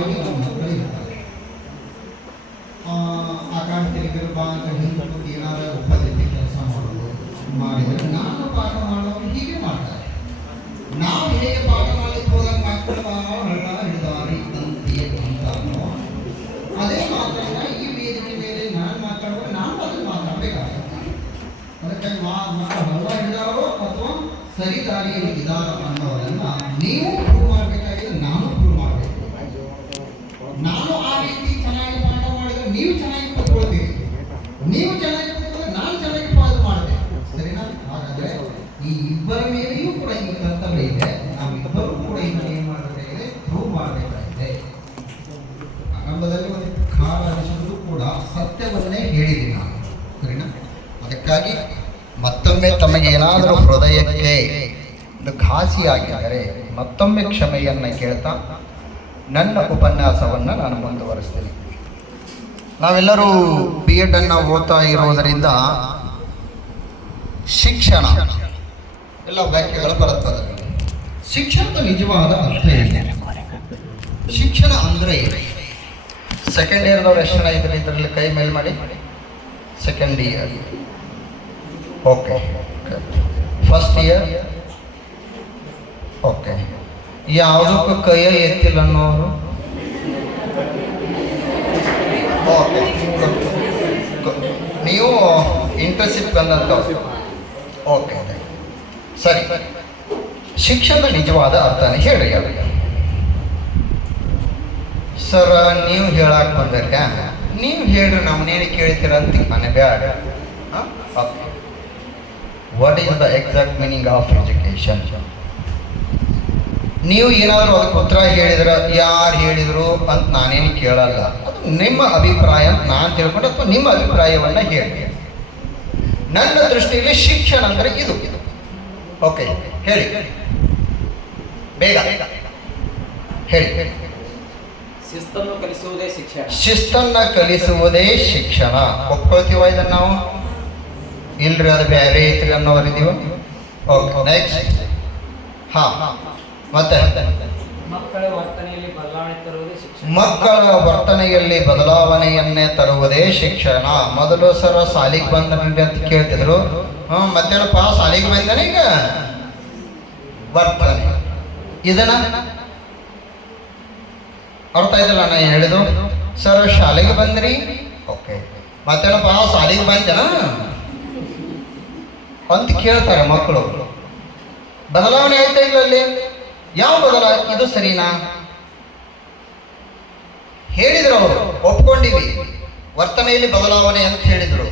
ಸಾಮಾನ್ಯವಾಗಿ ನಮ್ಮ ಮಕ್ಕಳು ಇರ್ತಾರೆ. ಆಕಾಶ ತೆಗೆದಿರು ಬಾ ಅಂತ ಹಿಂದೆ ಏನಾದರೂ ಉಪದೇಶ ಕೆಲಸ ಮಾಡಿದರೆ ನಾನು ಪಾಠ ಮಾಡೋರು ಹೀಗೆ ಮಾಡ್ತಾರೆ. ನಾವು ಹೇಗೆ ಪಾಠ ಮಾಡಲಿಕ್ಕೆ ಹೋದಾಗ ಮಕ್ಕಳು ಹಳ್ಳ ಹಿಡಿದಾರಿ ಅಂತೀಯ ಅಂತಾನೋ ಅದೇ ಮಾತನ್ನ ಈ ವೇದಿಕೆ ಮೇಲೆ ನಾನು ಮಾತಾಡುವಾಗ ನಾವು ಅದನ್ನು ಮಾತಾಡಬೇಕಾಗುತ್ತೆ. ಅದಕ್ಕಾಗಿ ಮಕ್ಕಳು ಹಳ್ಳ ಹಿಡಿದಾರೋ ಅಥವಾ ಸರಿ ದಾರಿಯಲ್ಲಿ ಇದ್ದಾರ ಅನ್ನೋದನ್ನ ನೀವು ಪ್ರೂವ್ ಮಾಡಬೇಕಾಗಿದೆ, ನಾನು ಪ್ರೂವ್ ಮಾಡಬೇಕು. ನಾನು ಆ ರೀತಿ ಚೆನ್ನಾಗಿ ಪಾಠ ಮಾಡಿದ್ರೆ ನೀವು ಚೆನ್ನಾಗಿ ಕೂತ್ಕೊಳ್ತೀರಿ, ನೀವು ಚೆನ್ನಾಗಿ ಕೂತ್ಕೊಂಡ್ರೆ ನಾನು ಚೆನ್ನಾಗಿ ಪಾಠ ಮಾಡಬೇಕು. ಸರಿನಾ? ಹಾಗಾದ್ರೆ ಈ ಇಬ್ಬರ ಮೇಲೆಯೂ ಕೂಡ ಈ ಕರ್ತವ್ಯ ಇದೆ. ನಾವಿಬ್ಬರು ಕೂಡ ಇದನ್ನು ಏನು ಮಾಡಬೇಕಾಗಿದೆ? ಪ್ರೂವ್ ಮಾಡಬೇಕಾಗಿದೆ. ಆರಂಭದಲ್ಲಿ ಒಂದು ಖಾರ ಹರಿಸಿದ್ರು ಕೂಡ ಸತ್ಯವನ್ನೇ ಹೇಳಿದ್ದೀನಿ ನಾನು. ಸರಿನಾ? ಅದಕ್ಕಾಗಿ ಮತ್ತೊಮ್ಮೆ ತಮಗೆ ಏನಾದರೂ ಹೃದಯಕ್ಕೆ ಘಾಸಿಯಾಗಿದ್ದರೆ ಮತ್ತೊಮ್ಮೆ ಕ್ಷಮೆಯನ್ನು ಕೇಳ್ತಾ ನನ್ನ ಉಪನ್ಯಾಸವನ್ನು ನಾನು ಮುಂದುವರಿಸ್ತೀನಿ. ನಾವೆಲ್ಲರೂ B.Ed ಅನ್ನು ಓದ್ತಾ ಇರೋದರಿಂದ ಶಿಕ್ಷಣ ಎಲ್ಲ ವ್ಯಾಖ್ಯೆಗಳು ಬರುತ್ತದೆ. ಶಿಕ್ಷಣದ ನಿಜವಾದ ಅರ್ಥ ಏನು? ಶಿಕ್ಷಣ ಅಂದರೆ ಸೆಕೆಂಡ್ ಇಯರ್ದವ್ರು ಎಷ್ಟು ಜನ ಇದ್ರೆ ಇದರಲ್ಲಿ ಕೈ ಮೇಲ್ ಮಾಡಿ. Second year, okay. First year, okay. ಯಾವುದಕ್ಕೂ ಕೈಯ ಎತ್ತಿಲ್ಲ ಅನ್ನೋರು? ಓಕೆ. ನೀವು ಇಂಟರ್ನ್ಶಿಪ್ ಬಂದಂಥವ್ರು? ಓಕೆ, ಸರಿ. ಶಿಕ್ಷಣದ ನಿಜವಾದ ಅರ್ಥನೇ ಹೇಳಿ ಅವ್ರಿಗೆ. ಸರ್ ನೀವು ಹೇಳಕ್ಕೆ ಬಂದರೆ ನೀವು ಹೇಳ್ರಿ, ನಮ್ಮನೇನು ಕೇಳ್ತೀರ ಅಂತ ಮನೆ ಬೇಡ. Okay, what is the exact meaning of education? ನೀವು ಏನಾದರೂ ಅದಕ್ಕೆ ಉತ್ತರ ಹೇಳಿದ್ರೆ ಯಾರು ಹೇಳಿದರು ಅಂತ ನಾನೇನು ಕೇಳಲ್ಲ. ಅದು ನಿಮ್ಮ ಅಭಿಪ್ರಾಯ ಅಂತ ನಾನು ತಿಳ್ಕೊಂಡು, ಅಥವಾ ನಿಮ್ಮ ಅಭಿಪ್ರಾಯವನ್ನು ಹೇಳಿ. ನನ್ನ ದೃಷ್ಟಿಯಲ್ಲಿ ಶಿಕ್ಷಣ ಅಂದರೆ ಇದು. ಓಕೆ, ಹೇಳಿ ಬೇಗ ಹೇಳಿ. ಶಿಸ್ತನ್ನು ಕಲಿಸುವುದೇ ಶಿಕ್ಷಣ. ಶಿಸ್ತನ್ನು ಕಲಿಸುವುದೇ ಶಿಕ್ಷಣ. ಒಪ್ಕೊಳ್ತೀವ ಇದನ್ನು ನಾವು? ಇಲ್ರಿ, ಅದು ಬೇರೆ ಐತ್ರಿ ಅನ್ನೋರಿದೀವ. Okay, next. ಹಾ, ಮತ್ತೆ ಮಕ್ಕಳ ವರ್ತನೆಯಲ್ಲಿ ಬದಲಾವಣೆ ತರುವುದೇ ಶಿಕ್ಷಣ. ಮಕ್ಕಳ ವರ್ತನೆಯಲ್ಲಿ ಬದಲಾವಣೆಯನ್ನೇ ತರುವುದೇ ಶಿಕ್ಷಣ. ಮೊದಲು ಸರ್ ಸಾಲಿಗೆ ಬಂದನಿಗೆ ಅಂತ ಕೇಳ್ತಿದ್ರು. ಮತ್ತೇನಪ್ಪ ಸಾಲಿಗೆ ಬಂದನ ಈಗ ವರ್ತನೆ. ಇದನ್ನ ಅರ್ಥ ಆಯ್ತಲ್ಲ ನಾನು ಹೇಳಿದ್ದು? ಸರ್ ಶಾಲೆಗೆ ಬಂದ್ರಿ, ಓಕೆ. ಮತ್ತೇನಪ್ಪ ಸಾಲಿಗೆ ಬಂದನ ಅಂತ ಕೇಳ್ತಾರೆ ಮಕ್ಕಳು. ಬದಲಾವಣೆ ಆಯ್ತಾ ಇಲ್ಲ ಅಲ್ಲಿ? ಯಾವ ಬದಲಾವಣೆ? ಇದು ಸರಿನಾ? ಹೇಳಿದ್ರು ಅವರು, ಒಪ್ಕೊಂಡಿವಿ, ವರ್ತನೆಯಲ್ಲಿ ಬದಲಾವಣೆ ಅಂತ ಹೇಳಿದ್ರು.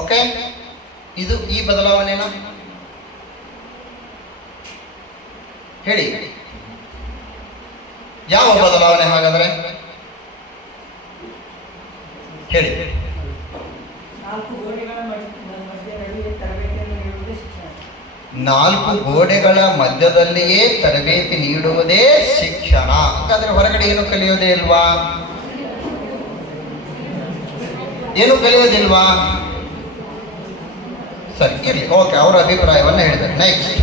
ಓಕೆ, ಇದು ಈ ಬದಲಾವಣೆನಾ? ಹೇಳಿ, ಯಾವ ಬದಲಾವಣೆ ಹಾಗಾದ್ರೆ? ಹೇಳಿ. ನಾಲ್ಕು ಗೋಡೆಗಳ ಮಧ್ಯದಲ್ಲಿಯೇ ತರಬೇತಿ ನೀಡುವುದೇ ಶಿಕ್ಷಣ. ಹಾಗಾದ್ರೆ ಹೊರಗಡೆ ಏನು ಕಲಿಯೋದೇ ಇಲ್ವಾ? ಏನು ಕಲಿಯೋದಿಲ್ವಾ? ಸರಿ, ಇರ್ಲಿ, ಓಕೆ. ಅವರ ಅಭಿಪ್ರಾಯವನ್ನು ಹೇಳಿದ್ದಾರೆ. ನೆಕ್ಸ್ಟ್.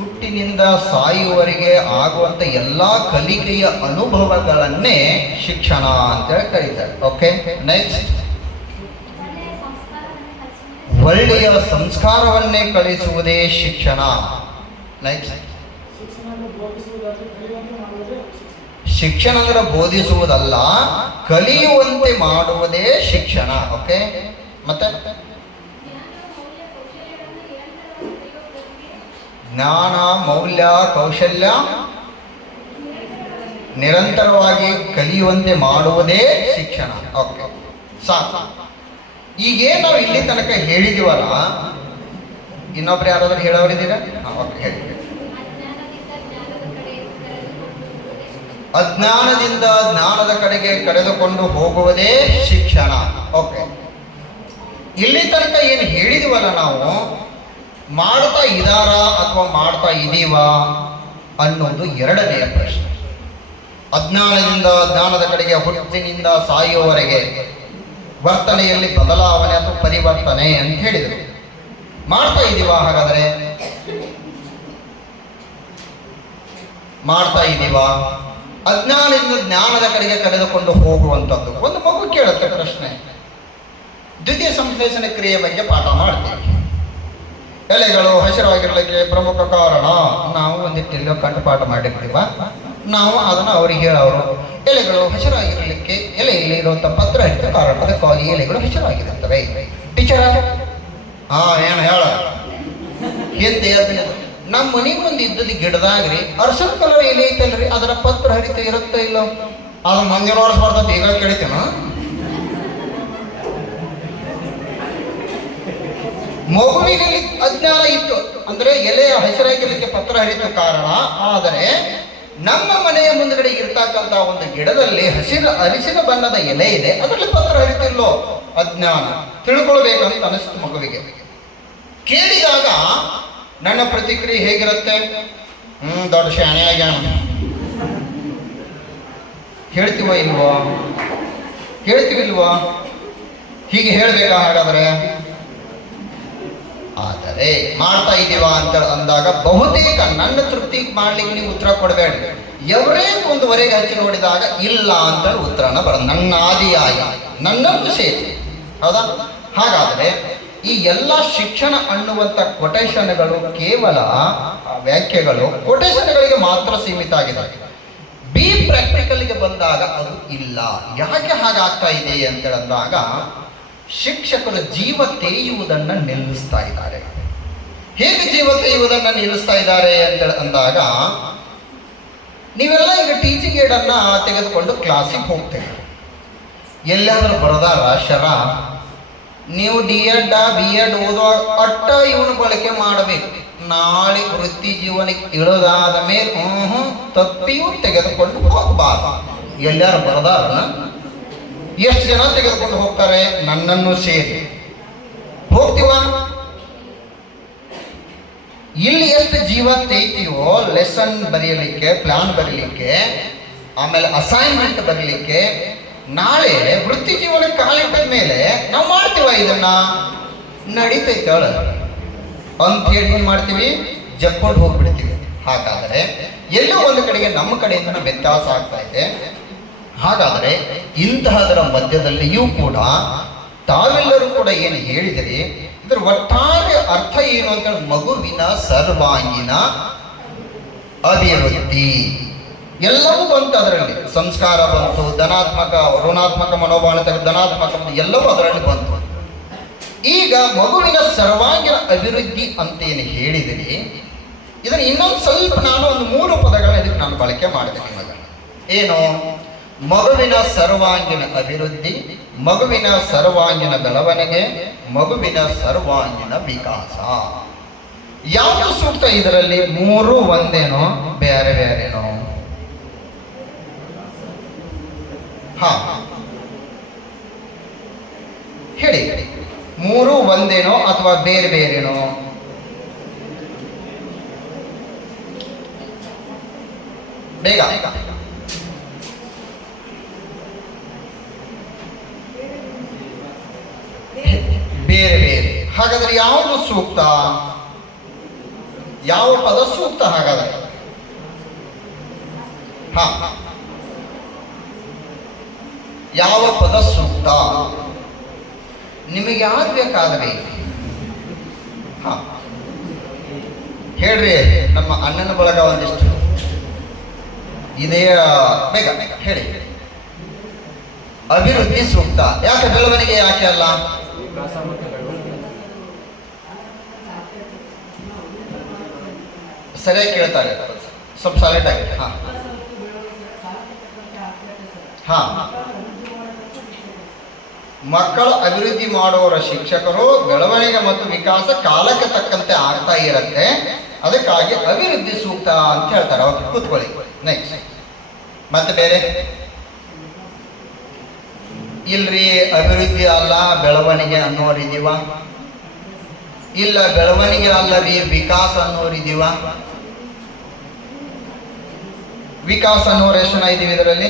ಹುಟ್ಟಿನಿಂದ ಸಾಯುವವರೆಗೆ ಆಗುವಂತ ಎಲ್ಲಾ ಕಲಿಕೆಯ ಅನುಭವಗಳನ್ನೇ ಶಿಕ್ಷಣ ಅಂತ ಕರೀತಾರೆ. Okay, next. ಒಳ್ಳೆಯ ಸಂಸ್ಕಾರವನ್ನೇ ಕಲಿಸುವುದೇ ಶಿಕ್ಷಣ. ನೆಕ್ಸ್ಟ್. ಶಿಕ್ಷಣ ಅಂದ್ರೆ ಬೋಧಿಸುವುದಲ್ಲ, ಕಲಿಯುವಂತೆ ಮಾಡುವುದೇ ಶಿಕ್ಷಣ. ಓಕೆ, ಮತ್ತೆ ಜ್ಞಾನ, ಮೌಲ್ಯ, ಕೌಶಲ್ಯ ನಿರಂತರವಾಗಿ ಕಲಿಯುವಂತೆ ಮಾಡುವುದೇ ಶಿಕ್ಷಣ. ಓಕೆ, ಸಾಕು. ಈಗೇನು ನಾವು ಇಲ್ಲಿ ತನಕ ಹೇಳಿದೀವಲ್ಲ, ಇನ್ನೊಬ್ರು ಯಾರಾದ್ರೂ ಹೇಳೋರಿದ್ದೀರಾ? ಓಕೆ, ಹೇಳಿ. ಅಜ್ಞಾನದಿಂದ ಜ್ಞಾನದ ಕಡೆಗೆ ಕರೆದುಕೊಂಡು ಹೋಗುವುದೇ ಶಿಕ್ಷಣ. ಓಕೆ, ಇಲ್ಲಿ ತನಕ ಏನು ಹೇಳಿದೀವಲ್ಲ ನಾವು, ಮಾಡ್ತಾ ಇದ್ದಾರಾ ಅಥವಾ ಮಾಡ್ತಾ ಇದೀವಾ ಅನ್ನೋದು ಎರಡನೆಯ ಪ್ರಶ್ನೆ. ಅಜ್ಞಾನದಿಂದ ಜ್ಞಾನದ ಕಡೆಗೆ, ಹುಟ್ಟಿನಿಂದ ಸಾಯುವವರೆಗೆ ವರ್ತನೆಯಲ್ಲಿ ಬದಲಾವಣೆ ಅಥವಾ ಪರಿವರ್ತನೆ ಅಂತ ಹೇಳಿದರು. ಮಾಡ್ತಾ ಇದ್ದೀವಾ? ಹಾಗಾದ್ರೆ ಮಾಡ್ತಾ ಇದ್ದೀವಾ? ಅಜ್ಞಾನದಿಂದ ಜ್ಞಾನದ ಕಡೆಗೆ ಕರೆದುಕೊಂಡು ಹೋಗುವಂಥದ್ದು. ಒಂದು ಮಗು ಕೇಳುತ್ತೆ ಪ್ರಶ್ನೆ, ದ್ವಿತೀಯ ಸಂಶ್ಲೇಷಣೆ ಕ್ರಿಯೆ ಬಗ್ಗೆ ಪಾಠ ಮಾಡ್ತೀವಿ. ಎಲೆಗಳು ಹಸಿರಾಗಿರ್ಲಿಕ್ಕೆ ಪ್ರಮುಖ ಕಾರಣ ನಾವು ಒಂದಿಟ್ಟೆಲ್ಲ ಕಂಠಪಾಠ ಮಾಡಿರ್ತೀವ. ನಾವು ಅದನ್ನು ಅವ್ರಿಗೆ ಹೇಳೋರು, ಎಲೆಗಳು ಹಸಿರಾಗಿರ್ಲಿಕ್ಕೆ ಎಲೆಯಲ್ಲಿ ಇರುವಂಥ ಪತ್ರಹರಿತ ಕಾರಣ, ಅದಕ್ಕಾಗಿ ಎಲೆಗಳು ಹಸಿರಾಗಿರುತ್ತವೆ. ಟೀಚರ ಏನು ಹೇಳ ಹಿಂದೆ ನಮ್ಮ ಮನೆ ಮುಂದೆ ಇದ್ದದ್ದು ಗಿಡದಾಗ್ರಿ ಅರ್ಸನ್ ಕಲರ್ ಎಲೆ ಐತಲ್ರಿ, ಅದರ ಪತ್ರ ಹರಿತ ಇರುತ್ತೋ ಇಲ್ಲೋ? ಅದು ಮಂದಿನ ವರ್ಷ ಬರ್ತದೆ. ಈಗ ಕೇಳ್ತೇನ ಮಗುವಿನಲ್ಲಿ ಅಜ್ಞಾನ ಇತ್ತು ಅಂದ್ರೆ ಎಲೆ ಹಸಿರಾಗಿರ್ಲಿಕ್ಕೆ ಪತ್ರ ಹರಿತ ಕಾರಣ. ಆದರೆ ನಮ್ಮ ಮನೆಯ ಮುಂದ್ಗಡೆ ಇರ್ತಕ್ಕಂಥ ಒಂದು ಗಿಡದಲ್ಲಿ ಅರಿಶಿನ ಬಣ್ಣದ ಎಲೆ ಇದೆ, ಅದರಲ್ಲಿ ಪತ್ರ ಹರಿತಿಲ್ಲೋ? ಅಜ್ಞಾನ. ತಿಳ್ಕೊಳ್ಬೇಕಂತ ಅನಿಸ್ತು ಮಗುವಿಗೆ. ಕೇಳಿದಾಗ ನನ್ನ ಪ್ರತಿಕ್ರಿಯೆ ಹೇಗಿರುತ್ತೆ? ದೊಡ್ಡ ಶಾಣೆ ಆಗ್ಯಾನ. ಹೇಳ್ತೀವ ಇಲ್ವಾ? ಹೇಳ್ತೀವಿಲ್ವಾ? ಹೀಗೆ ಹೇಳ್ಬೇಕಾ? ಹಾಗಾದ್ರೆ ಆದರೆ ಮಾಡ್ತಾ ಇದ್ದೀವಾ ಅಂತ ಅಂದಾಗ ಬಹುತೇಕ ನನ್ನ ತೃಪ್ತಿ ಮಾಡ್ಲಿಕ್ಕೆ ನೀವು ಉತ್ತರ ಕೊಡಬೇಡ. ఎవರೇ ಒಂದುವರೆಗೆ ಹಚ್ಚಿ ನೋಡಿದಾಗ ಇಲ್ಲ ಅಂತ ಉತ್ತರನ ಬರೋದು. ನನ್ನ ಆದಿಯಾಗಿ ನನ್ನನ್ನು ಸೇರಿ, ಹೌದಾ? ಹಾಗಾದ್ರೆ ಈ ಎಲ್ಲ ಶಿಕ್ಷಣ ಅನ್ನುವಂಥ ಕೊಟೇಶನ್ಗಳು ಕೇವಲ ವ್ಯಾಖ್ಯೆಗಳು ಕೊಟೇಶನ್ಗಳಿಗೆ ಮಾತ್ರ ಸೀಮಿತ ಆಗಿದೆ. ಬಿ ಪ್ರಾಕ್ಟಿಕಲ್ಗೆ ಬಂದಾಗ ಅದು ಇಲ್ಲ. ಯಾಕೆ ಹಾಗಾಗ್ತಾ ಇದೆ ಅಂತೇಳಿದಾಗ ಶಿಕ್ಷಕರು ಜೀವ ತೆರೆಯುವುದನ್ನು ನಿಲ್ಲಿಸ್ತಾ ಇದ್ದಾರೆ. ಹೇಗೆ ಜೀವ ತೆರೆಯುವುದನ್ನು ನಿಲ್ಲಿಸ್ತಾ ಇದ್ದಾರೆ ಅಂತ ಅಂದಾಗ, ನೀವೆಲ್ಲ ಈಗ ಟೀಚಿಂಗ್ ಏಡನ್ನು ತೆಗೆದುಕೊಂಡು ಕ್ಲಾಸಿಗೆ ಹೋಗ್ತೇವೆ. ಎಲ್ಲಾದರೂ ಬರೋದಾರ ಶರ ನೀವು ಡಿ.ಎಡ್ ಬಿ.ಎಡ್ ಓದುವ ಅಟ್ಟ ಇವನು ಬಳಕೆ ಮಾಡಬೇಕು. ನಾಳೆ ವೃತ್ತಿ ಜೀವನಕ್ಕೆ ಇಳೋದಾದ ಮೇಲೆ ತಪ್ಪಿಯೂ ತೆಗೆದುಕೊಂಡು ಹೋಗಬಾರ್ದು. ಎಲ್ಲಾರು ಬರೋದಾರನ ಎಷ್ಟು ಜನ ತೆಗೆದುಕೊಂಡು ಹೋಗ್ತಾರೆ? ನನ್ನನ್ನು ಸೇರಿ ಹೋಗ್ತೀವ. ಇಲ್ಲಿ ಎಷ್ಟು ಜೀವ ತೆಯ್ತೀವೋ ಲೆಸನ್ ಬರೆಯಲಿಕ್ಕೆ, ಪ್ಲಾನ್ ಬರೀಲಿಕ್ಕೆ, ಆಮೇಲೆ ಅಸೈನ್ಮೆಂಟ್ ಬರೀಲಿಕ್ಕೆ, ನಾಳೆ ವೃತ್ತಿ ಜೀವನಕ್ಕೆ ಕಾಲಿಟ್ಟ ಮೇಲೆ ನಾವು ಮಾಡ್ತೀವ ಇದನ್ನ? ನಡೀತೈತಳ ಅಂತ ಹೇಳಿ ಏನ್ ಮಾಡ್ತೀವಿ? ಜಪ್ಕೊಂಡು ಹೋಗ್ಬಿಡ್ತೀವಿ. ಹಾಗಾದ್ರೆ ಎಲ್ಲೋ ಒಂದು ಕಡೆಗೆ ನಮ್ಮ ಕಡೆಯಿಂದ ವ್ಯತ್ಯಾಸ ಆಗ್ತಾ ಇದೆ. ಹಾಗಾದರೆ ಇಂತಹದರ ಮಧ್ಯದಲ್ಲಿಯೂ ಕೂಡ ತಾವೆಲ್ಲರೂ ಕೂಡ ಏನು ಹೇಳಿದಿರಿ, ಇದರ ಒಟ್ಟಾರೆ ಅರ್ಥ ಏನು ಅಂತ, ಮಗುವಿನ ಸರ್ವಾಂಗೀಣ ಅಭಿವೃದ್ಧಿ ಎಲ್ಲವೂ ಬಂತು. ಅದರಲ್ಲಿ ಸಂಸ್ಕಾರ ಬಂತು, ಧನಾತ್ಮಕ ಋಣಾತ್ಮಕ ಮನೋಭಾವ, ಧನಾತ್ಮಕ ಎಲ್ಲವೂ ಅದರಲ್ಲಿ ಬಂತು. ಈಗ ಮಗುವಿನ ಸರ್ವಾಂಗೀಣ ಅಭಿವೃದ್ಧಿ ಅಂತ ಏನು ಹೇಳಿದಿರಿ, ಇದನ್ನು ಇನ್ನೊಂದು ಸ್ವಲ್ಪ ನಾನು ಒಂದು 3 ಪದಗಳನ್ನ ಇದಕ್ಕೆ ನಾನು ಬಳಕೆ ಮಾಡ್ತೇನೆ. ಮಗ ಏನು? ಮಗುವಿನ ಸರ್ವಾಂಗೀಣ ಅಭಿವೃದ್ಧಿ, ಮಗುವಿನ ಸರ್ವಾಂಗೀಣ ಬೆಳವಣಿಗೆ, ಮಗುವಿನ ಸರ್ವಾಂಗೀಣ ವಿಕಾಸ. ಯಾವುದು ಸೂಕ್ತ ಇದರಲ್ಲಿ? 3 ಒಂದೇನೋ ಬೇರೆ ಬೇರೆನೋ? ಹೇಳಿ, 3 ಒಂದೇನೋ ಅಥವಾ ಬೇರೆ ಬೇರೆನೋ? ಬೇಗ ಬೇರೆ ಬೇರೆ. ಹಾಗಾದ್ರೆ ಯಾವುದು ಸೂಕ್ತ? ಯಾವ ಪದ ಸೂಕ್ತ? ಹಾಗಾದ್ರೆ ಯಾವ ಪದ ಸೂಕ್ತ? ನಿಮಗೆ ಯಾವ್ದು ಬೇಕಾದ್ರೆ ಹೇಳ್ರಿ. ನಮ್ಮ ಅಣ್ಣನ ಬಳಗ ಒಂದಿಷ್ಟು ಇದೇ, ಬೇಗ ಹೇಳಿ. ಅಭಿವೃದ್ಧಿ ಸೂಕ್ತ ಯಾಕೆ? ಬೆಳವಣಿಗೆ ಯಾಕೆ ಅಲ್ಲ? ಸರಿಯಾಗಿ ಕೇಳ್ತಾರೆ, ಸ್ವಲ್ಪ ಸೈಲೆಂಟ್ ಆಗಿ. ಮಕ್ಕಳ ಅಭಿವೃದ್ಧಿ ಮಾಡುವವರ ಶಿಕ್ಷಕರು ಬೆಳವಣಿಗೆ ಮತ್ತು ವಿಕಾಸ ಕಾಲಕ್ಕೆ ತಕ್ಕಂತೆ ಆಗ್ತಾ ಇರುತ್ತೆ, ಅದಕ್ಕಾಗಿ ಅಭಿವೃದ್ಧಿ ಸೂಕ್ತ ಅಂತ ಹೇಳ್ತಾರೆ. ಅವ್ರು ಕೂತ್ಕೊಳ್ಳಿ. ನೆಕ್ಸ್ಟ್ ಮತ್ತೆ ಬೇರೆ ಇಲ್ರಿ, ಅಭಿವೃದ್ಧಿ ಅಲ್ಲ ಬೆಳವಣಿಗೆ ಅನ್ನೋರಿದೀವ? ಇಲ್ಲ, ಬೆಳವಣಿಗೆ ಅಲ್ಲ ರೀ ವಿಕಾಸ ಅನ್ನೋರಿದೀವ? ವಿಕಾಸ ಅನ್ನೋರು ಎಷ್ಟು ಜನ ಇದೀವಿ ಇದರಲ್ಲಿ?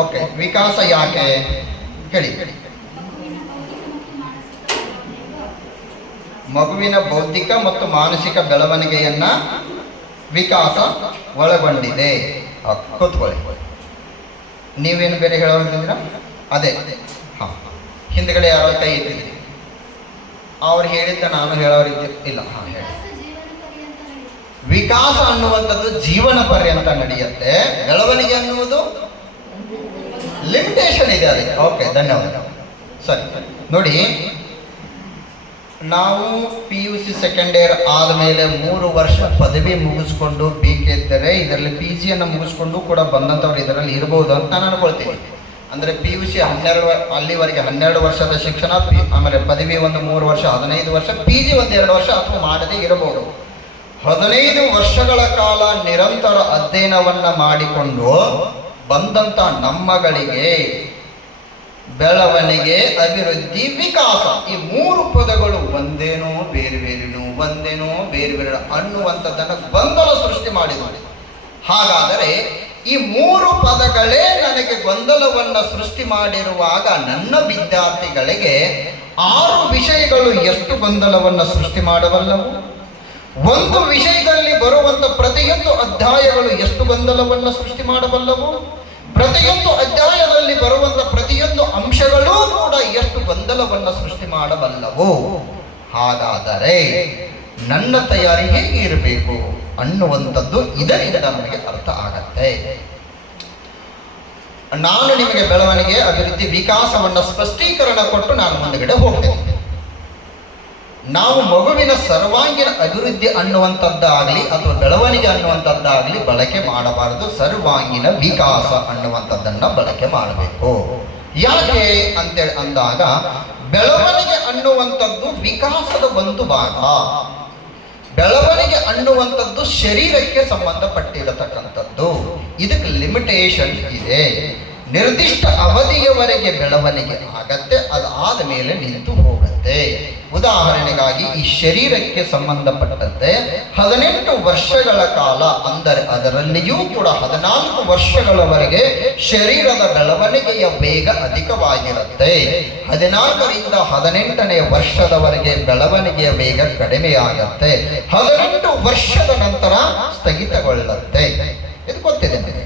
ಓಕೆ, ವಿಕಾಸ ಯಾಕೆ ಹೇಳಿ. ಮಗುವಿನ ಬೌದ್ಧಿಕ ಮತ್ತು ಮಾನಸಿಕ ಬೆಳವಣಿಗೆಯನ್ನ ವಿಕಾಸ ಒಳಗೊಂಡಿದೆ. ಕೂತ್ಕೊಳ್ಳಿ. ನೀವೇನು ಬೇರೆ ಹೇಳೋದಿದ್ದೀರಾ? ಅದೇ ಹಾಂ, ಹಿಂದ್ಗಡೆ ಯಾರೋ ಕೈ ಇಟ್ಟಿದ್ರಿ, ಅವ್ರು ಹೇಳಿದ್ದ ನಾನು ಹೇಳೋರಿದ್ದ ಇಲ್ಲ. ಹಾಂ ಹೇಳಿ. ವಿಕಾಸ ಅನ್ನುವಂಥದ್ದು ಜೀವನ ಪರ್ಯಂತ ನಡೆಯುತ್ತೆ. ಬೆಳವಣಿಗೆ ಅನ್ನುವುದು ಲಿಮಿಟೇಷನ್ ಇದೆ ಅದಕ್ಕೆ. ಓಕೆ, ಧನ್ಯವಾದ. ಸರಿ ನೋಡಿ, ನಾವು PUC ಸೆಕೆಂಡ್ ಇಯರ್ ಆದಮೇಲೆ 3 ವರ್ಷ ಪದವಿ ಮುಗಿಸ್ಕೊಂಡು ಬೇಕಿದ್ದರೆ ಇದರಲ್ಲಿ PG ಮುಗಿಸ್ಕೊಂಡು ಕೂಡ ಬಂದಂಥವ್ರು ಇದರಲ್ಲಿ ಇರ್ಬೋದು ಅಂತ ನಾನು ಅನ್ಕೊಳ್ತೀನಿ. ಅಂದರೆ PUC 12 ಅಲ್ಲಿವರೆಗೆ 12 ವರ್ಷದ ಶಿಕ್ಷಣ, ಆಮೇಲೆ ಪದವಿ ಒಂದು 3 ವರ್ಷ 15 ವರ್ಷ, PG ಒಂದು 2 ವರ್ಷ ಅಥವಾ ಮಾಡದೇ ಇರಬಹುದು. 15 ವರ್ಷಗಳ ಕಾಲ ನಿರಂತರ ಅಧ್ಯಯನವನ್ನ ಮಾಡಿಕೊಂಡು ಬಂದಂತ ನಮ್ಮಗಳಿಗೆ ಬೆಳವಣಿಗೆ, ಅಭಿವೃದ್ಧಿ, ವಿಕಾಸ ಈ 3 ಪದಗಳು ಒಂದೇನೋ ಬೇರೆ ಬೇರೆನೋ, ಒಂದೇನೋ ಬೇರೆ ಬೇರೆ ಅನ್ನುವಂಥದ್ದನ್ನು ಗೊಂದಲ ಸೃಷ್ಟಿ ಮಾಡಿದ್ದಾರೆ. ಹಾಗಾದರೆ ಈ 3 ಪದಗಳೇ ನನಗೆ ಗೊಂದಲವನ್ನ ಸೃಷ್ಟಿ ಮಾಡಿರುವಾಗ ನನ್ನ ವಿದ್ಯಾರ್ಥಿಗಳಿಗೆ 6 ವಿಷಯಗಳು ಎಷ್ಟು ಗೊಂದಲವನ್ನ ಸೃಷ್ಟಿ ಮಾಡಬಲ್ಲವು? ಒಂದು ವಿಷಯದಲ್ಲಿ ಬರುವಂತ ಪ್ರತಿಯೊಂದು ಅಧ್ಯಾಯಗಳು ಎಷ್ಟು ಗೊಂದಲವನ್ನ ಸೃಷ್ಟಿ ಮಾಡಬಲ್ಲವು? ಪ್ರತಿಯೊಂದು ಅಧ್ಯಾಯದಲ್ಲಿ ಬರುವಂತ ಪ್ರತಿಯೊಂದು ಅಂಶಗಳೂ ಕೂಡ ಎಷ್ಟು ಗೊಂದಲವನ್ನ ಸೃಷ್ಟಿ ಮಾಡಬಲ್ಲವು? ಹಾಗಾದರೆ ನನ್ನ ತಯಾರಿ ಹೇಗೆ ಇರಬೇಕು ಅನ್ನುವಂಥದ್ದು ಇದರಿಂದ ನಮಗೆ ಅರ್ಥ ಆಗತ್ತೆ. ನಾನು ನಿಮಗೆ ಬೆಳವಣಿಗೆ, ಅಭಿವೃದ್ಧಿ, ವಿಕಾಸವನ್ನ ಸ್ಪಷ್ಟೀಕರಣ ಕೊಟ್ಟು ನಾನು ಮುಂದಗಡೆ ಹೋಗ್ತೇನೆ. ನಾವು ಮಗುವಿನ ಸರ್ವಾಂಗೀಣ ಅಭಿವೃದ್ಧಿ ಅನ್ನುವಂಥದ್ದಾಗಲಿ ಅಥವಾ ಬೆಳವಣಿಗೆ ಅನ್ನುವಂಥದ್ದಾಗಲಿ ಬಳಕೆ ಮಾಡಬಾರದು. ಸರ್ವಾಂಗೀಣ ವಿಕಾಸ ಅನ್ನುವಂಥದ್ದನ್ನ ಬಳಕೆ ಮಾಡಬೇಕು. ಯಾಕೆ ಅಂತೇಳಿ ಅಂದಾಗ, ಬೆಳವಣಿಗೆ ಅನ್ನುವಂಥದ್ದು ವಿಕಾಸದ ಒಂದು ಭಾಗ. ಬೆಳವಣಿಗೆ ಅನ್ನುವಂಥದ್ದು ಶರೀರಕ್ಕೆ ಸಂಬಂಧಪಟ್ಟಿರತಕ್ಕಂಥದ್ದು. ಇದಕ್ಕೆ ಲಿಮಿಟೇಷನ್ ಇದೆ. ನಿರ್ದಿಷ್ಟ ಅವಧಿಯವರೆಗೆ ಬೆಳವಣಿಗೆ ಆಗತ್ತೆ, ಅದಾದ ಮೇಲೆ ನಿಂತು ಹೋಗುತ್ತೆ. ಉದಾಹರಣೆಗಾಗಿ ಈ ಶರೀರಕ್ಕೆ ಸಂಬಂಧಪಟ್ಟಂತೆ 18 ವರ್ಷಗಳ ಕಾಲ, ಅಂದರೆ ಅದರಲ್ಲಿಯೂ ಕೂಡ 14 ವರ್ಷಗಳವರೆಗೆ ಶರೀರದ ಬೆಳವಣಿಗೆಯ ವೇಗ ಅಧಿಕವಾಗಿರುತ್ತೆ. 14ರಿಂದ 18ನೇ ವರ್ಷದವರೆಗೆ ಬೆಳವಣಿಗೆಯ ವೇಗ ಕಡಿಮೆಯಾಗತ್ತೆ. 18 ವರ್ಷದ ನಂತರ ಸ್ಥಗಿತಗೊಳ್ಳುತ್ತೆ. ಇದು ಗೊತ್ತಿದೆ ನನಗೆ.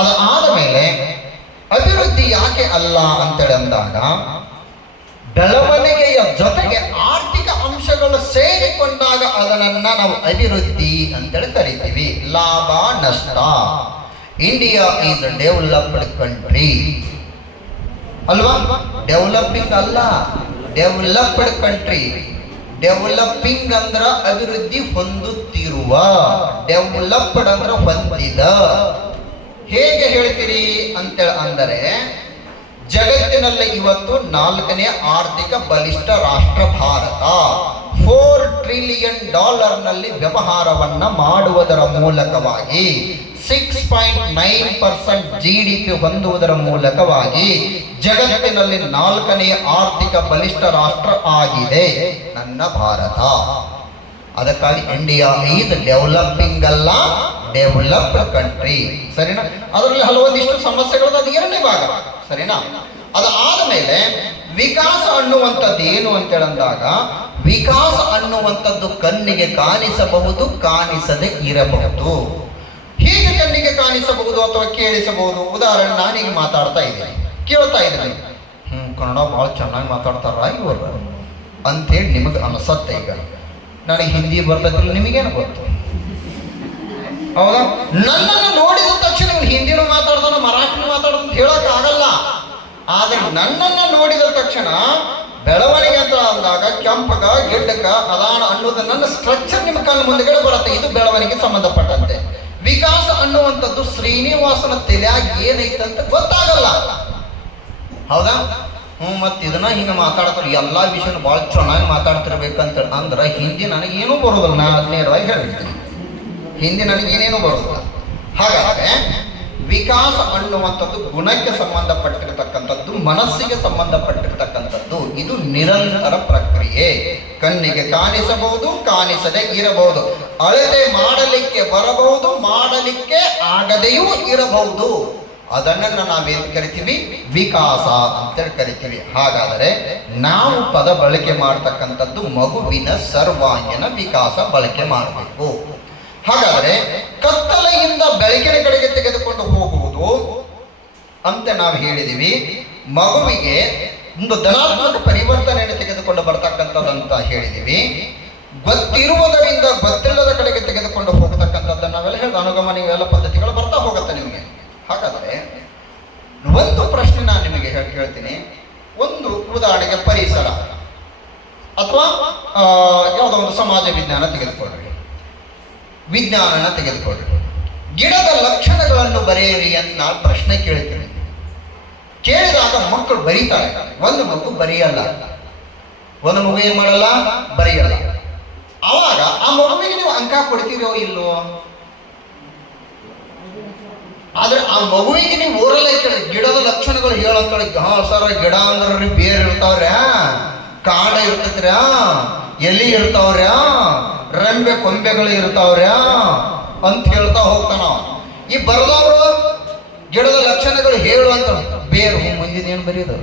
ಅದಾದ ಮೇಲೆ ಅಭಿವೃದ್ಧಿ ಯಾಕೆ ಅಲ್ಲ ಅಂತೇಳಿ ಅಂದಾಗ, ಬೆಳವಣಿಗೆಯ ಜೊತೆಗೆ ಆರ್ಥಿಕ ಅಂಶಗಳು ಸೇರಿಕೊಂಡಾಗ ಅದನ್ನ ನಾವು ಅಭಿವೃದ್ಧಿ ಅಂತೇಳಿ ಕರಿತೀವಿ. ಲಾಭ ನಷ್ಟ. ಇಂಡಿಯಾ ಈಸ್ ಡೆವಲಪ್ಡ್ ಕಂಟ್ರಿ ಅಲ್ವಾ? ಡೆವಲಪಿಂಗ್ ಅಲ್ಲ, ಡೆವಲಪ್ಡ್ ಕಂಟ್ರಿ. ಡೆವಲಪಿಂಗ್ ಅಂದ್ರ ಅಭಿವೃದ್ಧಿ ಹೊಂದುತ್ತಿರುವ, ಡೆವಲಪ್ಡ್ ಅಂದ್ರ ಹೊಂದಿದ. ಹೇಗೆ ಹೇಳ್ತೀರಿ ಅಂತೇಳಿ ಅಂದರೆ, ಜಗತ್ತಿನಲ್ಲಿ ಇವತ್ತು 4ನೇ ಆರ್ಥಿಕ ಬಲಿಷ್ಠ ರಾಷ್ಟ್ರ ಭಾರತ. $4 ಟ್ರಿಲಿಯನ್ ನಲ್ಲಿ ವ್ಯವಹಾರವನ್ನ ಮಾಡುವುದರ ಮೂಲಕವಾಗಿ 6.9% GDP ಹೊಂದುವುದರ ಮೂಲಕವಾಗಿ ಜಗತ್ತಿನಲ್ಲಿ 4ನೇ ಆರ್ಥಿಕ ಬಲಿಷ್ಠ ರಾಷ್ಟ್ರ ಆಗಿದೆ ನನ್ನ ಭಾರತ. ಅದಕ್ಕಾಗಿ ಇಂಡಿಯಾ ಈಸ್ ಡೆವಲಪಿಂಗ್ ಅಲ್ಲ, ಡೆವಲಪ್ಡ್ ಕಂಟ್ರಿ. ಸರಿನಾ? ಅದರಲ್ಲಿ ಹಲವೊಂದಿಷ್ಟು ಸಮಸ್ಯೆಗಳು, ಅದು 2ನೇ ಭಾಗ. ಸರಿನಾ? ಅದಾದ ಮೇಲೆ ವಿಕಾಸ ಅನ್ನುವಂಥದ್ದು ಏನು ಅಂತೇಳಿ ಅಂದಾಗ, ವಿಕಾಸ ಅನ್ನುವಂಥದ್ದು ಕಣ್ಣಿಗೆ ಕಾಣಿಸಬಹುದು, ಕಾಣಿಸದೆ ಇರಬಹುದು. ಹೀಗೆ ಕಣ್ಣಿಗೆ ಕಾಣಿಸಬಹುದು ಅಥವಾ ಕೇಳಿಸಬಹುದು. ಉದಾಹರಣೆ, ನಾನೀಗ ಮಾತಾಡ್ತಾ ಇದ್ದೀನಿ, ಕೇಳ್ತಾ ಇದ್ದೀನಿ, ಕನ್ನಡ ಬಹಳ ಚೆನ್ನಾಗಿ ಮಾತಾಡ್ತಾರ ಇವರು ಅಂತೇಳಿ ನಿಮಗೆ ಅನಿಸತ್ತೆ. ಈಗ ನನಗೆ ಹಿಂದಿ ಬರ್ತೈತಿಲ್ಲ, ನಿಮಗೇನು ಗೊತ್ತು? ಹೌದಾ? ನನ್ನನ್ನು ನೋಡಿದ ತಕ್ಷಣ ಹಿಂದಿನೂ ಮಾತಾಡ್ತಾನ, ಮರಾಠಿನೂ ಮಾತಾಡ್ತಾನ ಹೇಳಕ್ ಆಗಲ್ಲ. ಆದ್ರೆ ನನ್ನನ್ನು ನೋಡಿದ ತಕ್ಷಣ ಬೆಳವಣಿಗೆ ಅಂತ ಅಂದಾಗ ಕೆಂಪಗ ಗಿಡ್ಡಕ ಅದಾನ ಅನ್ನೋದು ನನ್ನ ಸ್ಟ್ರಕ್ಚರ್ ನಿಮ್ಮ ಕಣ್ಣು ಮುಂದೆಗಡೆ ಬರುತ್ತೆ. ಇದು ಬೆಳವಣಿಗೆ ಸಂಬಂಧಪಟ್ಟಂತೆ. ವಿಕಾಸ ಅನ್ನುವಂಥದ್ದು ಶ್ರೀನಿವಾಸನ ತಲೆಯಾಗಿ ಏನೈತಂತ ಗೊತ್ತಾಗಲ್ಲ. ಹೌದಾ? ಮತ್ತೆ ಇದನ್ನ ಹಿಂಗೆ ಮಾತಾಡ್ತಾರೆ, ಎಲ್ಲಾ ವಿಷಯನ ಭಾಳ ಚೆನ್ನಾಗಿ ಮಾತಾಡ್ತಿರ್ಬೇಕಂತ ಅಂದ್ರೆ ಹಿಂದಿ ನನಗೇನೂ ಬರೋದಿಲ್ಲ. ನಾನು ನೇರವಾಗಿ ಹೇಳ್ಬಿಡ್ತೀನಿ, ಹಿಂದಿ ನನಗೇನೇನು ಬರೋದಿಲ್ಲ. ಹಾಗಾದ್ರೆ ವಿಕಾಸ ಅನ್ನುವಂಥದ್ದು ಗುಣಕ್ಕೆ ಸಂಬಂಧಪಟ್ಟಿರತಕ್ಕಂಥದ್ದು, ಮನಸ್ಸಿಗೆ ಸಂಬಂಧಪಟ್ಟಿರತಕ್ಕಂಥದ್ದು. ಇದು ನಿರಂತರ ಪ್ರಕ್ರಿಯೆ. ಕಣ್ಣಿಗೆ ಕಾಣಿಸಬಹುದು, ಕಾಣಿಸದೆ ಇರಬಹುದು. ಅಳತೆ ಮಾಡಲಿಕ್ಕೆ ಬರಬಹುದು, ಮಾಡಲಿಕ್ಕೆ ಆಗದೆಯೂ ಇರಬಹುದು. ಅದನ್ನ ನಾವೇನು ಕರಿತೀವಿ? ವಿಕಾಸ ಅಂತೇಳಿ ಕರಿತೀವಿ. ಹಾಗಾದರೆ ನಾವು ಪದ ಬಳಕೆ ಮಾಡ್ತಕ್ಕಂಥದ್ದು ಮಗುವಿನ ಸರ್ವಾಂಗೀಣ ವಿಕಾಸ ಬಳಕೆ ಮಾಡಬೇಕು. ಹಾಗಾದರೆ ಕತ್ತಲೆಯಿಂದ ಬೆಳಕಿನ ಕಡೆಗೆ ತೆಗೆದುಕೊಂಡು ಹೋಗುವುದು ಅಂತ ನಾವು ಹೇಳಿದೀವಿ. ಮಗುವಿಗೆ ಒಂದು ಧನಾತ್ಮಕ ಪರಿವರ್ತನೆಯನ್ನು ತೆಗೆದುಕೊಂಡು ಬರ್ತಕ್ಕಂಥದ್ದಂತ ಹೇಳಿದೀವಿ. ಗೊತ್ತಿರುವುದರಿಂದ ಗೊತ್ತಿಲ್ಲದ ಕಡೆಗೆ ತೆಗೆದುಕೊಂಡು ಹೋಗತಕ್ಕಂಥದ್ದನ್ನು ನಾವೆಲ್ಲ ಹೇಳಿದ ಅನುಗಮನ ಇವೆಲ್ಲ ಪದ್ಧತಿಗಳು ಬರ್ತಾ ಹೋಗುತ್ತೆ ನಿಮಗೆ. ಹಾಗಾದರೆ ಒಂದು ಪ್ರಶ್ನೆ ನಾನು ನಿಮಗೆ ಹೇಳ್ತೀನಿ. ಒಂದು ಉದಾಹರಣೆಗೆ ಪರಿಸರ ಅಥವಾ ಯಾವುದೋ ಒಂದು ಸಮಾಜ ವಿಜ್ಞಾನ ತೆಗೆದುಕೊಳ್ಳ್ರಿ, ವಿಜ್ಞಾನನ ತೆಗೆದುಕೊಳ್ಳ್ರಿ. ಗಿಡದ ಲಕ್ಷಣಗಳನ್ನು ಬರೆಯಿರಿ ಅಂತ ನಾನು ಪ್ರಶ್ನೆ ಕೇಳ್ತೀನಿ. ಕೇಳಿದಾಗ ಮಕ್ಕಳು ಬರೀತಾರೆ. ಒಂದು ಮಗು ಬರೆಯಲ್ಲ, ಒಂದು ಮಗು ಏನ್ ಮಾಡಲ್ಲ, ಬರೆಯಲ್ಲ. ಅವಾಗ ಆ ಮಗುವಿಗೆ ನೀವು ಅಂಕ ಕೊಡ್ತೀರೋ ಇಲ್ಲೋ? ಆದ್ರೆ ಆ ಮಗುವಿಗೆ ನೀವು ಓರಲ್ಲ ಕೇಳಿ ಗಿಡದ ಲಕ್ಷಣಗಳು ಹೇಳಂತೇಳಿ, ಹಾ ಸರ್ ಗಿಡ ಅಂದ್ರೆ ಬೇರ್ ಇರ್ತಾವ್ರ, ಕಾಂಡ ಇರ್ತೈತ್ರ, ಎಲಿ ಇರ್ತಾವ್ರ, ರೆಂಬೆ ಕೊಂಬೆಗಳು ಇರ್ತಾವ್ರ ಅಂತ ಹೇಳ್ತಾ ಹೋಗ್ತಾನ. ಈ ಬರದವರು ಗಿಡದ ಲಕ್ಷಣಗಳು ಹೇಳು ಅಂತ ಬೇರು ಮುಂದಿನ ಏನು ಬರೆಯೋದು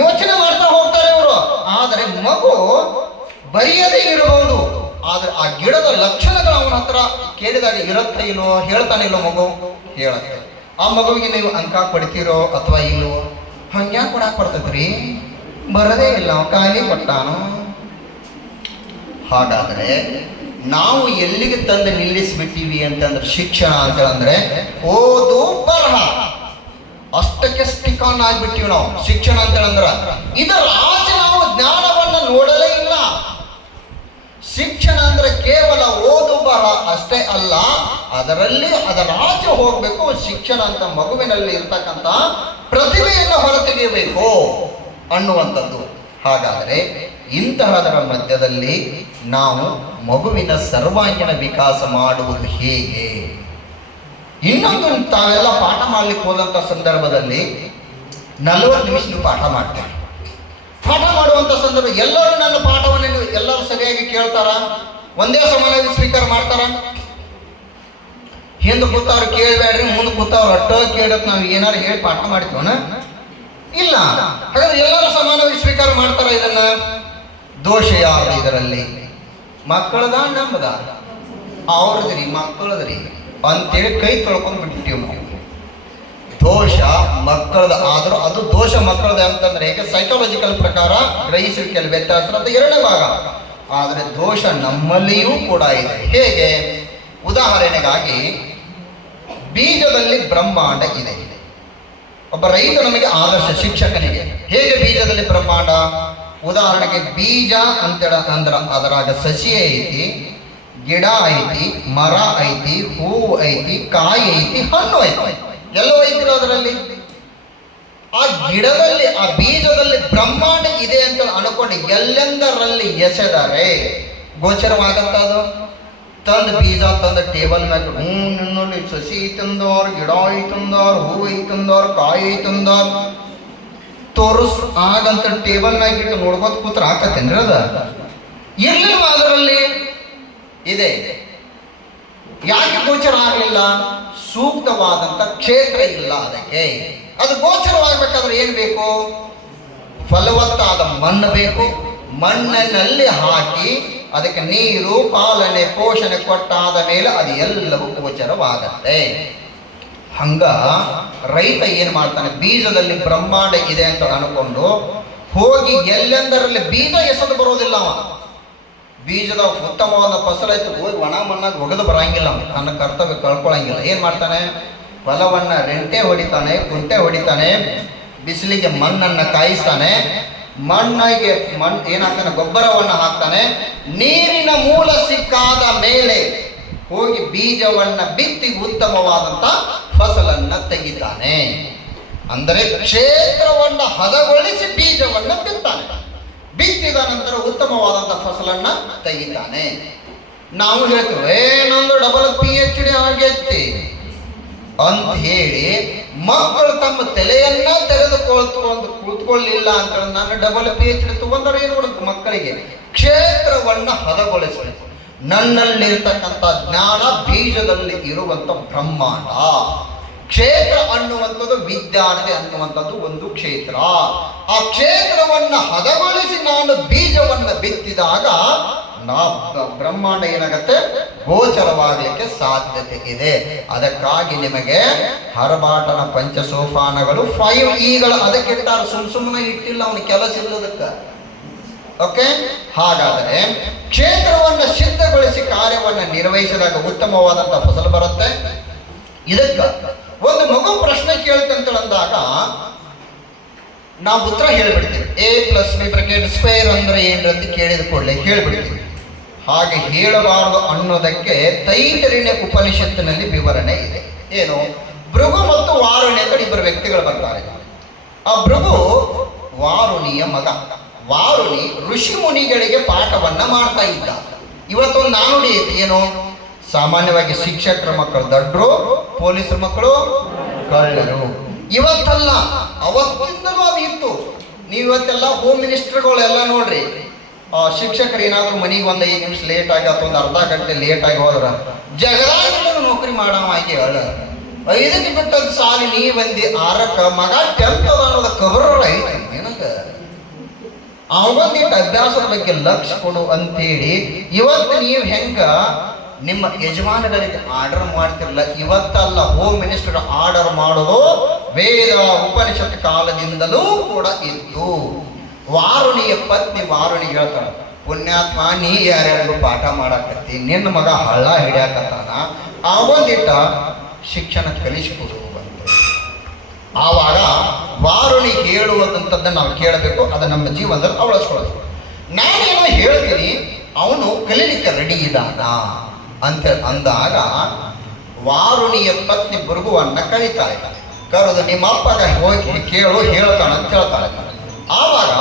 ಯೋಚನೆ ಮಾಡ್ತಾ ಹೋಗ್ತಾರೆ ಇವರು. ಆದರೆ ಮಗು ಬರೆಯದೇ ಇರಬಹುದು, ಆದ್ರೆ ಆ ಗಿಡದ ಲಕ್ಷಣಗಳು ಅವನ ಹತ್ರ ಕೇಳಿದಾಗ ಇರತ್ತ ಇಲ್ವೋ, ಹೇಳ್ತಾನೆ ಇಲ್ಲೋ ಮಗು? ಹೇಳತ್ತೆ. ಆ ಮಗುವಿಗೆ ನೀವು ಅಂಕ ಕೊಡ್ತೀರೋ ಅಥವಾ ಇಲ್ವೋ? ಹಂಗ್ಯಾಕೆ ಕೊಡಾಕ್ ಬರ್ತೈತ್ರಿ? ಬರದೇ ಇಲ್ಲ, ಖಾಲಿ ಕೊಟ್ಟಾನು. ಹಾಗಾದ್ರೆ ನಾವು ಎಲ್ಲಿಗೆ ತಂದು ನಿಲ್ಲಿಸ್ಬಿಟ್ಟಿವಿ ಅಂತಂದ್ರೆ ಶಿಕ್ಷಣ ಅಂತಂದ್ರೆ ಓದು ಬರಹ ಅಷ್ಟಕ್ಕೆ ಸ್ಟಿಕ್ ಆನ್ ಆಗ್ಬಿಟ್ಟಿವಿ ನಾವು. ಶಿಕ್ಷಣ ಅಂತಂದ್ರ ಇದರ ಆಚೆ ನಾವು ಜ್ಞಾನವನ್ನ ನೋಡಲೇ ಇಲ್ಲ. ಶಿಕ್ಷಣ ಅಂದ್ರೆ ಕೇವಲ ಓದು ಬರಹ ಅಷ್ಟೇ ಅಲ್ಲ, ಅದರ ಆಚೆ ಹೋಗ್ಬೇಕು. ಶಿಕ್ಷಣ ಅಂತ ಮಗುವಿನಲ್ಲಿ ಇರ್ತಕ್ಕಂಥ ಪ್ರತಿಭೆಯನ್ನು ಹೊರತೆಗೆಯಬೇಕು ಅನ್ನುವಂಥದ್ದು. ಹಾಗಾದರೆ ಇಂತಹದರ ಮಧ್ಯದಲ್ಲಿ ನಾವು ಮಗುವಿನ ಸರ್ವಾಂಗೀಣ ವಿಕಾಸ ಮಾಡುವುದು ಹೇಗೆ? ಇನ್ನೊಂದು, ತಾವೆಲ್ಲ ಪಾಠ ಮಾಡ್ಲಿಕ್ಕೆ ಹೋದಂಥ ಸಂದರ್ಭದಲ್ಲಿ 40 ನಿಮಿಷ ನೀವು ಪಾಠ ಮಾಡ್ತೇವೆ. ಪಾಠ ಮಾಡುವಂಥ ಸಂದರ್ಭ ಎಲ್ಲರೂ ನನ್ನ ಪಾಠವನ್ನು ಎಲ್ಲರೂ ಸರಿಯಾಗಿ ಕೇಳ್ತಾರ? ಒಂದೇ ಸಮಾನವಾಗಿ ಸ್ವೀಕಾರ ಮಾಡ್ತಾರ? ಹಿಂದೆ ಕೂತವ್ರು ಕೇಳಬೇಡ್ರಿ, ಮುಂದೆ ಕೂತವ್ರು ಅಟ್ಟೋ ಕೇಳತ್ ನಾವು ಏನಾರು ಹೇಳಿ ಪಾಠ ಮಾಡ್ತೀವನ? ಇಲ್ಲ. ಹಾಗಾದ್ರೆ ಎಲ್ಲರೂ ಸಮಾನವಾಗಿ ಸ್ವೀಕಾರ ಮಾಡ್ತಾರ? ಇದನ್ನ ದೋಷ ಯಾರು ಇದರಲ್ಲಿ? ಮಕ್ಕಳದ ನಮ್ಮದ? ಅವ್ರದ್ರಿ, ಮಕ್ಕಳದ್ರಿ ಅಂತೇಳಿ ಕೈ ತೊಳ್ಕೊಂಡು ಬಿಟ್ಟಿರ್ತೀವಿ ನಾವು. ದೋಷ ಮಕ್ಕಳದ ಆದ್ರೂ ಅದು ದೋಷ ಮಕ್ಕಳದ ಅಂತಂದ್ರೆ ಹೇಗೆ ಸೈಕಾಲಜಿಕಲ್ ಪ್ರಕಾರ ಗ್ರಹಿಸುವಿಕೆಯಲ್ಲಿ ವ್ಯತ್ಯಾಸ ಅಂತ ಎರಡನೇ ಭಾಗ. ಆದ್ರೆ ದೋಷ ನಮ್ಮಲ್ಲಿಯೂ ಕೂಡ ಇದೆ. ಹೇಗೆ? ಉದಾಹರಣೆಗಾಗಿ ಬೀಜದಲ್ಲಿ ಬ್ರಹ್ಮಾಂಡ ಇದೆ. ಒಬ್ಬ ರೈತ ನಮಗೆ ಆದರ್ಶ, ಶಿಕ್ಷಕನಿಗೆ ಹೇಗೆ ಬೀಜದಲ್ಲಿ ಬ್ರಹ್ಮಾಂಡ? ಉದಾಹರಣೆಗೆ ಬೀಜ ಅಂತೇಳ ಅಂದ್ರ ಅದರಾಗ ಸಸಿ ಐತಿ, ಗಿಡ ಐತಿ, ಮರ ಐತಿ, ಹೂವು ಐತಿ, ಕಾಯಿ ಐತಿ, ಹಣ್ಣು ಐತಿ, ಎಲ್ಲವೂ ಐತಿಲ್ಲ ಅದರಲ್ಲಿ. ಆ ಗಿಡದಲ್ಲಿ, ಆ ಬೀಜದಲ್ಲಿ ಬ್ರಹ್ಮಾಂಡ ಇದೆ ಅಂತ ಅನ್ಕೊಂಡು ಎಲ್ಲೆಂದರಲ್ಲಿ ಎಸೆದರೆ ಗೋಚರವಾಗತ್ತ? ಅದು ತಂದು ಬೀಜ ತಂದು ಟೇಬಲ್ ಮ್ಯಾಗ ನೋಡಿ ಸಸಿ ಐತಂದವ್ರು, ಗಿಡ ಐತಂದವ್ರು, ಹೂ ಐತಂದವ್ರು, ಕಾಯಿ ಐತಂದವ್ರು ತೋರಿಸ್ ಆಗಂತ ಟೇಬಲ್ ಮ್ಯಾಗ ಇಟ್ಟು ನೋಡ್ಕೋತ ಕೂತ್ರ ಹಾಕತ್ತೇನ್ರಿ? ಅದ ಇರ್ಲಿಲ್ವ ಅದರಲ್ಲಿ? ಇದೆ. ಯಾಕೆ ಗೋಚರ ಆಗಲಿಲ್ಲ? ಸೂಕ್ತವಾದಂತ ಕ್ಷೇತ್ರ ಇಲ್ಲ ಅದಕ್ಕೆ. ಅದು ಗೋಚರವಾಗಬೇಕಾದ್ರೆ ಏನ್ ಬೇಕು? ಫಲವತ್ತಾದ ಮಣ್ಣು ಬೇಕು. ಮಣ್ಣಿನಲ್ಲಿ ಹಾಕಿ ಅದಕ್ಕೆ ನೀರು, ಪಾಲನೆ, ಪೋಷಣೆ ಕೊಟ್ಟಾದ ಮೇಲೆ ಅದು ಎಲ್ಲವೂ ಗೋಚರವಾಗತ್ತೆ. ಹಂಗ ರೈತ ಏನ್ ಮಾಡ್ತಾನೆ? ಬೀಜದಲ್ಲಿ ಬ್ರಹ್ಮಾಂಡ ಇದೆ ಅಂತ ಅನ್ಕೊಂಡು ಹೋಗಿ ಎಲ್ಲೆಂದರಲ್ಲಿ ಬೀಜ ಎಸೆದು ಬರೋದಿಲ್ಲ ಅವ. ಬೀಜದ ಉತ್ತಮವಾದ ಫಸಲೈತು ಹೋಗಿ ಒಣ ಮಣ್ಣಾಗ ಒಗೆದು ಬರಂಗಿಲ್ಲ, ತನ್ನ ಕರ್ತವ್ಯ ಕಳ್ಕೊಳಂಗಿಲ್ಲ. ಏನ್ ಮಾಡ್ತಾನೆ? ಫಲವನ್ನ ರೆಂಟೆ ಹೊಡಿತಾನೆ, ಕುಂಟೆ ಹೊಡಿತಾನೆ, ಬಿಸಿಲಿಗೆ ಮಣ್ಣನ್ನ ಕಾಯಿಸ್ತಾನೆ, ಮಣ್ಣಿಗೆ ಏನಾಗ್ತಾನೆ? ಗೊಬ್ಬರವನ್ನ ಹಾಕ್ತಾನೆ. ನೀರಿನ ಮೂಲ ಸಿಕ್ಕಾದ ಮೇಲೆ ಹೋಗಿ ಬೀಜವನ್ನ ಬಿತ್ತಿ ಉತ್ತಮವಾದಂತ ಫಸಲನ್ನ ತೆಗಿತಾನೆ. ಅಂದರೆ ಕ್ಷೇತ್ರವನ್ನ ಹದಗೊಳಿಸಿ ಬೀಜವನ್ನ ಬಿತ್ತಾನೆ. ಬಿತ್ತಿದ ನಂತರ ಉತ್ತಮವಾದಂತ ಫಸಲನ್ನ ತೆಗಿತಾನೆ. ನಾವು ಹೇಳ್ತೇವೆ ನಂದು ಡಬಲ್ PhD ಆಗೈತಿ ಅಂತ ಹೇಳಿ ಮಕ್ಕಳು ತಮ್ಮ ತಲೆಯನ್ನ ಕೂತ್ಕೊಳ್ಳಿಲ್ಲ ಅಂತ ನಾನು ಡಬಲ್ PhD ತಗೊಂಡ್ರೆ ಏನು ಮಾಡುತ್ತೆ? ಮಕ್ಕಳಿಗೆ ಕ್ಷೇತ್ರವನ್ನ ಹದಗೊಳಿಸಬೇಕು. ನನ್ನಲ್ಲಿರ್ತಕ್ಕಂಥ ಜ್ಞಾನ ಬೀಜದಲ್ಲಿ ಇರುವಂತ ಬ್ರಹ್ಮಾಂಡ, ಕ್ಷೇತ್ರ ಅನ್ನುವಂಥದ್ದು ವಿದ್ಯಾರ್ಥಿ ಅನ್ನುವಂಥದ್ದು ಒಂದು ಕ್ಷೇತ್ರ. ಆ ಕ್ಷೇತ್ರವನ್ನು ಹದಗೊಳಿಸಿ ನಾನು ಬೀಜವನ್ನು ಬಿತ್ತಿದಾಗ ಬ್ರಹ್ಮಾಂಡ ಏನಾಗತ್ತೆ, ಗೋಚರವಾಗಲಿಕ್ಕೆ ಸಾಧ್ಯತೆ ಇದೆ. ಅದಕ್ಕಾಗಿ ನಿಮಗೆ ಹರಬಾಟನ ಪಂಚಸೋಪಾನಗಳು 5 ಈಗಳು ಅದಕ್ಕೆ ಇಟ್ಟಾರ, ಸುಮ್ಮನೆ ಇಟ್ಟಿಲ್ಲ, ಅವನ ಕೆಲಸ ಇಲ್ಲದಕ್ಕೆ. ಓಕೆ, ಹಾಗಾದರೆ ಕ್ಷೇತ್ರವನ್ನು ಸಿದ್ಧಗೊಳಿಸಿ ಕಾರ್ಯವನ್ನು ನಿರ್ವಹಿಸಿದಾಗ ಉತ್ತಮವಾದಂತಹ ಫಸಲು ಬರುತ್ತೆ. ಇದಕ್ಕ ಒಂದು ಮಗು ಪ್ರಶ್ನೆ ಕೇಳ್ತಂತಂದಾಗ ನಾವು ಉತ್ತರ ಹೇಳ್ಬಿಡ್ತೀವಿ. A+B² ಅಂದ್ರೆ ಏನು ಅಂತ ಕೇಳಿದ ಕೂಡಲೇ ಹೇಳ್ಬಿಡ್ತೀವಿ. ಹಾಗೆ ಹೇಳಬಾರದು ಅನ್ನೋದಕ್ಕೆ ತೈತರಿಣ್ಯ ಉಪನಿಷತ್ತಿನಲ್ಲಿ ವಿವರಣೆ ಇದೆ. ಏನು, ಭೃಗು ಮತ್ತು ವಾರುಣಿ ಅಂತ ಇಬ್ಬರು ವ್ಯಕ್ತಿಗಳು ಬರ್ತಾರೆ. ಆ ಭೃಗು ವಾರುಣಿಯ ಮಗ. ವಾರುಣಿ ಋಷಿ ಮುನಿಗಳಿಗೆ ಪಾಠವನ್ನ ಮಾಡ್ತಾ ಇದ್ದ. ಇವತ್ತೊಂದು ನಾನುಡಿ ಐತಿ, ಏನು, ಸಾಮಾನ್ಯವಾಗಿ ಶಿಕ್ಷಕರ ಮಕ್ಕಳು ದಡ್ರು, ಪೊಲೀಸರ ಮಕ್ಕಳು ಕಳ್ಳರು. ಇವತ್ತಲ್ಲ, ಅವತ್ತಿಂದಲೂ ಅದು ಇತ್ತು. ನೀವತ್ತೆಲ್ಲ ಹೋಮ್ ಮಿನಿಸ್ಟರ್ಗಳು ಎಲ್ಲ ನೋಡ್ರಿ, ಶಿಕ್ಷಕರು ಏನಾದ್ರು ಮನೆಗೆ ಒಂದು 5 ನಿಮಿಷ ಲೇಟ್ ಆಗಿ ಅಥವಾ ಒಂದು ಅರ್ಧ ಗಂಟೆ ಲೇಟ್ ಆಗಿ ಹೋದ್ರ ಜಗಳ ನೌಕರಿ ಮಾಡಾಗಿ ಹೇಳ 5ಕ್ಕೆ ಬಿಟ್ಟದ್ದು ಸಾಲಿ ನೀ ಬಂದಿ 6ಕ್ಕೆ ಮಗ 10th ಅನ್ನೋದ ಕಬರ್ ಐತಿ. ಏನಂಗ ಅವೊಂದಿಟ್ಟು ಅಭ್ಯಾಸದ ಬಗ್ಗೆ ಲಕ್ಷ್ಯ ಕೊಡು ಅಂತೇಳಿ ಇವತ್ತು ನೀವು ಹೆಂಗ ನಿಮ್ಮ ಯಜಮಾನಗಳಿಗೆ ಆರ್ಡರ್ ಮಾಡ್ತಿರಲ್ಲ, ಇವತ್ತಲ್ಲ ಹೋಮ್ ಮಿನಿಸ್ಟರ್ ಆರ್ಡರ್ ಮಾಡೋದು ವೇದ ಉಪನಿಷತ್ ಕಾಲದಿಂದಲೂ ಕೂಡ ಇತ್ತು. ವಾರುಣಿಯ ಪತ್ನಿ ವಾರುಣಿ ಹೇಳ್ತಾಳ, ಪುಣ್ಯಾತ್ಮ ನೀ ಯಾರ್ಯಾರಿಗೂ ಪಾಠ ಮಾಡಾಕತ್ತಿ, ನಿನ್ನ ಮಗ ಹಳ್ಳ ಹಿಡಿಯಾಕತ್ತಾನ, ಅವೊಂದಿಟ್ಟ ಶಿಕ್ಷಣ ಕಲಿಸಿಕೊಡು ಬಂತು. ಆವಾಗ ವಾರುಣಿ ಹೇಳುವಂಥದ್ದನ್ನು ನಾವು ಕೇಳಬೇಕು, ಅದು ನಮ್ಮ ಜೀವನದಲ್ಲಿ ಅಳವಡಿಸ್ಕೊಳ್ಳೋದು. ನಾನೇನೋ ಹೇಳ್ತೀನಿ, ಅವನು ಕಲೀಲಿಕ್ಕೆ ರೆಡಿ ಇದ್ದಾನ ಅಂತ ಅಂದಾಗ ವಾರುಣಿಯ ಪತ್ನಿ ಭೃಗುವನ್ನ ಕರೀತಾಳೆ. ಕರೆದು ನಿಮ್ಮ ಅಪ್ಪಗ ಹೋಗಿ ಕೇಳು, ಹೇಳ್ತಾನ ಅಂತ ಹೇಳ್ತಾಳೆ. ಆವಾಗ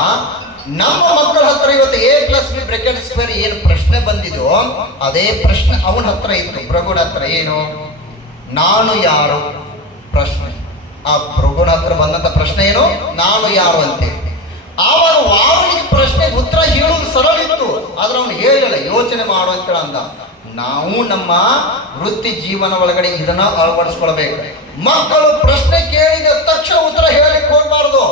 ನಮ್ಮ ಮಕ್ಕಳ ಹತ್ರ ಇವತ್ತು A+B² ಏನು ಪ್ರಶ್ನೆ ಬಂದಿದೋ ಅದೇ ಪ್ರಶ್ನೆ ಅವನ ಹತ್ರ ಇತ್ತು, ಭೃಗುನ ಹತ್ರ. ಏನು, ನಾನು ಯಾರು ಪ್ರಶ್ನೆ. ಆ ಭೃಗುನ ಹತ್ರ ಬಂದಂತ ಪ್ರಶ್ನೆ ಏನು, ನಾನು ಯಾರು ಅಂತೇಳಿ. ಆವಾಗ ವಾರುಣಿಗೆ ಪ್ರಶ್ನೆ ಉತ್ತರ ಹೇಳುವುದು ಸರಳ ಇತ್ತು, ಆದ್ರೆ ಅವನು ಹೇಳಿಲ್ಲ, ಯೋಚನೆ ಮಾಡು ಅಂತೇಳಿ ಅಂದ. ನಾವು ನಮ್ಮ ವೃತ್ತಿ ಜೀವನ ಒಳಗಡೆ ಇದನ್ನ ಅಳವಡಿಸ್ಕೊಳ್ಬೇಕು. ಮಕ್ಕಳು ಪ್ರಶ್ನೆ ಕೇಳಿದ ತಕ್ಷಣ ಉತ್ತರ ಹೇಳಲಿಕ್ಕೆ ಹೋಗ್ಬಾರ್ದು.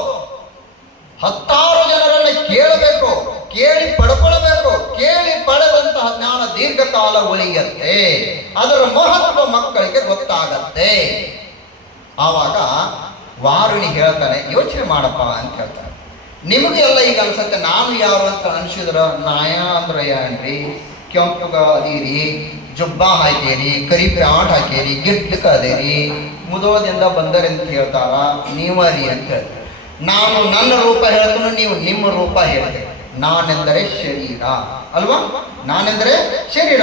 10 ಜನರನ್ನ ಕೇಳಬೇಕು, ಕೇಳಿ ಪಡ್ಕೊಳ್ಬೇಕು. ಕೇಳಿ ಪಡೆದಂತಹ ಜ್ಞಾನ ದೀರ್ಘಕಾಲ ಉಳಿಯತ್ತೆ, ಅದರ ಮಹತ್ವ ಮಕ್ಕಳಿಗೆ ಗೊತ್ತಾಗತ್ತೆ. ಆವಾಗ ವಾರುಣಿ ಹೇಳ್ತಾನೆ, ಯೋಚನೆ ಮಾಡಪ್ಪ ಅಂತ ಹೇಳ್ತಾನೆ. ನಿಮಗೆ ಎಲ್ಲ ಈಗ ಅನ್ಸತ್ತೆ ನಾನು ಯಾರು ಅಂತ ಅನ್ಸಿದ್ರ, ನಾಯ ಅಂದ್ರೆ ಏನ್ರಿ, ಕೆಂಪುಗ ಅದೀರಿ, ಜುಬ್ಬಾ ಹಾಕೇರಿ, ಕರಿ ಪ್ಯಾಂಟ್ ಹಾಕೇರಿ, ಗಿಡ್ಡಕ್ಕೆ ಅದೇರಿ, ಮುದೋದಿಂದ ಬಂದರಿ ಅಂತ ಹೇಳ್ತಾರ, ನೀವರಿ ಅಂತ ಹೇಳ್ತಾರೆ. ನಾನು ನನ್ನ ರೂಪ ಹೇಳ್ತೀನಿ, ನೀವು ನಿಮ್ಮ ರೂಪ ಹೇಳ್ತೇವೆ. ನಾನೆಂದರೆ ಶರೀರ ಅಲ್ವಾ, ನಾನೆಂದರೆ ಶರೀರ.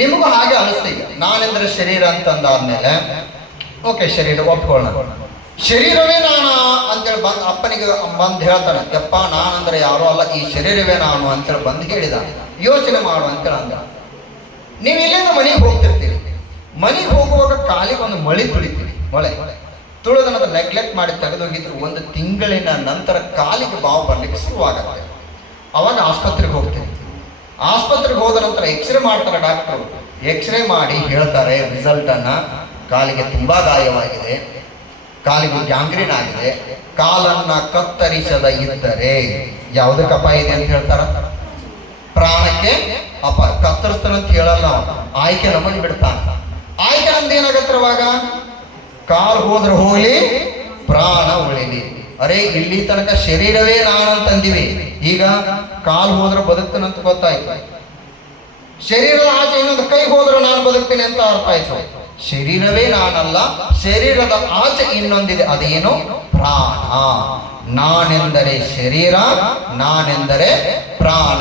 ನಿಮಗೂ ಹಾಗೆ ಅನಿಸ್ತೀಗ, ನಾನೆಂದರೆ ಶರೀರ ಅಂತಂದಾದ್ಮೇಲೆ ಓಕೆ ಶರೀರ ಒಪ್ಕೊಳ್ಳೋಣ, ಶರೀರವೇ ನಾನು ಅಂತೇಳಿ ಬಂದು ಅಪ್ಪನಿಗೆ ಬಂದು ಹೇಳ್ತಾನೆ, ಯಪ್ಪ ನಾನಂದ್ರೆ ಯಾರೋ ಅಲ್ಲ, ಈ ಶರೀರವೇ ನಾನು ಅಂತೇಳಿ ಬಂದು ಹೇಳಿದ. ಯೋಚನೆ ಮಾಡು ಅಂತೇಳಿ ಅಂದ. ನೀವು ಇಲ್ಲಿಂದ ಮನೆಗೆ ಹೋಗ್ತಿರ್ತೀರಿ, ಮನೆಗೆ ಹೋಗುವಾಗ ಕಾಲಿಗೆ ಒಂದು ಮಳಿ ತುಳಿತೀರಿ, ಮೊಳೆ ತುಳಿದನ್ನದ ನೆಗ್ಲೆಕ್ಟ್ ಮಾಡಿ ತೆಗೆದೋಗಿದ್ರು 1 ತಿಂಗಳಿನ ನಂತರ ಕಾಲಿಗೆ ಬಾವು ಬರ್ಲಿಕ್ಕೆ ಶುರುವಾಗತ್ತೆ. ಅವಾಗ ಆಸ್ಪತ್ರೆಗೆ ಹೋಗ್ತೀವಿ. ಆಸ್ಪತ್ರೆಗೆ ಹೋದ ನಂತರ ಎಕ್ಸ್ರೇ ಮಾಡ್ತಾರೆ ಡಾಕ್ಟರು. ಎಕ್ಸ್ರೇ ಮಾಡಿ ಹೇಳ್ತಾರೆ ರಿಸಲ್ಟನ್ನ, ಕಾಲಿಗೆ ತುಂಬಾ ಗಾಯವಾಗಿದೆ, ಕಾಲಿಗೆ ಗ್ಯಾಂಗ್ರೀನ್ ಆಗಿದೆ, ಕಾಲನ್ನ ಕತ್ತರಿಸದ ಇದ್ದರೆ ಯಾವುದಕ್ಕೆ ಅಪಾಯ ಇದೆ ಅಂತ ಹೇಳ್ತಾರ, ಪ್ರಾಣಕ್ಕೆ ಅಪಾಯ. ಕತ್ತರಿಸ್ತಾನಂತ ಹೇಳಲ್ಲ, ಆಯ್ಕೆ ನಮ್ಮನ್ನು ಬಿಡ್ತಾನ. ಆಯ್ಕೆ ನಮ್ದು ಏನಾಗತ್ತರವಾಗ, ಕಾಲು ಹೋದ್ರೆ ಹೋಗ್ಲಿ, ಪ್ರಾಣ ಉಳಿಲಿ. ಅರೆ ಇಲ್ಲಿ ತನಕ ಶರೀರವೇ ನಾನು ಅಂತಂದಿವಿ, ಈಗ ಕಾಲು ಹೋದ್ರೆ ಬದುಕ್ತಾನಂತ ಗೊತ್ತಾಯ್ತು. ಶರೀರದ ಆಚೆ ಇನ್ನೊಂದು ಕೈ ಹೋದ್ರೆ ನಾನು ಬದುಕ್ತೇನೆ ಅಂತ ಅರ್ಥ ಆಯ್ತು. ಶರೀರವೇ ನಾನಲ್ಲ, ಶರೀರದ ಆಚೆ ಇನ್ನೊಂದಿದೆ, ಅದೇನು, ಪ್ರಾಣ. ನಾನೆಂದರೆ ಶರೀರ, ನಾನೆಂದರೆ ಪ್ರಾಣ.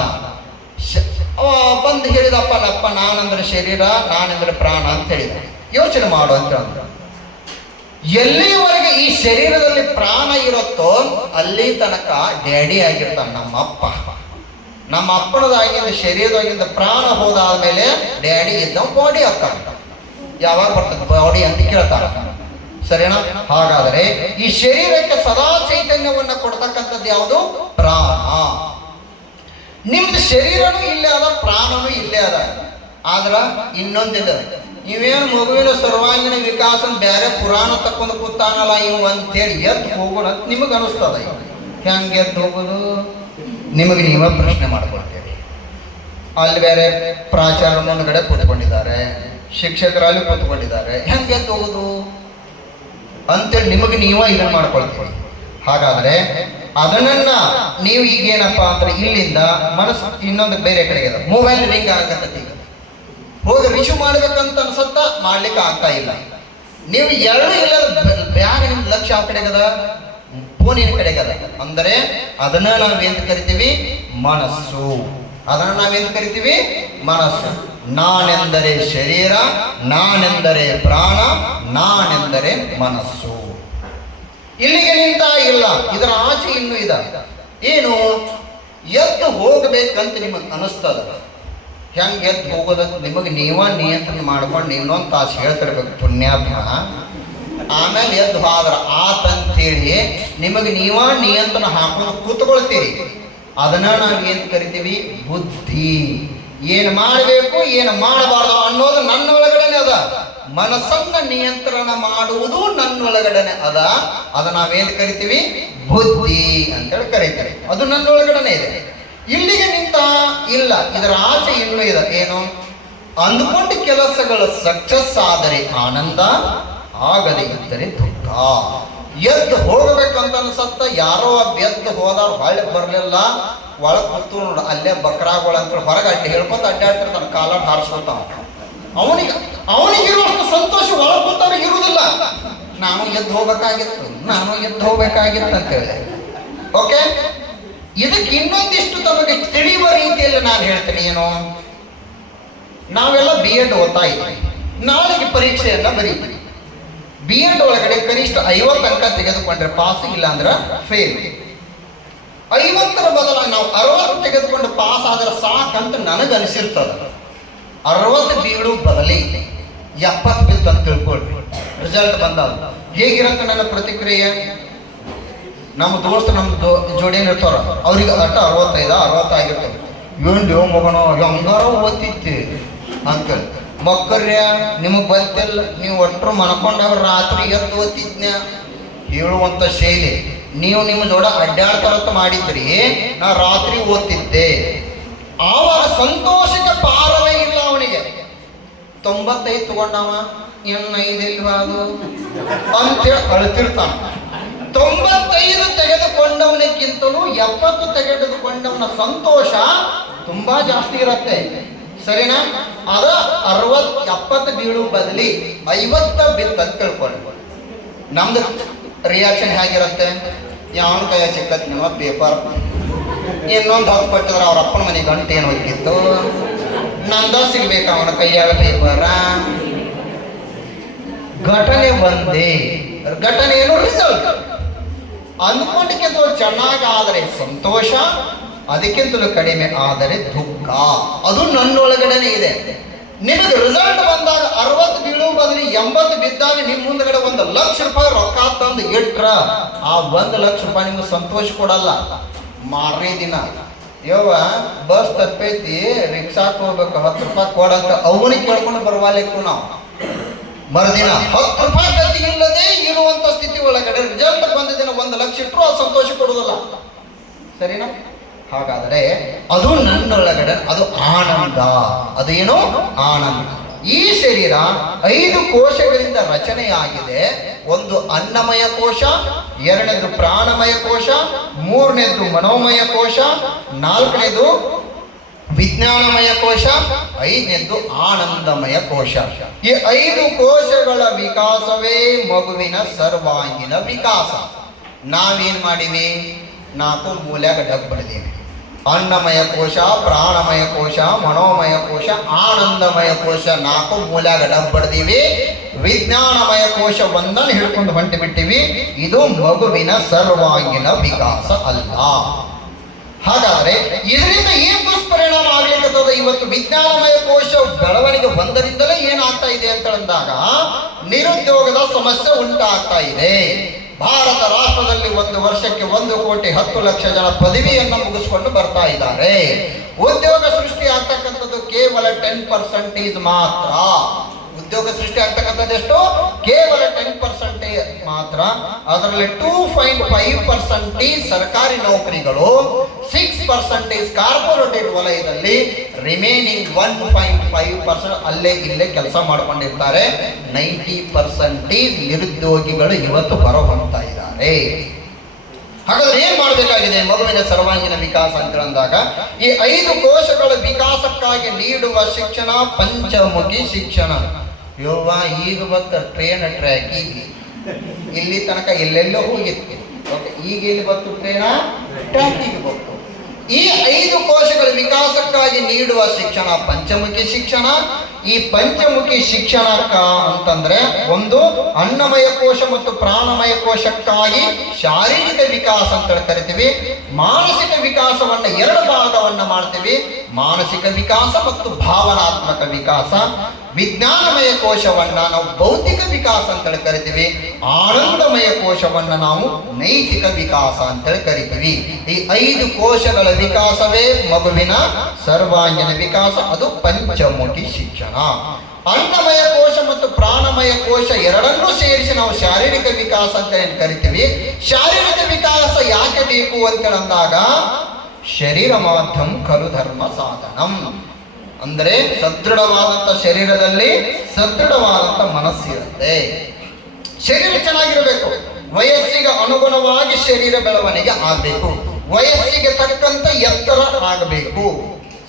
ಬಂದು ಹೇಳಿದಪ್ಪ ನಪ್ಪ ನಾನೆಂದರೆ ಶರೀರ, ನಾನೆಂದರೆ ಪ್ರಾಣ ಅಂತ ಹೇಳಿದ. ಯೋಚನೆ ಮಾಡು ಅಂತ ಅಂದ. ಎಲ್ಲಿಯವರೆಗೆ ಈ ಶರೀರದಲ್ಲಿ ಪ್ರಾಣ ಇರುತ್ತೋ ಅಲ್ಲಿ ತನಕ ಡ್ಯಾಡಿ ಆಗಿರ್ತಾನೆ ನಮ್ಮ ಅಪ್ಪ. ನಮ್ಮ ಅಪ್ಪನದಾಗಿಂದ ಶರೀರದಾಗಿಂದ ಪ್ರಾಣ ಹೋದಾದ್ಮೇಲೆ ಡ್ಯಾಡಿ ಇದ್ದ ಬಾಡಿ ಆಗ್ತಾನೆ. ಯಾವಾಗ ಬರ್ತದೆ ಬಾಡಿ ಅಂತ ಕೇಳ್ತಾರ, ಸರಿನಾ? ಹಾಗಾದರೆ ಈ ಶರೀರಕ್ಕೆ ಸದಾ ಚೈತನ್ಯವನ್ನ ಕೊಡ್ತಕ್ಕಂಥದ್ದು ಯಾವುದು, ಪ್ರಾಣ. ನಿಮ್ದು ಶರೀರನೂ ಇಲ್ಲೇ ಅದ, ಪ್ರಾಣನೂ ಇಲ್ಲೇ ಅದ. ಆದ್ರ ಇನ್ನೊಂದಿದೆ, ಇವೇನು ಮಗುವಿನ ಸರ್ವಾಂಗೀಣ ವಿಕಾಸ ಬೇರೆ ಪುರಾಣ ತಕ್ಕೊಂಡು ಕೂತಾನಲ್ಲ ಇವು ಅಂತೇಳಿ ಎದ್ದು ಹೋಗೋಣ ಅಂತ ನಿಮಗೆ ಅನಿಸ್ತದ. ಹೆಂಗೆ ಎದ್ದು ಹೋಗೋದು ನಿಮಗೆ ನೀವೇ ಪ್ರಶ್ನೆ ಮಾಡ್ಕೊಳ್ತೀರಿ. ಅಲ್ಲಿ ಬೇರೆ ಪ್ರಾಚಾರ್ಯ ಮುಂದ್ಗಡೆ ಕೂತ್ಕೊಂಡಿದ್ದಾರೆ, ಶಿಕ್ಷಕರಲ್ಲಿ ಕೂತ್ಕೊಂಡಿದ್ದಾರೆ, ಹೆಂಗೆ ಎದ್ದು ಹೋಗೋದು ಅಂತೇಳಿ ನಿಮಗೆ ನೀವೇ ಇದನ್ನ ಮಾಡ್ಕೊಳ್ತೀವಿ. ಹಾಗಾದ್ರೆ ಅದನ್ನ ನೀವು ಈಗ ಏನಪ್ಪಾ ಅಂದ್ರೆ ಇಲ್ಲಿಂದ ಮನಸ್ಸು ಇನ್ನೊಂದು ಬೇರೆ ಕಡೆಗೆ ಮೊಬೈಲ್ ರಿಂಗ್ ಆಗತ್ತೆ. ಈಗ ಹೋಗಿ ರಿಸೀವ್ ಮಾಡ್ಬೇಕಂತ ಅನ್ಸತ್ತ, ಮಾಡ್ಲಿಕ್ಕೆ ಆಗ್ತಾ ಇಲ್ಲ. ನೀವು ಎರಡು ಇಲ್ಲ ಬ್ಯಾಗ್ ನಿಮ್ ಲಕ್ಷ್ಯ ಆ ಕಡೆಗದ, ಫೋನಿನ ಕಡೆಗದ. ಅಂದರೆ ಅದನ್ನ ನಾವೇಂತ ಕರಿತೀವಿ ಮನಸ್ಸು. ಅದನ್ನ ನಾವೇಂತ ಕರಿತೀವಿ ಮನಸ್ಸು. ನಾನೆಂದರೆ ಶರೀರ, ನಾನೆಂದರೆ ಪ್ರಾಣ, ನಾನೆಂದರೆ ಮನಸ್ಸು. ಇಲ್ಲಿಗೆ ನಿಂತ ಇಲ್ಲ, ಇದರ ಆಚೆ ಇನ್ನೂ ಇದೆ. ಏನು ಎದ್ದು ಹೋಗ್ಬೇಕಂತ ನಿಮಗೆ ಅನಿಸ್ತದ. ಹೆಂಗೆ ಎದ್ದು ಹೋಗೋದ ನಿಮಗೆ ನೀವ ನಿಯಂತ್ರಣ ಮಾಡ್ಕೊಂಡು ಇನ್ನೊಂದು ತಾಸು ಹೇಳ್ತಿರ್ಬೇಕು ಪುಣ್ಯಾತ್ಮ. ಆಮೇಲೆ ಎದ್ದು ಹೋದ್ರ ಆತಂತೇಳಿ ನಿಮಗೆ ನೀವ ನಿಯಂತ್ರಣ ಹಾಕೊಂಡು ಕೂತ್ಕೊಳ್ತೀರಿ. ಅದನ್ನ ನಾವು ಏನು ಕರಿತೀವಿ ಬುದ್ಧಿ. ಏನು ಮಾಡಬೇಕು ಏನು ಮಾಡಬಾರ್ದು ಅನ್ನೋದು ನನ್ನ ಒಳಗಡೆನೆ ಅದ. ಮನಸ್ಸನ್ನ ನಿಯಂತ್ರಣ ಮಾಡುವುದು ನನ್ನ ಒಳಗಡೆನೆ ಅದ. ಅದ ನಾವೇನು ಕರಿತೀವಿ ಬುದ್ಧಿ ಅಂತೇಳಿ ಕರೀತೀವಿ. ಅದು ನನ್ನ ಒಳಗಡೆನೆ ಇದೆ. ಇಲ್ಲಿಗೆ ನಿಂತ ಇಲ್ಲ, ಇದರ ಆಚೆ ಇನ್ನೂ ಇದೆ. ಏನು ಅಂದುಕೊಂಡ ಕೆಲಸಗಳು ಸಕ್ಸಸ್ ಆದರೆ ಆನಂದ, ಆಗದೆ ಇದ್ದರೆ ದುಃಖ. ಎದ್ದು ಹೋಗಬೇಕಂತ ಅನ್ಸತ್ತ, ಯಾರೋ ಎದ್ದು ಹೋದವ್ರು ಹೊಳ್ಳಿ ಬರಲಿಲ್ಲ, ಒಳಗೆ ಕೂತು ನೋಡ ಅಲ್ಲೇ ಬಕ್ರಾಗಳಂತ ಹೊರಗೆ ಅಡ್ಡಿ ಹೇಳ್ಕೊತ ಅಡ್ಡಾಡ್ತಿರ್ತಾನೆ, ಕಾಲ ಹಾರಿಸ್ಕೊತಾವ. ಅವನಿಗಿರುವಷ್ಟು ಸಂತೋಷ ಒಳಗೆ ಕೂತವ್ರಿಗೆ ಇರುವುದಿಲ್ಲ. ನಾನು ಎದ್ದು ಹೋಗ್ಬೇಕಾಗಿತ್ತು, ನಾನು ಎದ್ದು ಹೋಗ್ಬೇಕಾಗಿತ್ತು ಅಂತ ಹೇಳಿದೆ. ಓಕೆ, ಇದಕ್ಕೆ ಇನ್ನೊಂದಿಷ್ಟು ತಮಗೆ ತಿಳಿಯುವ ರೀತಿಯಲ್ಲಿ ನಾನು ಹೇಳ್ತೀನಿ. ಏನು, ನಾವೆಲ್ಲ BEd ಓದ್ತಾ ಇದ್ವಿ, ನಾಳೆಗೆ ಪರೀಕ್ಷೆಯನ್ನ ಬರೀತೀವಿ. BEd ಒಳಗಡೆ ಕನಿಷ್ಠ 50 ಅಂಕ ತೆಗೆದುಕೊಂಡ್ರೆ ಪಾಸ್, ಇಲ್ಲ ಅಂದ್ರೆ ಫೇಲ್. 50ರ ಬದಲಾಗಿ ನಾವು 60 ತೆಗೆದುಕೊಂಡು ಪಾಸ್ ಆದ್ರೆ ಸಾಕಂತ ನನಗೆ ಅನಿಸಿರ್ತದ. 60 ಬೀಳು ಬದಲಿ 70 ಬಿತ್ತು ಅಂತ ತಿಳ್ಕೊಳ್ರಿ. ರಿಸಲ್ಟ್ ಬಂದಾಗ ಹೇಗಿರುತ್ತೆ ನನ್ನ ಪ್ರತಿಕ್ರಿಯೆ? ನಮ್ಮ ದೋಸ್ತ ನಮ್ಮ ಜೋಡಿಯನ್ನು ಇರ್ತಾರ, ಅವ್ರಿಗೆ ಅಟ್ಟ 65 60 ಆಗಿರ್ತವೆ. ಏನು ಮಗನ ಹಂಗಾರ ಓದ್ತಿತ್ತು ಅಂತೇಳಿ. ಮಕ್ಕಳ್ಯ ನಿಮಗೆ ಗೊತ್ತಿಲ್ಲ, ನೀವು ಒಟ್ಟರು ಮನ್ಕೊಂಡವ್ರ ರಾತ್ರಿ ಎದ್ದು ಓದ್ತಿದ್ನ ಹೇಳುವಂಥ ಶೈಲಿ. ನೀವು ನಿಮ್ಮ ಜೋಡ ಅಡ್ಡಾಡ್ತಾರಂತ ಮಾಡಿದ್ರಿ, ನಾ ರಾತ್ರಿ ಓದ್ತಿದ್ದೆ. ಆವಾಗ ಸಂತೋಷಕ್ಕೆ ಪಾರವೇ ಇಲ್ಲ ಅವನಿಗೆ. 95 ತಗೊಂಡವ, ಇನ್ನು 5 ಇಲ್ವಾ ಅದು ಅಂತೇಳಿ ಅಳ್ತಿರ್ತಾನ. 95 ತೆಗೆದುಕೊಂಡವನಿಗಿಂತಲೂ 70 ತೆಗೆದುಕೊಂಡವನ ಸಂತೋಷ ತುಂಬಾ ಜಾಸ್ತಿ ಇರುತ್ತೆ. ಸರಿನಾ? ಅದ 60 70 ಬೀಳು ಬದಲಿ 50 ಬಿತ್ತಂತ ತಿಳ್ಕೊಂಡು ನಮ್ದು ರಿಯಾಕ್ಷನ್ ಹೇಗಿರುತ್ತೆ? ಯಾವನ ಕೈಯ ಸಿಕ್ಕತ್ ನಿಮ್ಮ ಪೇಪರ್, ಇನ್ನೊಂದು 10 ಕೊಟ್ಟಿದ್ರೆ ಅವ್ರ ಅಪ್ಪನ ಮನೆ ಗಂಟೆ ಏನು ಹೋಗಿತ್ತು, ನಂದ ಸಿಗ್ಬೇಕು ಅವನ ಕೈಯಾಗ ಪೇಪರ. ಘಟನೆ ಒಂದೇ, ಘಟನೆ ಏನು ರಿಸಲ್ಟ್. ಅಂದ್ಕೊಂಡಿಕ್ಕಿಂತ ಚೆನ್ನಾಗಾದರೆ ಸಂತೋಷ, ಅದಕ್ಕಿಂತಲೂ ಕಡಿಮೆ ಆದರೆ ದುಃಖ. ಅದು ನನ್ನೊಳಗಡೆನೆ ಇದೆ. ನಿಮಗೆ ರಿಸಲ್ಟ್ ಬಂದಾಗ 60 ಬೀಳು ಬದಲಿ 80 ಬಿದ್ದಾಗ ನಿಮ್ಮ ಮುಂದಗಡೆ 1 ಲಕ್ಷ ರೂಪಾಯಿ ರೊಕ್ಕ ತಂದು ಇಟ್ರ, ಆ 1 ಲಕ್ಷ ರೂಪಾಯಿ ನಿಮ್ಗೆ ಸಂತೋಷ ಕೊಡಲ್ಲ. ಮಾರನೇ ದಿನ ಯವ್ವ ಬಸ್ ತಪ್ಪೈತಿ, ರಿಕ್ಷಾಕ್ ಹೋಗ್ಬೇಕು, 10 ರೂಪಾಯಿ ಕೊಡಂತ ಅವನಿಗೆ ಕೇಳ್ಕೊಂಡು ಬರವಾಲಿಕ್ಕು ನಾವು. ಮರುದಿನ 10 ರೂಪಾಯಿ ಗತಿ ಇಲ್ಲದೆ ಇರುವಂತ ಸ್ಥಿತಿ ಒಳಗಡೆ ರಿಸಲ್ಟ್ ಬಂದ ದಿನ 1 ಲಕ್ಷ ಇಟ್ಟರು ಆ ಸಂತೋಷ ಕೊಡುವುದಿಲ್ಲ. ಸರಿನಾ? ಹಾಗಾದರೆ ಅದು ನನ್ನೊಳಗಡೆ ಅದು ಆನಂದ. ಅದೇನು ಆನಂದ. ಈ ಶರೀರ 5 ಕೋಶಗಳಿಂದ ರಚನೆಯಾಗಿದೆ. ಒಂದು ಅನ್ನಮಯ ಕೋಶ, 2ನೇದು ಪ್ರಾಣಮಯ ಕೋಶ, 3ನೇದು ಮನೋಮಯ ಕೋಶ, 4ನೇದು ವಿಜ್ಞಾನಮಯ ಕೋಶ, 5ನೇದು ಆನಂದಮಯ ಕೋಶ. ಈ 5 ಕೋಶಗಳ ವಿಕಾಸವೇ ಮಗುವಿನ ಸರ್ವಾಂಗೀಣ ವಿಕಾಸ. ನಾವೇನ್ ಮಾಡಿವಿ? 4 ಮೂಲೆಯಾಗ ಡಬ್ಬಡಿದೀವಿ. ಅನ್ನಮಯ ಕೋಶ, ಪ್ರಾಣಮಯ ಕೋಶ, ಮನೋಮಯ ಕೋಶ, ಆನಂದಮಯ ಕೋಶ 4 ಮೂಲೆಯಾಗ ಡಬ್ಬಡಿದೀವಿ. ವಿಜ್ಞಾನಮಯ ಕೋಶ ಒಂದನ್ನು ಹಿಡ್ಕೊಂಡು ಹೊಂಟಿ ಬಿಟ್ಟಿವಿ. ಇದು ಮಗುವಿನ ಸರ್ವಾಂಗೀಣ ವಿಕಾಸ ಅಲ್ಲ. ಹಾಗಾದ್ರೆ ಇದರಿಂದ ಏನ್ ದುಷ್ಪರಿಣಾಮ ಆಗ್ಲಿಕ್ಕದ? ಇವತ್ತು ವಿಜ್ಞಾನಮಯ ಕೋಶ ಬೆಳವಣಿಗೆ 1ರಿಂದಲೇ ಏನಾಗ್ತಾ ಇದೆ ಅಂತ ಅಂದಾಗ ನಿರುದ್ಯೋಗದ ಸಮಸ್ಯೆ ಉಂಟಾಗ್ತಾ ಇದೆ. ಭಾರತ ರಾಷ್ಟ್ರದಲ್ಲಿ ಒಂದು ವರ್ಷಕ್ಕೆ 1,10,00,000 ಜನ ಪದವಿಯನ್ನು ಮುಗಿಸ್ಕೊಂಡು ಬರ್ತಾ ಇದ್ದಾರೆ. ಉದ್ಯೋಗ ಸೃಷ್ಟಿ ಆಗ್ತಕ್ಕಂಥದ್ದು ಕೇವಲ 10% ಮಾತ್ರ. ಉದ್ಯೋಗ ಸೃಷ್ಟಿ ಆಗ್ತಕ್ಕಂಥದ್ದು ಎಷ್ಟು? ಕೇವಲ 10% ಮಾತ್ರ. ಅದರಲ್ಲಿ 2.5% ಸರ್ಕಾರಿ ನೌಕರಿಗಳು, 6% ಕಾರ್ಪೊರೇಟ್ ವಲಯದಲ್ಲಿ, ರಿಮೈನಿಂಗ್ 1.5% ಅಲ್ಲೇ ಇಲ್ಲೇ ಕೆಲಸ ಮಾಡ್ಕೊಂಡಿರ್ತಾರೆ. 90% ನಿರುದ್ಯೋಗಿಗಳು ಇವತ್ತು ಹೊರಹೊಮ್ತಾ ಇದ್ದಾರೆ. ಹಾಗಾದ್ರೆ ಏನ್ ಮಾಡಬೇಕಾಗಿದೆ? ಮಗುವಿನ ಸರ್ವಾಂಗೀಣ ವಿಕಾಸ ಅಂತ ಅಂದಾಗ ಈ 5 ಕೋಶಗಳ ವಿಕಾಸಕ್ಕಾಗಿ ನೀಡುವ ಶಿಕ್ಷಣ ಪಂಚಮುಖಿ ಶಿಕ್ಷಣ. ಯೋವ ಈಗ ಬತ್ತ ಟ್ರೈನ್ ಟ್ರ್ಯಾಕ್ ಇಲ್ಲಿ ತನಕ ಎಲ್ಲೆಲ್ಲೋ ಹೋಗಿತ್ತು. ಈಗ ಇಲ್ಲಿ ಬತ್ತು ಟ್ರೈನ ಟ್ರ್ಯಾಕಿಗೆ ಬಂತು. ಈ 5 ಕೋಶಗಳ ವಿಕಾಸಕ್ಕಾಗಿ ನೀಡುವ ಶಿಕ್ಷಣ ಪಂಚಮುಖಿ ಶಿಕ್ಷಣ. ಈ ಪಂಚಮುಖಿ ಶಿಕ್ಷಣಕ್ಕ ಅಂತಂದ್ರೆ ಒಂದು ಅನ್ನಮಯ ಕೋಶ ಮತ್ತು ಪ್ರಾಣಮಯ ಕೋಶಕ್ಕಾಗಿ ಶಾರೀರಿಕ ವಿಕಾಸ ಅಂತ ಕರಿತೀವಿ. ಮಾನಸಿಕ ವಿಕಾಸವನ್ನ 2 ಭಾಗವನ್ನ ಮಾಡ್ತೀವಿ, ಮಾನಸಿಕ ವಿಕಾಸ ಮತ್ತು ಭಾವನಾತ್ಮಕ ವಿಕಾಸ. ವಿಜ್ಞಾನಮಯ ಕೋಶವನ್ನ ನಾವು ಬೌದ್ಧಿಕ ವಿಕಾಸ ಅಂತೇಳಿ ಕರಿತೀವಿ. ಆನಂದಮಯ ಕೋಶವನ್ನ ನಾವು ನೈತಿಕ ವಿಕಾಸ ಅಂತೇಳಿ ಕರಿತೀವಿ. ಈ 5 ಕೋಶಗಳ ವಿಕಾಸವೇ ಮಗುವಿನ ಸರ್ವಾಂಗೀಣ ವಿಕಾಸ, ಅದು ಪಂಚಮುಖಿ ಶಿಕ್ಷಣ. ಅನ್ನಮಯ ಕೋಶ ಮತ್ತು ಪ್ರಾಣಮಯ ಕೋಶ ಎರಡನ್ನೂ ಸೇರಿಸಿ ನಾವು ಶಾರೀರಿಕ ವಿಕಾಸ ಅಂತ ಏನು ಕರಿತೀವಿ. ಶಾರೀರಿಕ ವಿಕಾಸ ಯಾಕೆ ಬೇಕು ಅಂತ ಅಂದಾಗ ಶರೀರ ಮಾಧ್ಯಮ ಖಲು ಧರ್ಮ ಸಾಧನಂ. ಅಂದರೆ ಸದೃಢವಾದಂಥ ಶರೀರದಲ್ಲಿ ಸದೃಢವಾದಂಥ ಮನಸ್ಸಿರುತ್ತೆ. ಶರೀರ ಚೆನ್ನಾಗಿರಬೇಕು, ವಯಸ್ಸಿಗೆ ಅನುಗುಣವಾಗಿ ಶರೀರ ಬೆಳವಣಿಗೆ ಆಗಬೇಕು, ವಯಸ್ಸಿಗೆ ತಕ್ಕಂತ ಎತ್ತರ ಆಗಬೇಕು.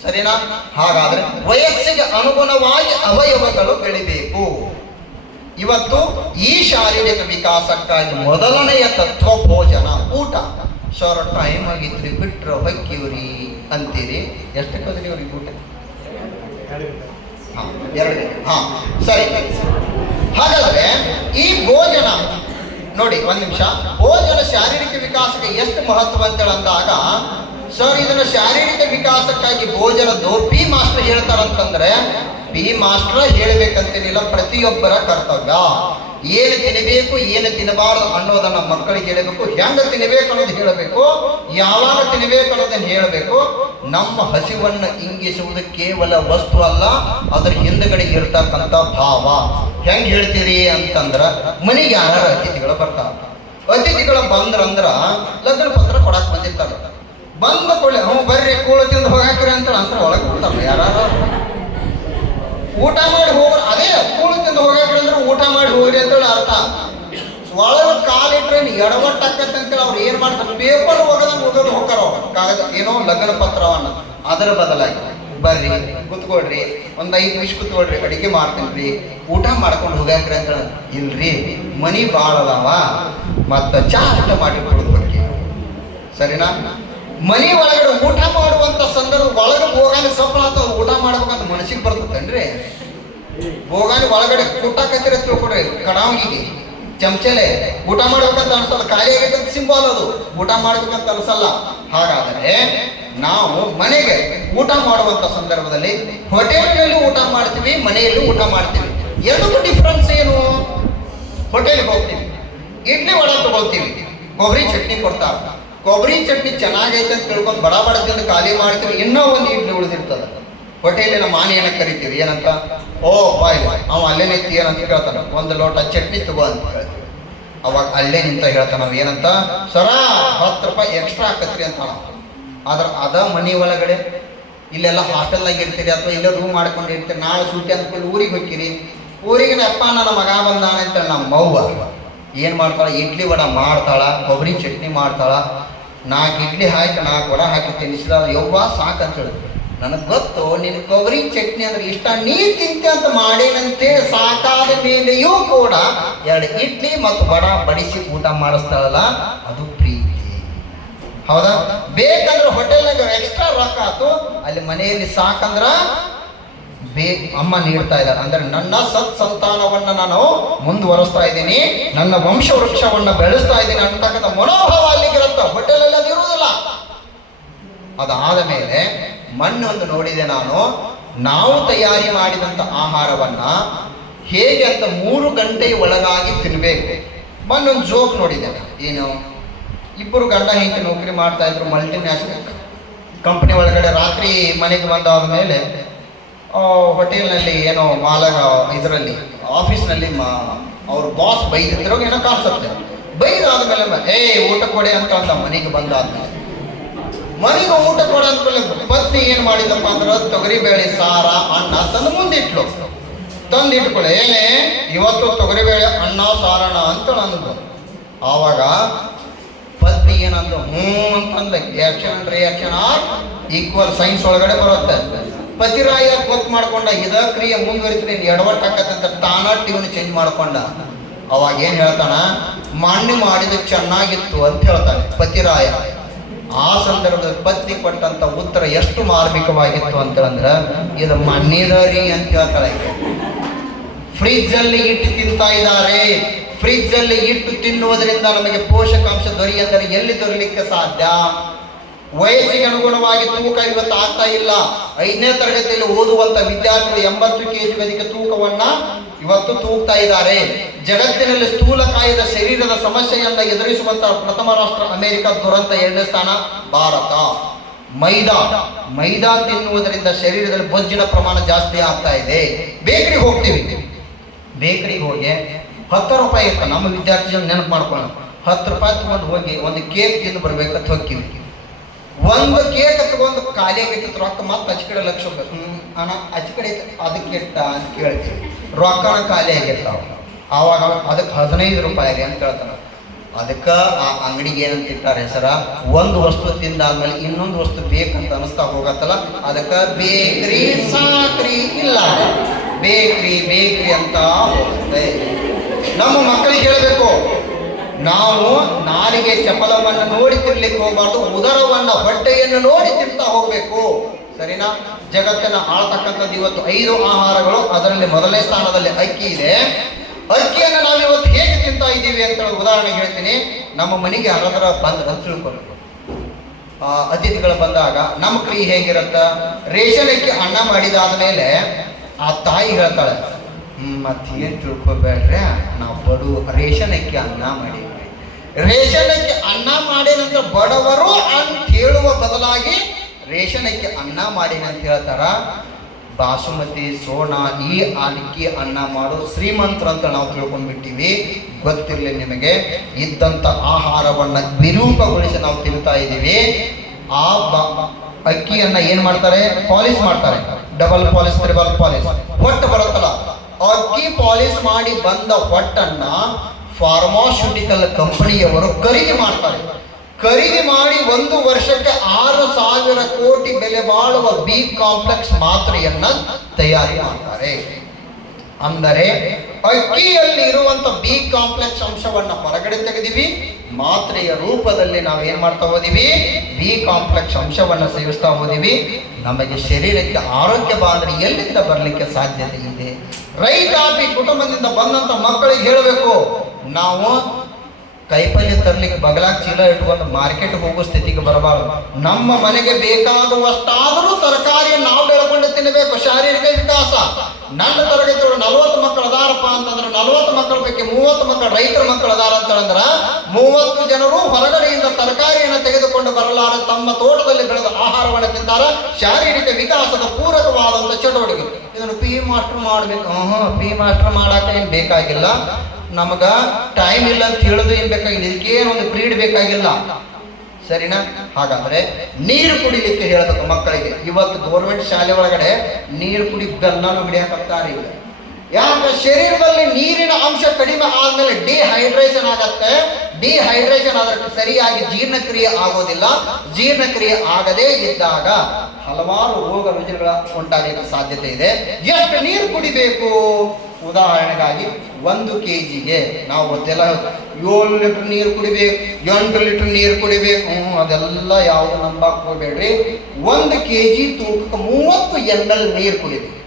ಸರಿನಾ? ಹಾಗಾದ್ರೆ ವಯಸ್ಸಿಗೆ ಅನುಗುಣವಾಗಿ ಅವಯವಗಳು ಬೆಳಿಬೇಕು. ಇವತ್ತು ಈ ಶಾರೀರಿಕ ವಿಕಾಸಕ್ಕಾಗಿ ಮೊದಲನೆಯ ತತ್ವ ಭೋಜನ, ಊಟ. ಸರ್ ಟೈಮ್ ಆಗಿದ್ರಿ ಬಿಟ್ರೆ ಹೊಕ್ಕಿವ್ರಿ ಅಂತೀರಿ. ಎಷ್ಟಕ್ಕೆ ಹೋದ್ರಿ ಅವ್ರಿಗೆ ಊಟ? 2 ಸರಿ. ಹಾಗಾದ್ರೆ ಈ ಭೋಜನ ನೋಡಿ, 1 ನಿಮಿಷ. ಭೋಜನ ಶಾರೀರಿಕ ವಿಕಾಸಕ್ಕೆ ಎಷ್ಟು ಮಹತ್ವ ಅಂತ ಅಂದಾಗ ಸರ್ ಇದನ್ನ ಶಾರೀರಿಕ ವಿಕಾಸಕ್ಕಾಗಿ ಭೋಜನದ್ದು ಪಿ ಮಾಸ್ಟರ್ ಹೇಳ್ತಾರಂತಂದ್ರೆ ಪಿ ಮಾಸ್ಟರ್ ಹೇಳ್ಬೇಕಂತೇನಿಲ್ಲ, ಪ್ರತಿಯೊಬ್ಬರ ಕರ್ತವ್ಯ. ಏನು ತಿನ್ನಬೇಕು ಏನು ತಿನ್ನಬಾರದು ಅನ್ನೋದನ್ನ ಮಕ್ಕಳಿಗೆ ಹೇಳಬೇಕು. ಹೆಂಗ ತಿನ್ನಬೇಕು ಅನ್ನೋದು ಹೇಳಬೇಕು, ಯಾವಾಗ ತಿನ್ನಬೇಕು ಅನ್ನೋದನ್ನ ಹೇಳಬೇಕು. ನಮ್ಮ ಹಸಿವನ್ನು ಇಂಗಿಸುವುದು ಕೇವಲ ವಸ್ತು ಅಲ್ಲ, ಅದ್ರ ಹಿಂದಗಡೆ ಇರ್ತಕ್ಕಂಥ ಭಾವ. ಹೆಂಗ್ ಹೇಳ್ತೀರಿ ಅಂತಂದ್ರ ಮನೆಗೆ ಯಾರ ಅತಿಥಿಗಳು ಬರ್ತಾರ. ಅತಿಥಿಗಳು ಬಂದ್ರಂದ್ರ ಲಗ್ನ ಪತ್ರ ಕೊಡಕ್ ಬಂದಿರ್ತಾರ. ಬಂದ ಕೊಳ್ಳೆ ಬರ್ರಿ ಕೂಳು ತಿಂದು ಹೋಗಾಕ್ರಿ ಅಂತ ಒಳಗೆ ಬಿಡ್ತಾರ. ಯಾರು ಊಟ ಮಾಡಿ ಹೋಗ್ರ, ಅದೇ ಕೂಳು ತಿಂದು ಹೋಗಾಕ್ರಿ ಅಂದ್ರೆ ಊಟ ಮಾಡಿ ಹೋಗ್ರಿ ಅಂತೇಳಿ ಅರ್ಥ. ಒಳಗೆ ಕಾಲಿಟ್ರೆ ಎಡವಟ್ಟಾಕತ್ತೆ ಅಂತೇಳಿ ಅವ್ರು ಏನ್ ಮಾಡ್ತಾರೆ, ಪೇಪರ್ ಹೋಗೋದು ಹೋಗ್ತಾರ. ಕಾಗದ ಏನೋ ಲಗ್ನ ಪತ್ರವನ್ನ ಅದರ ಬದಲಾಗಿ ಬರ್ರಿ ಕುತ್ಕೊಳ್ರಿ, ಒಂದ್ 5 ನಿಮಿಷ ಕುತ್ಕೊಳ್ರಿ, ಅಡಿಗೆ ಮಾಡ್ತೀನಿ, ಊಟ ಮಾಡ್ಕೊಂಡು ಹೋಗಾಕ್ರಿ ಅಂತ. ಇಲ್ರಿ ಮನಿ ಬಾಳ ಅದಾವ, ಮತ್ತ ಚಾ ಊಟ ಮಾಡಿ ಕೊಡೋದ್ ಬಗ್ಗೆ. ಸರಿನಾ? ಮನಿ ಒಳಗಡೆ ಊಟ ಮಾಡುವಂತ ಸಂದರ್ಭ ಒಳಗೆ ಹೋಗಾನಿ ಸಪ್ಪಳ ಅಂತ ಊಟ ಮಾಡ್ಬೇಕಂತ ಮನಸ್ಸಿಗೆ ಬರ್ತದೇನ್ರಿ? ಹೋಗಾನಿ ಒಳಗಡೆ ಕುಟ್ಟಾಕತ್ತಿರ ತಿಳ್ಕೊಡ್ರಿ, ಕಡಾವಣಿಗೆ ಚಮಚಲೆ ಊಟ ಮಾಡ್ಬೇಕಂತ ಅನ್ಸಲ್ಲ. ಖಾಲಿ ಆಗೈತಂತ ಸಿಂಬಲ್ ಅದು, ಊಟ ಮಾಡ್ಬೇಕಂತ ಅನ್ಸಲ್ಲ. ಹಾಗಾದರೆ ನಾವು ಮನೆಗೆ ಊಟ ಮಾಡುವಂತ ಸಂದರ್ಭದಲ್ಲಿ ಹೋಟೆಲ್ನಲ್ಲಿ ಊಟ ಮಾಡ್ತೀವಿ, ಮನೆಯಲ್ಲಿ ಊಟ ಮಾಡ್ತೀವಿ. ಎರಡಕ್ಕೂ ಡಿಫ್ರೆನ್ಸ್ ಏನು? ಹೋಟೆಲ್ಗೆ ಹೋಗ್ತೀವಿ, ಇಡ್ಲಿ ವಡ ತಗೊಳ್ತೀವಿ, ಕೊಬ್ಬರಿ ಚಟ್ನಿ ಕೊಡ್ತಾರ. ಕೊಬ್ಬರಿ ಚಟ್ನಿ ಚೆನ್ನಾಗೈತೆ ಅಂತ ತಿಳ್ಕೊಂಡು ಬಡ ಬಡದಿಂದ ಖಾಲಿ ಮಾಡ್ತೀವಿ, ಇನ್ನೂ ಒಂದು ಇಡ್ಲಿ ಉಳಿದಿರ್ತದೆ. ಹೋಟೆಲಿನ ಮಾನಿಯನ್ನ ಕರಿತೀವಿ, ಏನಂತ? ಓ ಬಾಯ್ ಅವ ಅಲ್ಲೇ ನಿಂತು ಏನಂತ ಕೇಳ್ತಾನ, 1 ಲೋಟ ಚಟ್ನಿ ತಗೋ ಅಂತ ಹೇಳಿ. ಅವಾಗ ಅಲ್ಲೇ ನಿಂತ ಹೇಳ್ತಾನ ನಾವು ಏನಂತ, ಸರ 10 ರೂಪಾಯಿ ಎಕ್ಸ್ಟ್ರಾ ಹಾಕತ್ರಿ ಅಂತ. ಆದ್ರೆ ಅದ ಮನಿ ಒಳಗಡೆ ಇಲ್ಲೆಲ್ಲ ಹಾಸ್ಟೆಲ್ನಾಗ ಇರ್ತೀರಿ ಅಥವಾ ಇಲ್ಲೇ ರೂಮ್ ಮಾಡ್ಕೊಂಡಿರ್ತೀರಿ. ನಾಳೆ ಸೂಟಿ ಅಂದ್ಕೊಂಡು ಊರಿಗೆ ಹೋಗ್ತೀರಿ. ಊರಿಗೆ ಅಪ್ಪ ನನ್ನ ಮಗ ಬಂದಾನ ಅಂತ ನಮ್ಮ ಅವ್ವ ಏನು ಮಾಡ್ತಾಳ, ಇಡ್ಲಿ ವಡ ಮಾಡ್ತಾಳ, ಕೊಬ್ಬರಿ ಚಟ್ನಿ ಮಾಡ್ತಾಳ. 4 ಇಡ್ಲಿ ಹಾಕಿ 4 ವಡ ಹಾಕಿ ತಿನ್ನಿಸಿದ. ಯವ್ವ ಸಾಕಂತ ಹೇಳಿ, ನನಗೆ ಗೊತ್ತು ನಿನ್ನ ಕೊಬ್ಬರಿ ಚಟ್ನಿ ಅಂದ್ರೆ ಇಷ್ಟ, ನೀ ತಿಂತೆ ಅಂತ ಮಾಡೇನಂತೆ. ಸಾಕಾದ ಮೇಲೆಯೂ ಕೂಡ 2 ಇಡ್ಲಿ ಮತ್ತು ವಡ ಬಡಿಸಿ ಊಟ ಮಾಡಿಸ್ತಾಳಲ್ಲ, ಅದು ಪ್ರೀತಿ. ಹೌದಾ? ಬೇಕಂದ್ರೆ ಹೋಟೆಲ್ನಾಗ ಎಕ್ಸ್ಟ್ರಾ ರೊಕ್ಕ ಆತು, ಅಲ್ಲಿ ಮನೆಯಲ್ಲಿ ಸಾಕಂದ್ರ ಅಮ್ಮ ನೀಡ್ತಾ ಇದ್ದಾರೆ. ಅಂದ್ರೆ ನನ್ನ ಸಂತಾನವನ್ನ ನಾನು ಮುಂದುವರಿಸ್ತಾ ಇದ್ದೀನಿ, ನನ್ನ ವಂಶ ವೃಕ್ಷವನ್ನ ಬೆಳೆಸ್ತಾ ಇದ್ದೀನಿ ಅಂತಕ್ಕಂಥ ಮನೋಭಾವ ಅಲ್ಲಿಗಿರುತ್ತ. ಹೋಟೆಲಲ್ಲಿ ಅದು ಇರುವುದಿಲ್ಲ. ಅದಾದ ಮೇಲೆ ಮೊನ್ನೊಂದು ನೋಡಿದೆ ನಾನು, ನಾವು ತಯಾರಿ ಮಾಡಿದಂಥ ಆಹಾರವನ್ನ ಹೇಗೆ ಅಂತ 3 ಗಂಟೆಯ ಒಳಗಾಗಿ ತಿನ್ಬೇಕು. ಮೊನ್ನೊಂದು ಜೋಕ್ ನೋಡಿದೆ. ಏನು, ಇಬ್ಬರು ಗಂಡ ಹೆಂಡತಿ ನೌಕರಿ ಮಾಡ್ತಾ ಇದ್ರು ಮಲ್ಟಿನ್ಯಾಷನಲ್ ಕಂಪ್ನಿ ಒಳಗಡೆ. ರಾತ್ರಿ ಮನೆಗೆ ಬಂದಾದ ಮೇಲೆ ಹೋಟೆಲ್ನಲ್ಲಿ ಏನೋ ಇದರಲ್ಲಿ ಆಫೀಸ್ನಲ್ಲಿ ಅವ್ರ ಬಾಸ್ ಬೈದಿದ್ರು ಏನೋ ಕಾಣಿಸುತ್ತೆ. ಬೈದಾದ್ಮೇಲೆ ಊಟ ಕೊಡೆ ಅಂತ ಅಂದ. ಮನೆಗೆ ಬಂದಾದ್ಮೇಲೆ ಮನೆಗೆ ಊಟ ಕೊಡ ಅಂದ್ಮೇಲೆ ಪತ್ನಿ ಏನ್ ಮಾಡಿದಪ್ಪ ಅಂದ್ರೆ ತೊಗರಿಬೇಳೆ ಸಾರ ಅನ್ನ ತಂದು ಮುಂದಿಟ್ಲು. ತಂದಿಟ್ಕೊಳ್ಳಿ, ಏನೇ ಇವತ್ತು ತೊಗರಿಬೇಳೆ ಅನ್ನ ಸಾರಣ ಅಂತ ಅಂದ್ರು. ಆವಾಗ ಪತ್ನಿ ಏನಂದ್ರು, ಅಂತಂದ. Action and reaction are equal science ಒಳಗಡೆ ಬರುತ್ತೆ. ಪತಿರಾಯ ಗೊತ್ತು ಮಾಡ್ಕೊಂಡ ಇದ ಕ್ರಿಯೆ ಮುಂದುವರಿತೀನಿ ಎಡವಟ್ಟು ಹಾಕತ್ತಂತ ತಾನ ಟ್ಯೂನ್ ಚೇಂಜ್ ಮಾಡ್ಕೊಂಡ. ಅವಾಗ ಏನ್ ಹೇಳ್ತಾನ, ಮಣ್ಣು ಮಾಡಿದ ಚೆನ್ನಾಗಿತ್ತು ಅಂತ ಹೇಳ್ತಾನೆ ಪತಿರಾಯ. ಆ ಸಂದರ್ಭದಲ್ಲಿ ಪತ್ನಿ ಕೊಟ್ಟಂತ ಉತ್ತರ ಎಷ್ಟು ಮಾರ್ಮಿಕವಾಗಿತ್ತು ಅಂತಂದ್ರ, ಇದು ಮಣ್ಣಿದರಿ ಅಂತ ಹೇಳ್ತಾಳೆ. ಫ್ರಿಜ್ ಅಲ್ಲಿ ಇಟ್ಟು ತಿಂತಾ ಇದ್ದಾರೆ. ಫ್ರಿಜ್ ಅಲ್ಲಿ ಇಟ್ಟು ತಿನ್ನುವುದರಿಂದ ನಮಗೆ ಪೋಷಕಾಂಶ ದೊರೆಯಂದರೆ ಎಲ್ಲಿ ದೊರೆಯಲಿಕ್ಕೆ ಸಾಧ್ಯ? ವಯಸ್ಸಿಗೆ ಅನುಗುಣವಾಗಿ ತೂಕ ಇವತ್ತು ಆಗ್ತಾ ಇಲ್ಲ. 5ನೇ ತರಗತಿಯಲ್ಲಿ ಓದುವಂತ ವಿದ್ಯಾರ್ಥಿಗಳು 80 kg ಅಧಿಕ ತೂಕವನ್ನ ಇವತ್ತು ತೂಗ್ತಾ ಇದ್ದಾರೆ. ಜಗತ್ತಿನಲ್ಲಿ ಸ್ಥೂಲಕಾಯದ ಶರೀರದ ಸಮಸ್ಯೆಯನ್ನ ಎದುರಿಸುವಂತಹ ಪ್ರಥಮ ರಾಷ್ಟ್ರ ಅಮೆರಿಕ, ದುರಂತ 2ನೇ ಸ್ಥಾನ ಭಾರತ. ಮೈದಾ ತಿನ್ನುವುದರಿಂದ ಶರೀರದಲ್ಲಿ ಬೊಜ್ಜಿನ ಪ್ರಮಾಣ ಜಾಸ್ತಿ ಆಗ್ತಾ ಇದೆ. ಬೇಕರಿಗೆ ಹೋಗ್ತೀವಿ, ಬೇಕರಿಗೆ ಹೋಗಿ 10 ರೂಪಾಯಿ ಇರ್ತ. ನಮ್ಮ ವಿದ್ಯಾರ್ಥಿಗಳು ನೆನಪು ಮಾಡ್ಕೊಳ್ಳೋಣ, 10 ರೂಪಾಯಿ ತಗೊಂಡು ಹೋಗಿ ಒಂದು ಕೇಕ್ ತಿಂದು ಬರ್ಬೇಕಂತ ಹೋಗ್ತೀವಿ. ಒಂದು ಕೇಕ್ ತಗೊಂಡು ಖಾಲಿಯಾಗಿತ್ತು ರೊಕ್ಕ ಮತ್ತೆ ಅಚ್ಕಡೆ ಲಕ್ಷ ಹೋಗ್ಬೇಕು. ಅಣ್ಣ ಅಚ್ಕಡೆ ಅದಕ್ಕೆ ಇಟ್ಟ ಅಂತ ಕೇಳ್ತೀವಿ, ರೊಕ್ಕನ ಖಾಲಿ ಆಗಿರ್ತಾವ. ಆವಾಗ ಅದಕ್ಕೆ 15 ರೂಪಾಯಿ ಅಂತ ಹೇಳ್ತಾನ. ಅದಕ್ಕೆ ಆ ಅಂಗಡಿಗೆ ಏನಂತ ಇಟ್ಟಾರ ಹೆಸರ, ಒಂದು ವಸ್ತು ತಿಂದಾದ್ಮೇಲೆ ಇನ್ನೊಂದು ವಸ್ತು ಬೇಕಂತ ಅನಿಸ್ತಾ ಹೋಗತ್ತಲ್ಲ, ಅದಕ್ಕೆ ಬೇಕ್ರಿ ಸಾಕ್ರಿ ಇಲ್ಲ ಬೇಕ್ರಿ ಅಂತ ಹೋಗುತ್ತೆ. ನಮ್ಮ ಮಕ್ಕಳಿಗೆ ಹೇಳಬೇಕು, ನಾವು ನಾಲಿಗೆ ಚಪಲವನ್ನು ನೋಡಿ ತಿನ್ಲಿಕ್ಕೆ ಹೋಗಬಾರ್ದು, ಉದರವನ್ನ ಹೊಟ್ಟೆಯನ್ನು ನೋಡಿ ತಿಂತಾ ಹೋಗ್ಬೇಕು. ಸರಿನಾ? ಜಗತ್ತನ್ನ ಆಳ್ತಕ್ಕಂಥದ್ದು ಇವತ್ತು 5 ಆಹಾರಗಳು, ಅದರಲ್ಲಿ ಮೊದಲನೇ ಸ್ಥಾನದಲ್ಲಿ ಅಕ್ಕಿ ಇದೆ. ಅಕ್ಕಿಯನ್ನು ನಾವು ಇವತ್ತು ಹೇಗೆ ತಿಂತಾ ಇದ್ದೀವಿ ಅಂತ ಉದಾಹರಣೆ ಹೇಳ್ತೀನಿ. ನಮ್ಮ ಮನೆಗೆ ಯಾರಾದ್ರೂ ಬಂದ ತಿಳ್ಕೊಬೇಕು, ಅತಿಥಿಗಳು ಬಂದಾಗ ನಮ್ಮ ಕ್ರಿಯೆ ಹೇಗಿರತ್ತ? ರೇಷನ್ ಅಕ್ಕಿ ಅನ್ನ ಮಾಡಿದಾದ್ಮೇಲೆ ಆ ತಾಯಿ ಹೇಳ್ತಾಳೆ, ಮತ್ತೇನ್ ತಿಳ್ಕೊಬೇಡ್ರೆ, ನಾವು ಬಡು ರೇಷನ್ ಅಕ್ಕಿ ಅನ್ನ ಮಾಡಿದ್ವಿ. ರೇಷನ್ ಅಕ್ಕಿ ಅನ್ನ ಮಾಡಿನಂತ ಬಡವರು ಅಂತ ಹೇಳುವ ಬದಲಾಗಿ ರೇಷನ್ ಅಕ್ಕಿ ಅನ್ನ ಮಾಡಿನ ಅಂತ ಹೇಳ್ತಾರ. ಬಾಸುಮತಿ ಸೋನಾ ಈ ಅಕ್ಕಿ ಅನ್ನ ಮಾಡೋ ಶ್ರೀಮಂತರು ಅಂತ ನಾವು ತಿಳ್ಕೊಂಡ್ಬಿಟ್ಟಿವಿ. ಗೊತ್ತಿರಲಿ ನಿಮಗೆ, ಇದ್ದಂತ ಆಹಾರವನ್ನ ವಿರೂಪಗೊಳಿಸಿ ನಾವು ತಿಂತಾ ಇದ್ದೀವಿ. ಆ ಅಕ್ಕಿಯನ್ನ ಏನ್ ಮಾಡ್ತಾರೆ? ಪಾಲಿಶ್ ಮಾಡ್ತಾರೆ. Double polish, triple polish. ಹೊಟ್ಟು ಬರುತ್ತಲ್ಲ, ಅಕ್ಕಿ ಪಾಲಿಶ್ ಮಾಡಿ ಬಂದ ಹೊಟ್ಟನ್ನ ಫಾರ್ಮಾಸ್ಯೂಟಿಕಲ್ ಕಂಪನಿಯವರು ಖರೀದಿ ಮಾಡ್ತಾರೆ. ಖರೀದಿ ಮಾಡಿ 1 ವರ್ಷಕ್ಕೆ 6,000 ಕೋಟಿ ಬೆಲೆ ಬಾಳುವ ಬಿ ಕಾಂಪ್ಲೆಕ್ಸ್ ಮಾತ್ರೆಯನ್ನ ತಯಾರಿ ಮಾಡ್ತಾರೆ. ಅಂದರೆ ಅಕ್ಕಿಯಲ್ಲಿ ಇರುವಂತ ಬಿ ಕಾಂಪ್ಲೆಕ್ಸ್ ಅಂಶವನ್ನ ಹೊರಗಡೆ ತೆಗೆದಿವಿ, ಮಾತ್ರೆಯ ರೂಪದಲ್ಲಿ ನಾವು ಏನ್ ಮಾಡ್ತಾ ಹೋದಿವಿ? ಬಿ ಕಾಂಪ್ಲೆಕ್ಸ್ ಅಂಶವನ್ನ ಸೇವಿಸ್ತಾ ಹೋದಿವಿ. ನಮಗೆ ಶರೀರಕ್ಕೆ ಆರೋಗ್ಯ ಬಾಂದ್ರೆ ಎಲ್ಲಿಂದ ಬರಲಿಕ್ಕೆ ಸಾಧ್ಯತೆ ಇದೆ? ರೈತಾಪಿ ಕುಟುಂಬದಿಂದ ಬಂದಂತ ಮಕ್ಕಳಿಗೆ ಹೇಳಬೇಕು, ನಾವು ಕೈಪಲ್ಯ ತರ್ಲಿಕ್ಕೆ ಬಗಲಾಗ ಚೀಲ ಇಟ್ಕೊಂಡು ಮಾರ್ಕೆಟ್ ಹೋಗೋ ಸ್ಥಿತಿಗೆ ಬರಬಾರದು. ನಮ್ಮ ಮನೆಗೆ ಬೇಕಾಗುವಷ್ಟಾದರೂ ತರಕಾರಿ ನಾವು ಬೆಳ್ಕೊಂಡು ತಿನ್ನಬೇಕು. ಶಾರೀರಿಕ ವಿಕಾಸ. ನನ್ನ ತರಗತಿಗಳು 40 ಮಕ್ಕಳು ಅದಾರಪ್ಪ ಅಂತಂದ್ರೆ 40 ಮಕ್ಕಳ ಪೈಕಿ 30 ಮಕ್ಕಳು ರೈತರ ಮಕ್ಕಳು ಅದಾರ ಅಂತಂದ್ರೆ 30 ಜನರು ಹೊರಗಡೆಯಿಂದ ತರಕಾರಿಯನ್ನು ತೆಗೆದುಕೊಂಡು ಬರಲಾರ ತಮ್ಮ ತೋಟದಲ್ಲಿ ಬೆಳೆದ ಆಹಾರವನ್ನು ತಿಂತಾರ. ಶಾರೀರಿಕ ವಿಕಾಸದ ಪೂರಕವಾದಂಥ ಚಟುವಟಿಕೆ. ಇದನ್ನು ಪಿ ಮಾಸ್ಟರ್ ಮಾಡಬೇಕು. ಪಿ ಮಾಸ್ಟರ್ ಮಾಡಾಕ ಏನು ಬೇಕಾಗಿಲ್ಲ, ನಮಗ ಟೈಮ್ ಇಲ್ಲ ಅಂತ ಹೇಳೋದು ಏನ್ ಬೇಕಾಗಿಲ್ಲ, ಇದಕ್ಕೇನೊಂದು ಪ್ರೀಡ್ ಬೇಕಾಗಿಲ್ಲ. ಸರಿನಾ? ಹಾಗಾದ್ರೆ ನೀರು ಕುಡಿಲಿಕ್ಕೆ ಹೇಳಬೇಕು ಮಕ್ಕಳಿಗೆ. ಇವತ್ತು ಗೌರ್ಮೆಂಟ್ ಶಾಲೆ ಒಳಗಡೆ ನೀರು ಕುಡಿ ಬೆಲ್ಲನು ಹಿಡಿಯಾಕತ್ತಾರೆ. ಯಾಕೆ? ಶರೀರದಲ್ಲಿ ನೀರಿನ ಅಂಶ ಕಡಿಮೆ ಆದ್ಮೇಲೆ ಡಿಹೈಡ್ರೇಷನ್ ಆಗತ್ತೆ. ಡಿಹೈಡ್ರೇಷನ್ ಆದ್ರೆ ಸರಿಯಾಗಿ ಜೀರ್ಣಕ್ರಿಯೆ ಆಗೋದಿಲ್ಲ. ಜೀರ್ಣಕ್ರಿಯೆ ಆಗದೇ ಇದ್ದಾಗ ಹಲವಾರು ರೋಗ ರುಜಿನಗಳ ಉಂಟಾಗಲಿಕ್ಕೆ ಸಾಧ್ಯತೆ ಇದೆ. ಎಷ್ಟು ನೀರು ಕುಡಿಬೇಕು? ಉದಾಹರಣೆಗಾಗಿ 1 kgಗೆ ನಾವು ಗೊತ್ತಿಲ್ಲ 7 ಲೀಟರ್ ನೀರು ಕುಡಿಬೇಕು, 8 ಲೀಟರ್ ನೀರು ಕುಡಿಬೇಕು. ಅದೆಲ್ಲ ಯಾವುದು ನಂಬಕ್ ಹೋಗ್ಬೇಡ್ರಿ. 1 kg ತೂಕಕ್ಕೆ 30 ml ನೀರು ಕುಡಿಬೇಕು.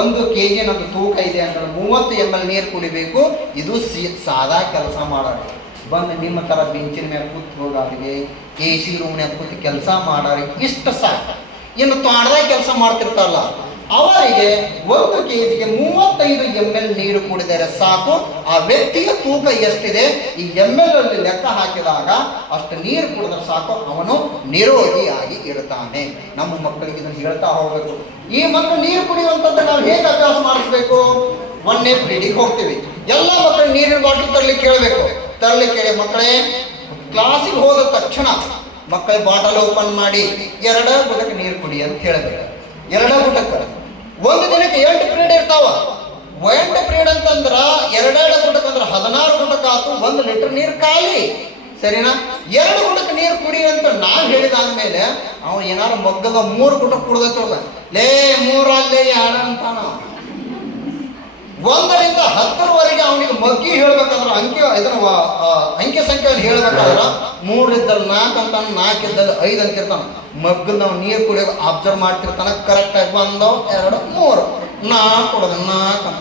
1 kg ನಮ್ದು ತೂಕ ಇದೆ ಅಂದ್ರೆ 30 ml ನೀರು ಕುಡಿಬೇಕು. ಇದು ಸಾದಾ ಕೆಲಸ ಮಾಡೋರು. ಬಂದು ನಿಮ್ಮ ತರ ಬೆಂಚಿನ ಮೇಲೆ ಕೂತ್ ಹೋಗೋರಿಗೆ, AC ರೂಮ್ನ್ಯಾಗ ಕೂತು ಕೆಲಸ ಮಾಡೋರಿಗೆ ಇಷ್ಟ ಸಾಕು. ಇನ್ನು ತೋಟದಾಗ ಕೆಲಸ ಮಾಡ್ತಿರ್ತಾರಲ್ಲ ಅವರಿಗೆ 1 ಕೆಜಿಗೆ 35 ml ನೀರು ಕುಡಿದರೆ ಸಾಕು. ಆ ವ್ಯಕ್ತಿಯ ತೂಕ ಎಷ್ಟಿದೆ ಈ ml ಅಲ್ಲಿ ಲೆಕ್ಕ ಹಾಕಿದಾಗ ಅಷ್ಟು ನೀರು ಕುಡಿದ್ರೆ ಸಾಕು, ಅವನು ನಿರೋಗಿಯಾಗಿ ಇರ್ತಾನೆ. ನಮ್ಮ ಮಕ್ಕಳಿಗೆ ಇದನ್ನು ಹೇಳ್ತಾ ಹೋಗ್ಬೇಕು. ಈ ಮಕ್ಕಳು ನೀರು ಕುಡಿಯುವಂಥದ್ದು ನಾವು ಹೇಗೆ ಅಭ್ಯಾಸ ಮಾಡಿಸ್ಬೇಕು? 1ನೇ ಪೀರಿಯಡ್ಗೆ ಹೋಗ್ತೀವಿ, ಎಲ್ಲ ಮಕ್ಕಳು ನೀರಿನ ಬಾಟಲ್ ತರಲಿಕ್ಕೆ ಕೇಳಬೇಕು. ತರಲಿಕ್ಕೆ ಕೇಳಿ ಮಕ್ಕಳೇ ಕ್ಲಾಸಿಗೆ ಹೋದ ತಕ್ಷಣ ಮಕ್ಕಳ ಬಾಟಲ್ ಓಪನ್ ಮಾಡಿ 2 ಗುಟಕ್ಕೆ ನೀರು ಕುಡಿ ಅಂತ ಹೇಳಬೇಕು. 2 ಗುಟಕ್ಕೆ ಒಂದು ದಿನಕ್ಕೆ 8 ಪೀರಿಯಡ್ ಇರ್ತಾವ. 8 ಪೀರಿಯಡ್ ಅಂತಂದ್ರ 2 ಗುಟಕ್ಕೆ ಅಂದ್ರೆ 16 ಗುಟಕ್ಕೆ ಆತು, 1 ಲೀಟರ್ ನೀರು ಖಾಲಿ. ಸರಿನಾ? 2 ಗುಟಕ್ಕೆ ನೀರು ಕುಡಿ ಅಂತ ನಾವು ಹೇಳಿದಾದ್ಮೇಲೆ ಅವ್ನು ಏನಾರು ಮಗ್ಗದ 3 ಗುಟಕ್ಕೆ ಕುಡ್ದೈತಲ್ಲ, ಲೇ 3 ಅಲ್ಲೇ 2 ಅಂತಾನ. 1ರಿಂದ 10ರವರೆಗೆ ಅವನಿಗೆ ಮಗ್ಗಿ ಹೇಳ್ಬೇಕಾದ್ರೆ ಅಂಕೆ ಸಂಖ್ಯೆಯನ್ನು ಹೇಳ್ಬೇಕಾದ್ರೆ 3 ಇದ್ದಲ್ಲಿ 4 ಅಂತಾನ, 4 ಇದ್ದಲ್ಲಿ 5 ಅಂತಿರ್ತಾನ. ಮಗ್ಗದ ನಾವು ನೀರು ಕುಡಿಯೋದು ಅಬ್ಸರ್ವ್ ಮಾಡ್ತಿರ್ತಾನ. ಕರೆಕ್ಟಾಗಿ 1 2 3 4 ಕೊಡೋದು 4 ಅಂತಾನ.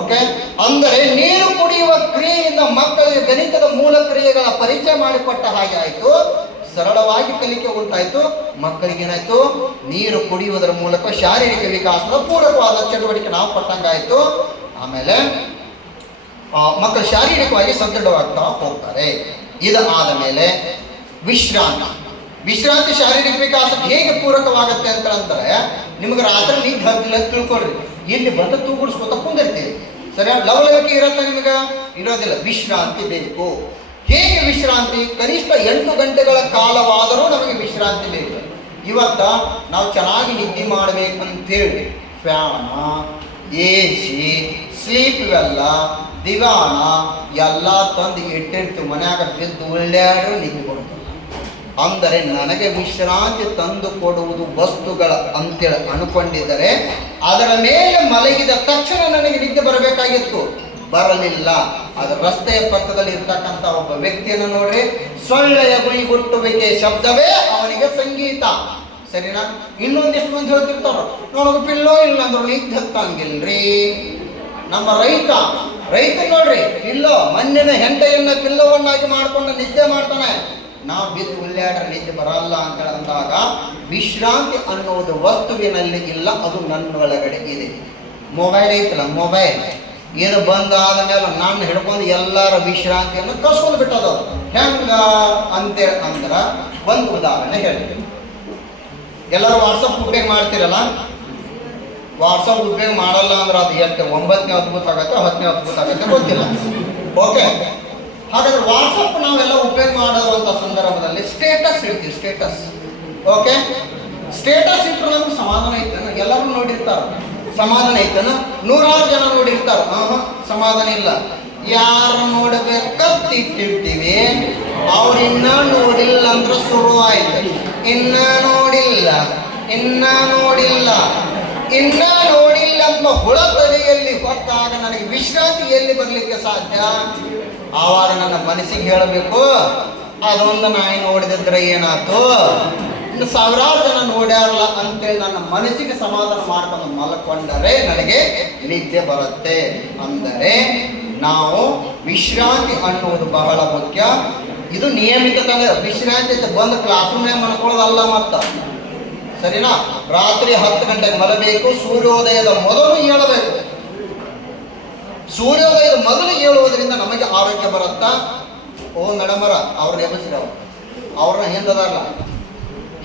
ಓಕೆ, ಅಂದರೆ ನೀರು ಕುಡಿಯುವ ಕ್ರಿಯೆಯಿಂದ ಮಕ್ಕಳಿಗೆ ಗಣಿತದ ಮೂಲ ಕ್ರಿಯೆಗಳ ಪರಿಚಯ ಮಾಡಿಕೊಟ್ಟ ಹಾಗೆ ಆಯಿತು, ಸರಳವಾಗಿ ಕಲಿಕೆ ಉಂಟಾಯಿತು. ಮಕ್ಕಳಿಗೆ ಏನಾಯ್ತು? ನೀರು ಕುಡಿಯುವುದರ ಮೂಲಕ ಶಾರೀರಿಕ ವಿಕಾಸದ ಪೂರಕವಾದ ಚಟುವಟಿಕೆ ನಾವು ಕೊಟ್ಟಂಗಾಯ್ತು. ಆಮೇಲೆ ಮಕ್ಕಳು ಶಾರೀರಿಕವಾಗಿ ಸದೃಢವಾಗ್ತಾ ಹೋಗ್ತಾರೆ. ಇದು ಆದ ಮೇಲೆ ವಿಶ್ರಾಂತಿ ಶಾರೀರಿಕ ವಿಕಾಸಕ್ಕೆ ಹೇಗೆ ಪೂರಕವಾಗುತ್ತೆ ಅಂತಂದ್ರೆ, ನಿಮ್ಗೆ ರಾತ್ರಿ ನಿದ್ದೆ ಹತ್ತಿಲ್ಲ ತಿಳ್ಕೊಳ್ರಿ, ಇಲ್ಲಿ ಬಂದು ತೂಗುಡಿಸ್ಕೊತ ಕುಂದಿರ್ತೀವಿ. ಸರಿ, ಲವಲವಿಕೆ ಇರತ್ತ ನಿಮಗೆ? ಇರೋದಿಲ್ಲ. ವಿಶ್ರಾಂತಿ ಬೇಕು. ಹೇಗೆ ವಿಶ್ರಾಂತಿ? ಕನಿಷ್ಠ 8 ಗಂಟೆಗಳ ಕಾಲವಾದರೂ ನಮಗೆ ವಿಶ್ರಾಂತಿ ಬೇಕು. ಇವತ್ತ ನಾವು ಚೆನ್ನಾಗಿ ನಿದ್ದೆ ಮಾಡಬೇಕಂತೇಳಿ ಫ್ಯಾನ, AC, ಸ್ಲೀಪ್ ಇವೆಲ್ಲ ದಿವಾನ ಎಲ್ಲ ತಂದು ಇಟ್ಟಿರ್ತೀವಿ. ಮನ್ಯಾಗ ಬಿದ್ದು ಉಳ್ಳಾಡು ನಿದ್ದೆ ಕೊಡ್ತೀವಿ. ಅಂದರೆ ನನಗೆ ವಿಶ್ರಾಂತಿ ತಂದು ಕೊಡುವುದು ವಸ್ತುಗಳ ಅಂತೇಳಿ ಅನ್ಕೊಂಡಿದ್ದರೆ ಅದರ ಮೇಲೆ ಮಲಗಿದ ತಕ್ಷಣ ನನಗೆ ನಿದ್ದೆ ಬರಬೇಕಾಗಿತ್ತು, ಬರಲಿಲ್ಲ. ಅದು ರಸ್ತೆಯ ಪಕ್ಕದಲ್ಲಿ ಇರ್ತಕ್ಕಂಥ ಒಬ್ಬ ವ್ಯಕ್ತಿಯನ್ನು ನೋಡ್ರಿ, ಸೊಳ್ಳೆಯ ಗುಯ್ಗುಟ್ಟುವಿಕೆ ಶಬ್ದವೇ ಅವನಿಗೆ ಸಂಗೀತ. ಸರಿನಾ? ಇನ್ನೊಂದಿಷ್ಟು ಮಂದಿ ಹೇಳ್ತಿರ್ತಾರ, ನೋಡೋದು ಪಿಲ್ಲೋ ಇಲ್ಲ ಅಂದ್ರು ನಿದ್ದೆ ಹತ್ತಂಗಿಲ್ರಿ. ನಮ್ಮ ರೈತ ನೋಡ್ರಿ, ಪಿಲ್ಲೋ ಮಣ್ಣಿನ ಹೆಂಡೆಯನ್ನ ಪಿಲ್ಲವನ್ನಾಗಿ ಮಾಡ್ಕೊಂಡು ನಿದ್ದೆ ಮಾಡ್ತಾನೆ. ನಾವು ಬಿದ್ದು ಉಳ್ಳಾಡ್ರೆ ನಿದ್ದೆ ಬರಲ್ಲ ಅಂತ ಅಂದಾಗ ವಿಶ್ರಾಂತಿ ಅನ್ನೋದು ವಸ್ತುವಿನಲ್ಲಿ ಇಲ್ಲ, ಅದು ನನ್ನೊಳಗಡೆ ಇದೆ. ಮೊಬೈಲ್ ಐತಲ್ಲ, ಮೊಬೈಲ್ ಇದು ಬಂದಾದ ಮೇಲೆ ನಾನು ಹಿಡ್ಕೊಂಡು ಎಲ್ಲರ ವಿಶ್ರಾಂತಿಯನ್ನು ಕಸ್ಕೊಂಡು ಬಿಟ್ಟದ. ಹೆಂಗ ಅಂತೇಳಿ ಅಂದ್ರೆ ಒಂದು ಉದಾಹರಣೆ ಹೇಳ್ತೀನಿ. ಎಲ್ಲರೂ ವಾಟ್ಸಪ್ ಉಪಯೋಗ ಮಾಡ್ತಿರಲ್ಲ, ವಾಟ್ಸಪ್ ಉಪಯೋಗ ಮಾಡಲ್ಲ ಅಂದ್ರೆ ಅದು ಎಷ್ಟು 9ನೇ ಅದ್ಭುತ ಆಗುತ್ತೆ 10ನೇ ಅದ್ಭುತ ಆಗುತ್ತೆ ಗೊತ್ತಿಲ್ಲ. ಓಕೆ, ಹಾಗಾದ್ರೆ ವಾಟ್ಸಪ್ ನಾವೆಲ್ಲ ಉಪಯೋಗ ಮಾಡುವಂಥ ಸಂದರ್ಭದಲ್ಲಿ ಸ್ಟೇಟಸ್ ಇಡ್ತೀವಿ. ಸ್ಟೇಟಸ್ ಓಕೆ, ಸ್ಟೇಟಸ್ ಇಟ್ಟರೆ ನಮ್ಗೆ ಸಮಾಧಾನ ಐತೇನ? ಎಲ್ಲರೂ ನೋಡಿರ್ತಾರ, ಸಮಾಧಾನ ಐತೇನ? 100 ಜನ ನೋಡಿರ್ತಾರ, ಸಮಾಧಾನ ಇಲ್ಲ. ಯಾರು ನೋಡಬೇಕಂತಿಟ್ಟಿರ್ತೀವಿ, ಅವ್ರು ಇನ್ನ ನೋಡಿಲ್ಲ ಅಂದ್ರೆ ಶುರು ಆಯ್ತು. ಇನ್ನ ನೋಡಿಲ್ಲ ಎಂಬ ಹುಳ ತಲೆಯಲ್ಲಿ ಹೊತ್ತಾಗ ನನಗೆ ವಿಶ್ರಾಂತಿ ಎಲ್ಲಿ ಬರಲಿಕ್ಕೆ ಸಾಧ್ಯ? ಆವಾಗ ನನ್ನ ಮನಸ್ಸಿಗೆ ಹೇಳಬೇಕು, ಅದೊಂದು ನಾಯಿ ನೋಡಿದ್ರೆ ಏನಾಯ್ತು, ಇನ್ನು 1000 ಜನ ನೋಡ್ಯಾರಲ್ಲ ಅಂತೇಳಿ ನನ್ನ ಮನಸ್ಸಿಗೆ ಸಮಾಧಾನ ಮಾಡ್ಕೊಂಡು ಮಲ್ಕೊಂಡರೆ ನನಗೆ ನಿದ್ದೆ ಬರುತ್ತೆ. ಅಂದರೆ ನಾವು ವಿಶ್ರಾಂತಿ ಅನ್ನುವುದು ಬಹಳ ಮುಖ್ಯ. ಇದು ನಿಯಮಿತ ವಿಶ್ರಾಂತಿ ಬಂದು ಕ್ಲಾಸ್ ರೂಮ್ನಾಗ ಮಲ್ಕೊಳ್ಳೋದಲ್ಲ. ಮತ್ತ ಸರಿನಾ? ರಾತ್ರಿ 10 ಗಂಟೆಗೆ ಮಲಗಬೇಕು. ಸೂರ್ಯೋದಯದ ಮೊದಲು ಏಳಬೇಕು. ಸೂರ್ಯೋದಯದ ಮೊದಲು ಏಳುವುದರಿಂದ ನಮಗೆ ಆರೋಗ್ಯ ಬರುತ್ತಾ? ಓ ಮೇಡಮರ, ಅವ್ರನ್ನ ಎಬ್ಬಿಸ್ರ, ಅವ್ರನ್ನ ಹಿಂದದಾರಲ್ಲ,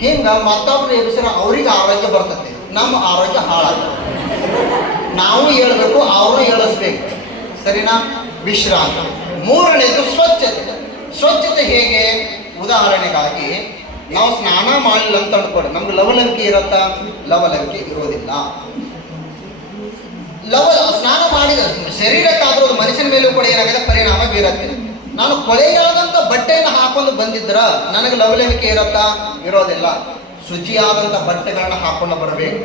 ಹಿಂಗ ಮತ್ತೊಬ್ರು ಎಬ್ಬಿಸ್ರ ಅವ್ರಿಗೆ ಆರೋಗ್ಯ ಬರ್ತದೆ, ನಮ್ಮ ಆರೋಗ್ಯ ಹಾಳಾಗ್ತದೆ. ನಾವು ಹೇಳ್ಬೇಕು, ಅವ್ರನ್ನ ಹೇಳಿಸ್ಬೇಕು. ಸರಿನಾ? ವಿಶ್ರಾಂತಿ. 3ನೇದು ಸ್ವಚ್ಛತೆ ಹೇಗೆ? ಉದಾಹರಣೆಗಾಗಿ ನಾವು ಸ್ನಾನ ಮಾಡಲಿಲ್ಲ ಅಂತ ಅನ್ಕೊಡಿ, ನಮ್ಗೆ ಲವಲವಿಕೆ ಇರತ್ತಾ? ಲವಲವಿಕೆ ಇರೋದಿಲ್ಲ. ಸ್ನಾನ ಮಾಡಿದ ಶರೀರಕ್ಕಾದ್ರೂ ಅದು ಮನುಷ್ಯನ ಮೇಲೂ ಕೂಡ ಏನಾಗಿದೆ? ಪರಿಣಾಮ ಬೀರುತ್ತೆ. ನಾನು ಕೊಳೆಯಾದಂಥ ಬಟ್ಟೆಯನ್ನು ಹಾಕೊಂಡು ಬಂದಿದ್ರ ನನಗೆ ಲವಲವಿಕೆ ಇರತ್ತಾ? ಇರೋದಿಲ್ಲ. ಶುಚಿಯಾದಂಥ ಬಟ್ಟೆಗಳನ್ನ ಹಾಕೊಂಡು ಬರಬೇಕು.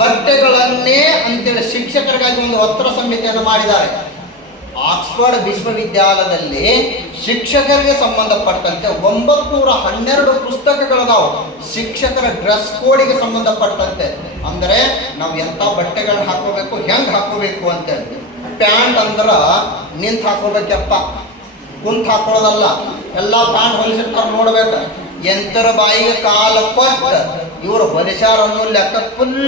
ಬಟ್ಟೆಗಳನ್ನೇ ಅಂತೇಳಿ ಶಿಕ್ಷಕರಿಗಾಗಿ ಒಂದು ವಸ್ತ್ರ ಸಂಹಿತೆಯನ್ನು ಮಾಡಿದ್ದಾರೆ. ಆಕ್ಸ್ಫರ್ಡ್ ವಿಶ್ವವಿದ್ಯಾಲಯದಲ್ಲಿ ಶಿಕ್ಷಕರಿಗೆ ಸಂಬಂಧಪಟ್ಟಂತೆ 912 ಪುಸ್ತಕಗಳದಾವು ಶಿಕ್ಷಕರ ಡ್ರೆಸ್ ಕೋಡಿಗೆ ಸಂಬಂಧಪಟ್ಟಂತೆ. ಅಂದರೆ ನಾವು ಎಂಥ ಬಟ್ಟೆಗಳನ್ನ ಹಾಕೋಬೇಕು, ಹೆಂಗೆ ಹಾಕೋಬೇಕು ಅಂತೇಳಿ. ಪ್ಯಾಂಟ್ ಅಂದ್ರೆ ನಿಂತು ಹಾಕೋಬೇಕಪ್ಪ, ಕುಂತು ಹಾಕೊಳ್ಳೋದಲ್ಲ. ಎಲ್ಲ ಪ್ಯಾಂಟ್ ಹೊಲಿಸಿರ್ತಾರೆ ನೋಡ್ಬೇಕು. ಎಂತರ ಬಾಯಿಗೆ ಕಾಲ ಕೊಟ್ಟ ಇವರು ಹೊಲಿಸ್ಯಾರ ಅನ್ನೋ ಲೆಕ್ಕ ಫುಲ್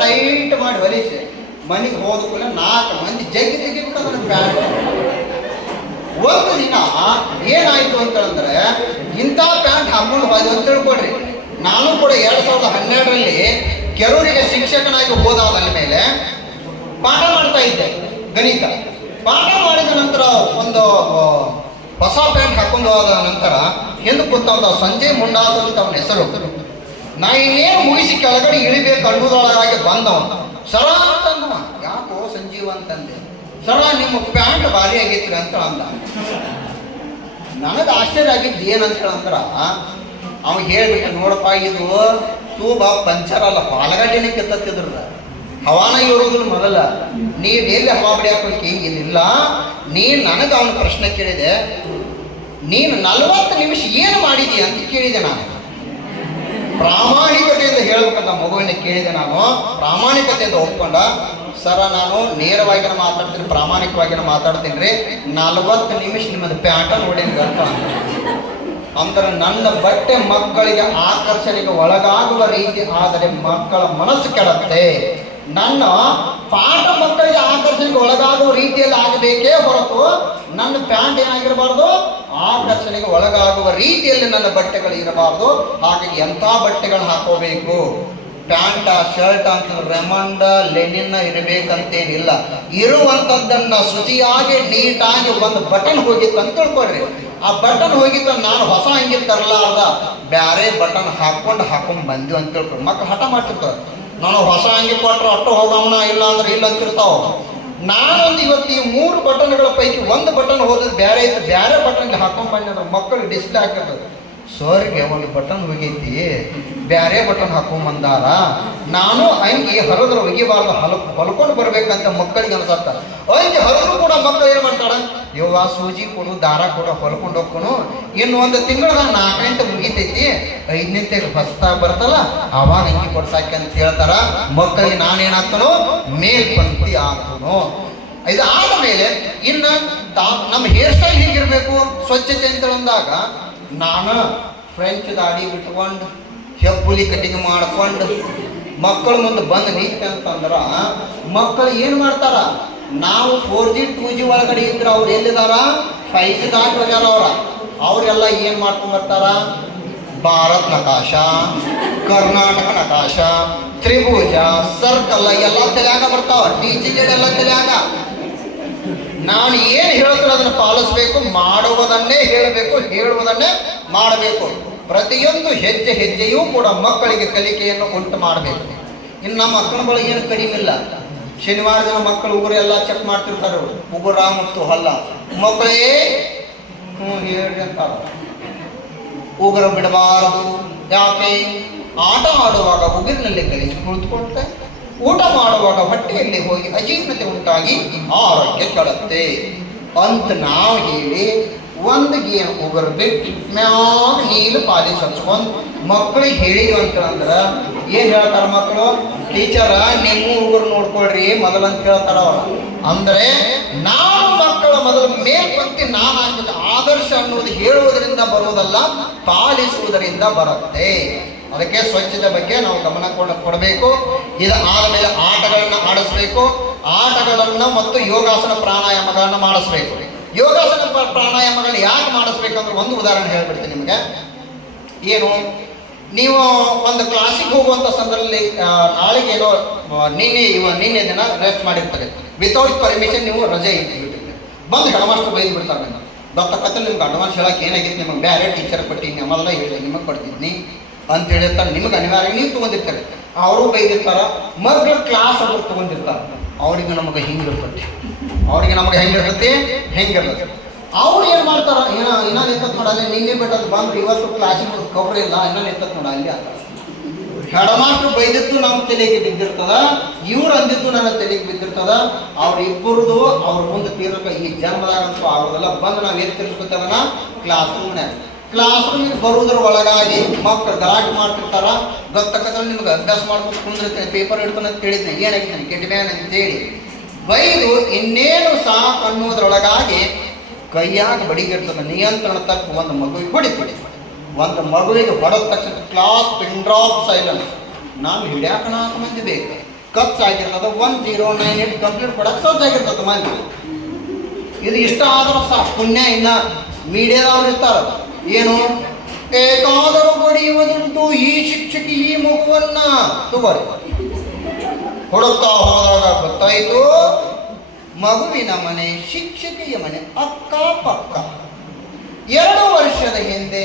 ಟೈಟ್ ಮಾಡಿ ಹೊಲಿಸಿ ಮನೆಗೆ ಹೋದ ಕೂಡ 4 ಮಂದಿ ಜಗ್ಗಿ ತೆಗಿಬಿಟ್ಟು ಅದನ್ನ ಪ್ಯಾಂಟ್. ಒಂದು ದಿನ ಏನಾಯ್ತು ಅಂತಂದ್ರೆ ಇಂಥ ಪ್ಯಾಂಟ್ ಹಾಕೊಂಡು ಹೋದ ಅಂತ ತಿಳ್ಕೊಡ್ರಿ. ನಾನು ಕೂಡ 2012ರಲ್ಲಿ ಕೆರೂರಿಗೆ ಶಿಕ್ಷಕನಾಗಿ ಹೋದಾದ ಮೇಲೆ ಪಾಠ ಮಾಡ್ತಾ ಇದ್ದೆ ಗಣಿತ. ಪಾಠ ಮಾಡಿದ ನಂತರ ಒಂದು ಹೊಸ ಪ್ಯಾಂಟ್ ಹಾಕೊಂಡು ಹೋದ ನಂತರ ಹಿಂದೆ ಕೂತಂತ ಸಂಜಯ್ ಮುಂಡಾಸ್ ಅಂತ ಅವನ ಹೆಸರು. ನಾ ಇನ್ನೇನು ಮುಗಿಸಿ ಕೆಳಗಡೆ ಇಳಿಬೇಕು ಅನ್ನೋದ್ರೊಳಗಾಗಿ ಬಂದವ. ಸರ ಅಂತಂದವ, ಯಾಕೋ ಸಂಜೀವ ಅಂತಂದೆ. ಸರ ನಿಮ್ಮ ಪ್ಯಾಂಟ್ ಭಾರಿ ಆಗೈತ್ರಿ ಅಂತ ಅಂದ. ನನಗೆ ಆಶ್ಚರ್ಯ ಆಗಿದ್ದು ಏನಂತ ಹೇಳಂದ್ರ ಅವ ಹೇಳ್ಬಿಟ್ಟು, ನೋಡಪ್ಪ ಇದು ತೂಬ ಪಂಚರ್ ಅಲ್ಲ, ಪಾಲಗಡ್ಡಿನ ಕಿತ್ತತ್ತಿದ್ರದ ಹವಾನ ಇರೋದ್ರ ಮೊದಲ ನೀವ್ ಎಲ್ಲಿ ಹವಾ ಬಡಿಯಾಕೋಕೆ ಏನಿಲ್ಲ. ನೀನು ನನಗೆ ಅವನ ಪ್ರಶ್ನೆ ಕೇಳಿದೆ, ನೀನು 40 ನಿಮಿಷ ಏನು ಮಾಡಿದೀಯ ಅಂತ ಕೇಳಿದೆ. ನಾನು ಪ್ರಾಮಾಣಿಕತೆಯಿಂದ ಹೇಳ್ಬೇಕಂತ ಮಗುವಿನ ಕೇಳಿದೆ. ನಾನು ಪ್ರಾಮಾಣಿಕತೆಯಿಂದ ಒಪ್ಕೊಂಡ, ಸರ ನಾನು ನೇರವಾಗಿ ಮಾತಾಡ್ತೀನಿ, ಪ್ರಾಮಾಣಿಕವಾಗಿ ಮಾತಾಡ್ತೀನಿ ರೀ, 40 ನಿಮಿಷ ನಿಮ್ಮದು ಪ್ಯಾಂಟ ನೋಡೇನ್ರಿ ಅಂತ ಅಂದ್ರೆ ನನ್ನ ಬಟ್ಟೆ ಮಕ್ಕಳಿಗೆ ಆಕರ್ಷಣೆಗೆ ಒಳಗಾಗುವ ರೀತಿ ಆದರೆ ಮಕ್ಕಳ ಮನಸ್ಸು ಕೆಡುತ್ತೆ. ನನ್ನ ಪಾಠ ಮಕ್ಕಳಿಗೆ ಆಕರ್ಷಣೆಗೆ ಒಳಗಾಗುವ ರೀತಿಯಲ್ಲಿ ಆಗಬೇಕೇ ಹೊರತು ನನ್ನ ಪ್ಯಾಂಟ್ ಏನಾಗಿರಬಾರ್ದು, ಆಕರ್ಷಣೆಗೆ ಒಳಗಾಗುವ ರೀತಿಯಲ್ಲಿ ನನ್ನ ಬಟ್ಟೆಗಳು ಇರಬಾರ್ದು. ಹಾಗಾಗಿ ಎಂಥ ಬಟ್ಟೆಗಳನ್ನ ಹಾಕೋಬೇಕು, ಪ್ಯಾಂಟ ಶರ್ಟ್ ಅಂತ ರೆಮಂಡ ಲೆನಿನ್ ಇರಬೇಕಂತೇನಿಲ್ಲ. ಇರುವಂಥದ್ದನ್ನ ಶುಚಿಯಾಗಿ ನೀಟಾಗಿ ಒಂದು ಬಟನ್ ಹೋಗಿತ್ತು ಅಂತ ತಿಳ್ಕೊಡ್ರಿ. ಆ ಬಟನ್ ಹೋಗಿತ್ತು, ನಾನು ಹೊಸ ಅಂಗಿ ತರಲಾರ್ದ ಬ್ಯಾರೆ ಬಟನ್ ಹಾಕೊಂಡು ಬಂದ್ವಿ ಅಂತ ತಿಳ್ಕೊಡ್ರಿ. ಮಕ್ಕಳು ಹಠ ಮಾಡ್ತಿರ್ತಾರೆ, ನಾನು ಹೊಸ ಅಂಗಿ ಕೊಟ್ಟರು ಅಟ್ಟು ಹೋಗೋಣ, ಇಲ್ಲ ಅಂದ್ರೆ ಇಲ್ಲ ಅಂತಿರ್ತಾವ. ನಾನೊಂದು ಇವತ್ತು ಈ 3 ಬಟನ್ಗಳ ಪೈಕಿ ಒಂದು ಬಟನ್ ಹೋದ್ರೆ ಬೇರೆ ಇತ್ತು, ಬೇರೆ ಬಟನ್ ಹಾಕೊಂಡ್ ಬಂದ್ರೆ ಮಕ್ಕಳು ಡಿಸ್ಪ್ಲೇ ಹಾಕಿರ್ತದೆ. ಸರ್ಗೆ ಒಂದು ಬಟನ್ ಹೋಗೈತಿ, ಬೇರೆ ಬಟನ್ ಹಾಕೊಂಬಂದಾರ, ನಾನು ಅಂಗಿ ಹರಿದ್ರೆ ಒಗಿಬಾರ್ದು, ಹೊಲ್ಕೊಂಡು ಬರ್ಬೇಕಂತ ಮಕ್ಕಳಿಗೆ ಅನ್ಸತ್ತ. ಅಂಗಿ ಹರಿದ್ರು ಕೂಡ ಮಕ್ಕಳು ಏನ್ ಮಾಡ್ತಾಳ, ಯವ್ವ ಸೂಜಿ ಕೊಡು, ದಾರ ಕೊಡು, ಹೊಲ್ಕೊಂಡು ಹೋಗ್ಕೊನು, ಇನ್ನು ಒಂದು ತಿಂಗಳದಾಗ 4 ಗಂಟೆ ಮುಗಿತೈತಿ, 5ನೇ ಗಂಟೆಗೆ ಹೊಸ್ತಾಗ ಬರ್ತಲ್ಲ ಅವಾಗ ಅಂಗಿ ಕೊಡ್ಸಾಕೆ ಅಂತ ಹೇಳ್ತಾರ. ಮಕ್ಕಳಿಗೆ ನಾನೇನಾಗ್ತಾನೋ ಮೇಲ್ಪಂಕ್ತಿ ಆಗ್ತಾನೋ. ಇದು ಆದ ಮೇಲೆ ಇನ್ನು ನಮ್ಮ ಹೇರ್ ಸ್ಟೈಲ್ ಹೀಗಿರ್ಬೇಕು, ಸ್ವಚ್ಛತೆ ಅಂತ ಅಂದಾಗ ನಾನು ಫ್ರೆಂಚ್ ದಾಡಿ ಬಿಟ್ಕೊಂಡು ಹೆಪ್ಪುಲಿ ಕಟ್ಟಿಗೆ ಮಾಡ್ಕೊಂಡು ಮಕ್ಕಳು ಮುಂದೆ ಬಂದು ನಿಂತೆ ಅಂತಂದ್ರ ಮಕ್ಕಳು ಏನು ಮಾಡ್ತಾರ, ನಾವು 4G 2G ಒಳಗಡೆ ಇದ್ರೆ ಅವ್ರು ಎಲ್ಲಿದಾರ, 5G ದಾಟಿ ಹೋಗ್ಯಾರ. ಅವರೆಲ್ಲ ಏನು ಮಾಡ್ಕೊಂಡು ಬರ್ತಾರ, ಭಾರತ್ ನಕಾಶ, ಕರ್ನಾಟಕ ನಕಾಶ, ತ್ರಿಭುಜ, ಸರ್ಕಲ್ ಎಲ್ಲ ತಲೆಯಾಗ ಬರ್ತಾವ, ಡಿಜಿಟಲ್ ಎಲ್ಲ ತಲೆಯಾಗ. ನಾನು ಏನು ಹೇಳ್ತಾರೆ ಅದನ್ನು ಪಾಲಿಸಬೇಕು, ಮಾಡುವುದನ್ನೇ ಹೇಳಬೇಕು, ಹೇಳುವುದನ್ನೇ ಮಾಡಬೇಕು. ಪ್ರತಿಯೊಂದು ಹೆಜ್ಜೆಯೂ ಕೂಡ ಮಕ್ಕಳಿಗೆ ಕಲಿಕೆಯನ್ನು ಉಂಟು ಮಾಡಬೇಕು. ಇನ್ನು ನಮ್ಮ ಮಕ್ಕಳ ಬಳಿಗೆ ಏನು ಕಡಿಮೆ ಇಲ್ಲ. ಶನಿವಾರ ದಿನ ಮಕ್ಕಳು ಉಗುರೆಲ್ಲ ಚೆಕ್ ಮಾಡ್ತಿರ್ತಾರೆ, ಉಗುರ ಮತ್ತು ಹಲ್ಲ. ಮಕ್ಕಳೇ ಹೇಳ್ರಿ ಅಂತಾರ, ಉಗುರು ಬಿಡಬಾರದು. ಯಾಕೆ, ಆಟ ಆಡುವಾಗ ಉಗುರಿನಲ್ಲಿ ಕಲಿಸಿ ಕುಳಿತುಕೊಳ್ತೆ, ಊಟ ಮಾಡುವಾಗ ಹೊಟ್ಟೆಯಲ್ಲಿ ಹೋಗಿ ಅಜೀರ್ಣತೆ ಉಂಟಾಗಿ ಆರೋಗ್ಯ ಕೆಡುತ್ತೆ ಅಂತ ನಾವು ಹೇಳಿ ಒಂದು ಗೇಮ್ ಉಗುರು ಬಿಟ್ಟು ಮ್ಯಾಗ ನೀರು ಪಾಲಿಸ್ ಹಚ್ಕೊಂಡು ಮಕ್ಕಳಿಗೆ ಹೇಳಿದ್ವಿ ಅಂತಂದ್ರೆ ಏನು ಹೇಳ್ತಾರ ಮಕ್ಕಳು, ಟೀಚರ ನಿಮ್ಮ ಉಗುರು ನೋಡ್ಕೊಳ್ರಿ ಮೊದಲು ಅಂತ ಹೇಳ್ತಾರ ಅವ್ರ. ಅಂದರೆ ನಾವು ಮಕ್ಕಳ ಮೊದಲು ಮೇಲ್ಪಂಕ್ತಿ ನಾನು ಹಾಕಿದ ಆದರ್ಶ ಅನ್ನೋದು ಹೇಳುವುದರಿಂದ ಬರುವುದಲ್ಲ, ಪಾಲಿಸುವುದರಿಂದ ಬರುತ್ತೆ. ಅದಕ್ಕೆ ಸ್ವಚ್ಛತೆ ಬಗ್ಗೆ ನಾವು ಗಮನ ಕೊಡಬೇಕು. ಇದು ಆದಮೇಲೆ ಆಟಗಳನ್ನು ಆಡಿಸ್ಬೇಕು. ಆಟಗಳನ್ನು ಮತ್ತು ಯೋಗಾಸನ ಪ್ರಾಣಾಯಾಮಗಳನ್ನು ಮಾಡಿಸ್ಬೇಕು. ಯೋಗಾಸನ ಪ್ರಾಣಾಯಾಮಗಳನ್ನ ಯಾಕೆ ಮಾಡಿಸ್ಬೇಕಂದ್ರೆ ಒಂದು ಉದಾಹರಣೆ ಹೇಳ್ಬಿಡ್ತೀನಿ ನಿಮಗೆ. ಏನು, ನೀವು ಒಂದು ಕ್ಲಾಸಿಗೆ ಹೋಗುವಂಥ ಸಂದರ್ಭದಲ್ಲಿ ನಾಳೆಗೆ ಏನೋ ನಿನ್ನೆ ದಿನ ರೆಸ್ಟ್ ಮಾಡಿರ್ತಾರೆ, ವಿತೌಟ್ ಪರ್ಮಿಷನ್ ನೀವು ರಜೆ ಇಟ್ಬಿಟ್ಟಿರ್ತೀರಿ. ಬಂದು ಹೆಡ್ಮಾಸ್ಟರ್ ಬೈದು ಬಿಡ್ತಾರೆ, ನಾನು ದತ್ತಕತ್ತಲ್ಲಿ ನಿಮ್ಗೆ ಅಡ್ವಾನ್ಸ್ ಹೇಳಕ್ಕೆ ಏನಾಗಿತ್ತು, ನಿಮಗೆ ಬೇರೆ ಟೀಚರ್ ಕೊಟ್ಟಿನಿ, ಮೊದಲ ಹೇಳಿ ನಿಮಗೆ ಕೊಡ್ತಿದ್ನಿ ಅಂತ ಹೇಳಿರ್ತಾರೆ. ನಿಮಗೆ ಅನಿವಾರ್ಯ ನೀವು ತೊಗೊಂಡಿರ್ತಾರೆ, ಅವರು ಬೈದಿರ್ತಾರ. ಮಕ್ಕಳು ಕ್ಲಾಸ್ ಅವ್ರು ತೊಗೊಂಡಿರ್ತಾರೆ, ಅವ್ರಿಗೆ ನಮಗೆ ಹಿಂಗಿರ್ತೈತಿ, ಅವ್ರಿಗೆ ನಮಗೆ ಹೆಂಗಿರ್ತೈತಿ, ಹೆಂಗಿರ್ತೈತಿ. ಅವ್ರು ಏನು ಮಾಡ್ತಾರ, ಇನ್ನೂ ನಿಂತತ್ ನೋಡಲ್ಲ, ನಿನ್ನೆ ಬಿಟ್ಟದ್ದು ಬಂದು ಇವತ್ತು ಕ್ಲಾಸಿಗೆ ಕವರ್ ಇಲ್ಲ, ಇನ್ನೂ ನಿಂತತ್ ನೋಡ ಅಲ್ಲಿ ಅಂತ. ಹೆಡ್ಮಾಸ್ಟ್ರು ಬೈದಿತ್ತು ನಮ್ಮ ತಲೆಗೆ ಬಿದ್ದಿರ್ತದ, ಇವ್ರು ಅಂದಿದ್ದು ನನ್ನ ತಲೆಗೆ ಬಿದ್ದಿರ್ತದ. ಅವ್ರಿಬ್ಬರದು ಅವ್ರ ಮುಂದೆ ತೀರ್ಕ ಈ ಜನ್ಮದಾಗಂತೂ ಆಗೋದಿಲ್ಲ. ಬಂದು ನಾವು ಏನು ತಿರ್ಸ್ಕೊತದನ ಕ್ಲಾಸ್ ರೂಮಿಗೆ ಬರುವುದ್ರ ಒಳಗಾಗಿ ಮಕ್ಕಳು ಗಲಾಟೆ ಮಾಡ್ತಿರ್ತಾರ. ಗೊತ್ತಕ್ಕಂದ್ರೆ ನಿಮ್ಗೆ ಅಭ್ಯಾಸ ಮಾಡ್ಕೊಂಡು ಕುಂದಿರ್ತೀನಿ, ಪೇಪರ್ ಹಿಡ್ಕೊಂಡು ಅಂತ ಹೇಳಿದ್ನಿ, ಏನಾಗಿದ್ದಾನೆ ಕೆಟ್ಟಬ್ಯಾನ್ ಅಂತೇಳಿ ಬೈದು ಇನ್ನೇನು ಸಾಕು ಅನ್ನೋದ್ರೊಳಗಾಗಿ ಕೈಯಾಗ ಬಡಿಗಿರ್ತದೆ. ನಿಯಂತ್ರಣ ತಪ್ಪು ಒಂದು ಮಗುವಿಗೆ ಹೊಡಿತು. ಒಂದು ಮಗುವಿಗೆ ಹೊಡೆದ ತಕ್ಷಣ ಕ್ಲಾಸ್ ಪಿನ್ ಡ್ರಾಪ್ ಸೈಲೆನ್ಸ್. ನಾವು ಹಿಡ್ಯಾಕ 4 ಮಂದಿ ಬೇಕು, ಖರ್ಚಾಗಿರ್ತದೆ 1098 ಕಂಪ್ಲೀಟ್ ಕೊಡಕ್ಕೆ ಸಜ್ಜಾಗಿರ್ತದೆ ಮಂದಿ. ಇದು ಇಷ್ಟ ಆದ್ರೆ ಸಾಕು ಪುಣ್ಯ. ಇನ್ನ ಮೀಡಿಯಾದವ್ರು ಇರ್ತಾರ, ಏನು ಏಕಾದರೂ ಬಡಿಯುವುದುಂಟು ಈ ಶಿಕ್ಷಕಿ ಈ ಮಗುವನ್ನ ತಗೋರಿ. ಕೊಡುತ್ತಾ ಹೋದಾಗ ಗೊತ್ತಾಯಿತು ಮಗುವಿನ ಮನೆ ಶಿಕ್ಷಕಿಯ ಮನೆ ಅಕ್ಕ ಪಕ್ಕ. 2 ವರ್ಷದ ಹಿಂದೆ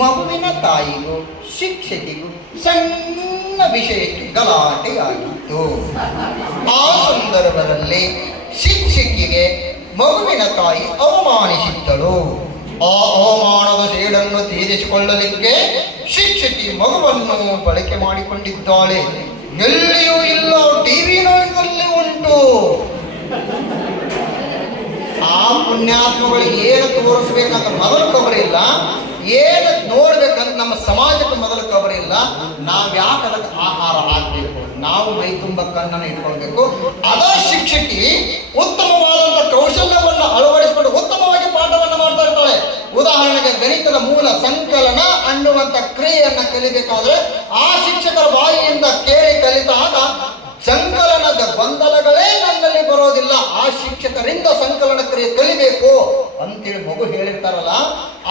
ಮಗುವಿನ ತಾಯಿಗೂ ಶಿಕ್ಷಕಿಗೂ ಸಣ್ಣ ವಿಷಯಕ್ಕೆ ಗಲಾಟೆಯಾಗಿತ್ತು. ಆ ಸಂದರ್ಭದಲ್ಲಿ ಶಿಕ್ಷಕಿಗೆ ಮಗುವಿನ ತಾಯಿ ಅವಮಾನಿಸಿದ್ದಳು. ಆ ಅವಮಾನದ ಸೇಡನ್ನು ತೀರಿಸಿಕೊಳ್ಳಲಿಕ್ಕೆ ಶಿಕ್ಷಕಿ ಮಗುವನ್ನು ಬಳಕೆ ಮಾಡಿಕೊಂಡಿದ್ದಾಳೆ. ಎಲ್ಲಿಯೂ ಇಲ್ಲ, ಟಿವಿ ನೋಡಿದಲ್ಲಿ ಉಂಟು. ಆ ಪುಣ್ಯಾತ್ಮಗಳಿಗೆ ಏನು ತೋರಿಸ್ಬೇಕಂತ ಮೊದಲು ಖಬರಿಲ್ಲ, ಏನು ನೋಡ್ಬೇಕಂತ ನಮ್ಮ ಸಮಾಜಕ್ಕೆ ಮೊದಲು ಖಬರಿಲ್ಲ. ನಾವು ಯಾಕೆ ಅದಕ್ಕೆ ಆಹಾರ ಹಾಕಬೇಕು, ನಾವು ಮೈ ತುಂಬ ಕಣ್ಣನ್ನು ಇಟ್ಕೊಳ್ಬೇಕು. ಅದ ಶಿಕ್ಷಕಿ ಉತ್ತಮವಾದಂಥ ಕೌಶಲ್ಯವನ್ನು ಅಳವಡಿಸಿಕೊಂಡು ಉತ್ತಮವಾಗಿ ಪಾಠವನ್ನು ಮಾಡ್ತಾ ಇರ್ತಾಳೆ. ಉದಾಹರಣೆಗೆ ಗಣಿತದ ಮೂಲ ಸಂಕಲನ ಅನ್ನುವಂಥ ಕ್ರಿಯೆಯನ್ನು ಕಲಿಬೇಕಾದ್ರೆ ಆ ಶಿಕ್ಷಕರ ಬಾಯಿಯಿಂದ ಕೇಳಿ ಕಲಿತಾಗ ಸಂಕಲನದ ಗೊಂದಲಗಳೇ ನನ್ನಲ್ಲಿ ಬರೋದಿಲ್ಲ. ಆ ಶಿಕ್ಷಕರಿಂದ ಸಂಕಲನ ಕ್ರಿಯೆ ಕಲಿಬೇಕು ಅಂತೇಳಿ ಮಗು ಹೇಳಿರ್ತಾರಲ್ಲ,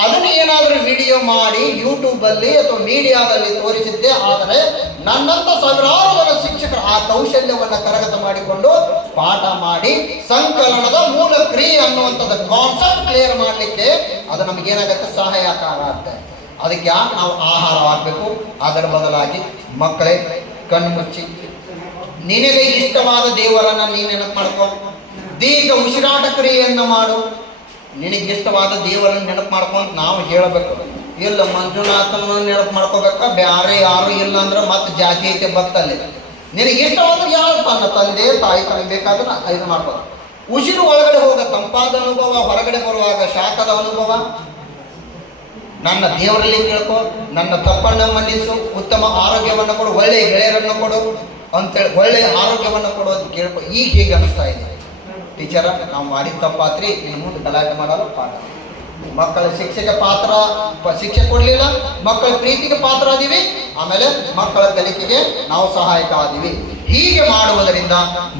ಅದನ್ನ ಏನಾದರೂ ವಿಡಿಯೋ ಮಾಡಿ ಯೂಟ್ಯೂಬಲ್ಲಿ ಅಥವಾ ಮೀಡಿಯಾದಲ್ಲಿ ತೋರಿಸಿದ್ದೆ ಆದರೆ ನನ್ನಂತ ಸಾವಿರಾರು ಜನ ಶಿಕ್ಷಕರು ಆ ಕೌಶಲ್ಯವನ್ನು ಕರಗತ ಮಾಡಿಕೊಂಡು ಪಾಠ ಮಾಡಿ ಸಂಕಲನದ ಮೂಲ ಕ್ರಿಯೆ ಅನ್ನುವಂಥದ್ದು ಕಾನ್ಸೆಪ್ಟ್ ಕ್ಲಿಯರ್ ಮಾಡಲಿಕ್ಕೆ ಅದು ನಮಗೇನಾಗುತ್ತೆ, ಸಹಾಯಕ ಆಗುತ್ತೆ. ಅದಕ್ಕೆ ಯಾಕೆ ನಾವು ಆಹಾರ ಹಾಕಬೇಕು? ಅದರ ಬದಲಾಗಿ ಮಕ್ಕಳೇ ಕಣ್ಣು ಮುಚ್ಚಿ ನಿನಗೆ ಇಷ್ಟವಾದ ದೇವರನ್ನ ನೀನು ನೆನಪು ಮಾಡ್ಕೊ. ದೀರ್ಘ ಉಸಿರಾಟ ಕ್ರಿಯೆಯನ್ನು ಮಾಡು. ನಿನಗೆ ಇಷ್ಟವಾದ ದೇವರನ್ನು ನೆನಪು ಮಾಡ್ಕೊಂಡು ನಾವು ಹೇಳಬೇಕು. ಇಲ್ಲ ಮಂಜುನಾಥನ ನೆನಪು ಮಾಡ್ಕೋಬೇಕಾ, ಬ್ಯಾರೆ ಯಾರು ಇಲ್ಲ ಅಂದ್ರೆ ಮತ್ತೆ ಜಾತಿ ಐತೆ ಭಕ್ತಲ್ಲಿ. ನಿನಗೆ ಇಷ್ಟವಾದ್ರೆ ಯಾರು ತನ್ನ ತಂದೆ ತಾಯಿ ತನಗೆ ಬೇಕಾದ್ರೆ ಇದು ಮಾಡ್ಕೋ. ಉಸಿರು ಒಳಗಡೆ ಹೋಗ ತಂಪಾದ ಅನುಭವ, ಹೊರಗಡೆ ಬರುವಾಗ ಶಾಖದ ಅನುಭವ. ನನ್ನ ದೇವರಲ್ಲಿ ಕೇಳ್ಕೊ, ನನ್ನ ತಪ್ಪನ್ನು ಮನ್ನಿಸು, ಉತ್ತಮ ಆರೋಗ್ಯವನ್ನು ಕೊಡು, ಒಳ್ಳೆಯ ಗೆಳೆಯರನ್ನು ಕೊಡು ಅಂತೇಳಿ ಒಳ್ಳೆಯ ಆರೋಗ್ಯವನ್ನು ಕೊಡೋದು ಕೇಳ್ಕೊ. ಈಗ ಹೇಗೆ ಅನಿಸ್ತಾ ಇದೆ ಟೀಚರ, ನಾವು ಮಾಡಿದ ತಪ್ಪಾತ್ರಿ, ಇನ್ನು ಮುಂದೆ ಗಲಾಟೆ ಮಾಡಲು ಪಾಠ. ಮಕ್ಕಳ ಶಿಕ್ಷಕ ಪಾತ್ರ, ಶಿಕ್ಷೆ ಕೊಡಲಿಲ್ಲ, ಮಕ್ಕಳ ಪ್ರೀತಿಗೆ ಪಾತ್ರ ಆದಿವಿ, ಆಮೇಲೆ ಮಕ್ಕಳ ಕಲಿಕೆಗೆ ನಾವು ಸಹಾಯಕ ಆದಿವಿ. ಹೀಗೆ ಮಾಡುವುದರಿಂದ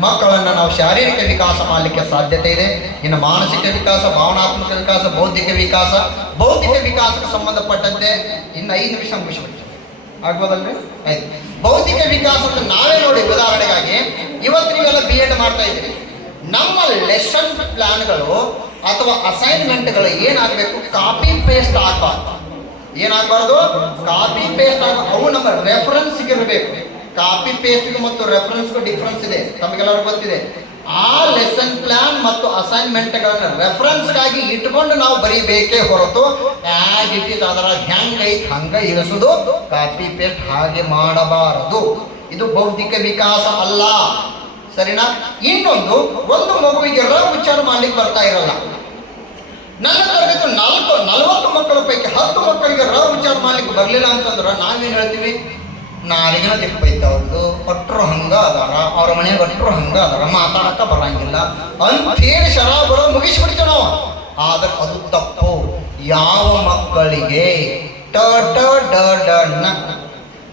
ಮಕ್ಕಳನ್ನು ನಾವು ಶಾರೀರಿಕ ವಿಕಾಸ ಮಾಡಲಿಕ್ಕೆ ಸಾಧ್ಯತೆ ಇದೆ. ಇನ್ನು ಮಾನಸಿಕ ವಿಕಾಸ, ಭಾವನಾತ್ಮಕ ವಿಕಾಸ, ಬೌದ್ಧಿಕ ವಿಕಾಸ. ಬೌದ್ಧಿಕ ವಿಕಾಸಕ್ಕೆ ಸಂಬಂಧಪಟ್ಟಂತೆ ಇನ್ನು 5 ನಿಮಿಷ ಮುಗಿಸ್ಬಿಡ್ತೀವಿ, ಆಗ್ಬೋದಲ್ರಿ? ಆಯ್ತು. ಬೌದ್ಧಿಕ ವಿಕಾಸ ಅಂತ ನಾವೇ ನೋಡಿ, ಉದಾಹರಣೆಗಾಗಿ ಇವತ್ತು ನೀವೆಲ್ಲ BEd ಮಾಡ್ತಾ ಇದ್ದೀರಿ. ನಮ್ಮ ಲೆಸನ್ ಪ್ಲಾನ್ಗಳು ಅಥವಾ ಅಸೈನ್ಮೆಂಟ್ಗಳು ಏನಾಗಬೇಕು, ಕಾಪಿ ಪೇಸ್ಟ್ ಆಗಬಾರ್ದು. ಏನಾಗಬಾರ್ದು, ಕಾಪಿ ಪೇಸ್ಟ್ ಆಗ. ಅವು ನಮ್ಮ ರೆಫರೆನ್ಸ್ಗೆ ಇರಬೇಕು. ಕಾಪಿ ಪೇಸ್ಟ್ಗೆ ಮತ್ತು ರೆಫರೆನ್ಸ್ಗೂ ಡಿಫ್ರೆನ್ಸ್ ಇದೆ, ತಮಗೆಲ್ಲರಿಗೂ ಗೊತ್ತಿದೆ. ಆ ಲೆಸನ್ ಪ್ಲಾನ್ ಮತ್ತು ಅಸೈನ್ಮೆಂಟ್ಗಳನ್ನು ರೆಫರೆನ್ಸ್ಗಾಗಿ ಇಟ್ಕೊಂಡು ನಾವು ಬರೀಬೇಕೇ ಹೊರತು ಆ್ಯಸ್ ಇಟ್ ಈಸ್ ಅದರ ಹೆಂಗೈತೆ ಹಂಗೆ ಇರಿಸೋದು, ಕಾಪಿ ಪೇಸ್ಟ್ ಹಾಗೆ ಮಾಡಬಾರದು. ಇದು ಬೌದ್ಧಿಕ ವಿಕಾಸ ಅಲ್ಲ, ಸರಿನಾ? ಇನ್ನೊಂದು, ಒಂದು ಮಗುವಿಗೆ ಉಚ್ಚಾರ ಮಾಡ್ಲಿಕ್ಕೆ ಬರ್ತಾ ಇರಲ್ಲ. ನನ್ನ ತರಗತಿ 40 ಮಕ್ಕಳ ಪೈಕಿ 10 ಮಕ್ಕಳಿಗೆ ಉಚ್ಚಾರ ಮಾಡ್ಲಿಕ್ಕೆ ಬರಲಿಲ್ಲ ಅಂತಂದ್ರೆ ನಾವೇನು ಹೇಳ್ತೀವಿ, ನಾಲಿಗಿನ ದಿಪ್ಪೈತೆ ಅವ್ರದ್ದು, ಒಟ್ಟರು ಹಂಗ ಅದಾರ, ಅವ್ರ ಮನೆಗೆ ಒಟ್ಟರು ಹಂಗ ಅದಾರ, ಮಾತಾಡಕ್ಕ ಬರಂಗಿಲ್ಲ ಅಂತೇಳಿ ಶರಾಬರು ಮುಗಿಸ್ಬಿಡ್ತೀವಿ ನಾವು. ಆದ್ರೆ ಅದು ತಪ್ಪು. ಯಾವ ಮಕ್ಕಳಿಗೆ ಟ ಟ ಡ ಡ ನ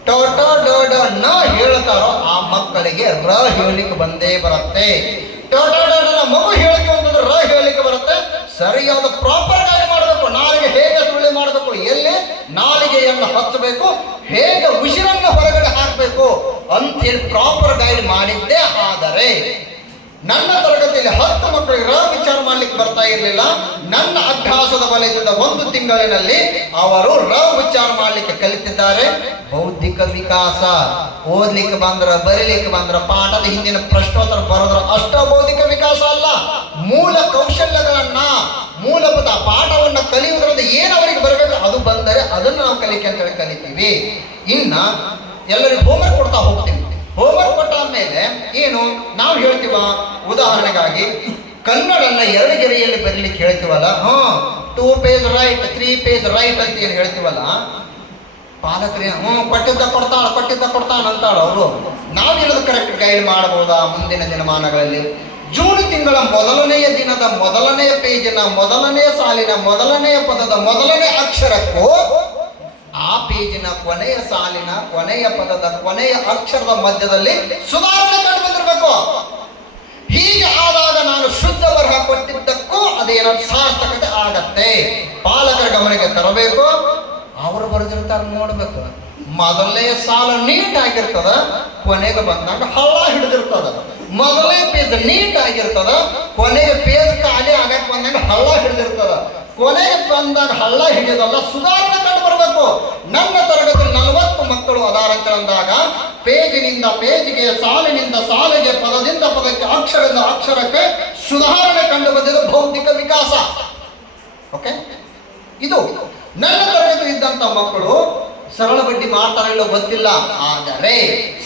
ಟ ಟ ಡ ಡ ನ ಹೇಳ್ತಾರೋ ಆ ಮಕ್ಕಳಿಗೆ ರ ಹೇಳಲಿಕ್ಕೆ ಬಂದೇ ಬರುತ್ತೆ. ಟ ಟ ಡ ಡ ನ ಮಗು ಹೇಳಿಕೆ ಅಂತಂದ್ರೆ ರ ಹೇಳಲಿಕ್ಕೆ ಬರುತ್ತೆ. ಸರಿಯಾದ ಪ್ರಾಪರ್ ಗೈಡ್ ಮಾಡಬೇಕು. ನಾಲಿಗೆ ಹೇಗೆ ಸುಳ್ಳಿ ಮಾಡಬೇಕು, ಎಲ್ಲಿ ನಾಲಿಗೆಯನ್ನು ಹಚ್ಚಬೇಕು, ಹೇಗೆ ಉಸಿರನ್ನು ಹೊರಗಡೆ ಹಾಕಬೇಕು ಅಂತೇಳಿ ಪ್ರಾಪರ್ ಗೈಡ್ ಮಾಡಿದ್ದೇ ಆದರೆ ನನ್ನ ತರಗತಿಯಲ್ಲಿ 10 ಮಕ್ಕಳಿಗೆ ವಿಚಾರ ಮಾಡ್ಲಿಕ್ಕೆ ಬರ್ತಾ ಇರಲಿಲ್ಲ. ನನ್ನ ಅಭ್ಯಾಸದ ವಲಯದಿಂದ 1 ತಿಂಗಳಿನಲ್ಲಿ ಅವರು ಉಚ್ಚಾರ ಮಾಡ್ಲಿಕ್ಕೆ ಕಲಿತಿದ್ದಾರೆ. ಬೌದ್ಧಿಕ ವಿಕಾಸ. ಓದ್ಲಿಕ್ಕೆ ಬಂದ್ರ, ಬರೀಲಿಕ್ಕೆ ಬಂದ್ರ, ಪಾಠದ ಹಿಂದಿನ ಪ್ರಶ್ನೋತ್ತರ ಬರೋದ್ರ ಅಷ್ಟ ಬೌದ್ಧಿಕ ವಿಕಾಸ ಅಲ್ಲ. ಮೂಲ ಕೌಶಲ್ಯಗಳನ್ನ, ಮೂಲಭೂತ ಪಾಠವನ್ನ ಕಲಿಯುವುದರಿಂದ ಏನು ಅವರಿಗೆ ಬರಬೇಕು ಅದು ಬಂದರೆ ಅದನ್ನು ನಾವು ಕಲಿಕೆ ಅಂತ ಹೇಳಿ ಕಲಿತೀವಿ. ಇನ್ನ ಎಲ್ಲರಿಗೂ ಹೋಮ್ವರ್ಕ್ ಕೊಡ್ತಾ ಹೋಗ್ತೀವಿ. ಹೋಮ್ವರ್ಕ್ ಕೊಟ್ಟ ಮೇಲೆ ಏನು ನಾವು ಹೇಳ್ತೀವ, ಉದಾಹರಣೆಗಾಗಿ ಕನ್ನಡನ್ನ 2 ಗೆರೆಯಲ್ಲಿ ಬರೀಲಿಕ್ಕೆ ಹೇಳ್ತೀವಲ್ಲ, 2 ಪೇಜ್ ರೈಟ್ 3 ಪೇಜ್ ರೈಟ್ ಅಂತ ಏನು ಹೇಳ್ತೀವಲ್ಲ, ಪಾಲಕರೇ ಕೊಟ್ಟಿದ್ದ ಕೊಡ್ತಾಳ ಅಂತಾಳ ಅವರು. ನಾವೇನದು ಕರೆಕ್ಟ್ ಗೈಡ್ ಮಾಡಬಹುದಾ ಮುಂದಿನ ದಿನಮಾನಗಳಲ್ಲಿ? ಜೂನ್ ತಿಂಗಳ ಮೊದಲನೆಯ ದಿನದ ಮೊದಲನೆಯ ಪೇಜಿನ ಮೊದಲನೆಯ ಸಾಲಿನ ಮೊದಲನೆಯ ಪದದ ಮೊದಲನೇ ಅಕ್ಷರಕ್ಕೂ ಆ ಪೇಜಿನ ಕೊನೆಯ ಸಾಲಿನ ಕೊನೆಯ ಪದದ ಕೊನೆಯ ಅಕ್ಷರದ ಮಧ್ಯದಲ್ಲಿ ಸುಧಾರಣೆ ಕಂಡು ಬಂದಿರಬೇಕು. ಹೀಗೆ ಆದಾಗ ನಾನು ಶುದ್ಧ ಬರಹ ಕೊಟ್ಟಿದ್ದಕ್ಕೂ ಅದೇನೋ ಸಾರ್ಥಕತೆ ಆಗತ್ತೆ. ಪಾಲಕರ ಗಮನಕ್ಕೆ ತರಬೇಕು. ಅವರು ಬರೆದಿರ್ತಾರೆ ನೋಡ್ಬೇಕು. ಮೊದಲನೇ ಸಾಲ ನೀಟ್ ಆಗಿರ್ತದ, ಕೊನೆಗೆ ಬಂದಾಗ ಹಳ್ಳ ಹಿಡಿದಿರ್ತದ. ಮೊದಲನೇ ಪೇಜ್ ನೀಟ್ ಆಗಿರ್ತದ, ಕೊನೆಗೆ ಪೇಜ್ ಖಾಲಿ ಆಗಕ್ಕೆ ಬಂದಾಗ ಹಳ್ಳ ಹಿಡಿದಿರ್ತದ. ಕೊನೆಗೆ ಬಂದಾಗ ಹಳ್ಳ ಹಿಡಿಯೋದಲ್ಲ, ಸುಧಾರಣೆ ಕಂಡು ಬರಬೇಕು. ನನ್ನ ತರಗತಿಯಲ್ಲಿ 40 ಮಕ್ಕಳು ಅದಾರಂತ ಅಂದಾಗ ಪೇಜಿನಿಂದ ಪೇಜಿಗೆ, ಸಾಲಿನಿಂದ ಸಾಲಿಗೆ, ಪದದಿಂದ ಪದಕ್ಕೆ, ಅಕ್ಷರದಿಂದ ಅಕ್ಷರಕ್ಕೆ ಸುಧಾರಣೆ ಕಂಡು ಬಂದಿದ್ದು ಬೌದ್ಧಿಕ ವಿಕಾಸ. ಓಕೆ, ಇದು ನನ್ನ ತರಗತಿ ಇದ್ದಂತ ಮಕ್ಕಳು ಸರಳ ಬಡ್ಡಿ ಮಾಡ್ತಾರೋ ಇಲ್ಲೋ ಗೊತ್ತಿಲ್ಲ, ಆದರೆ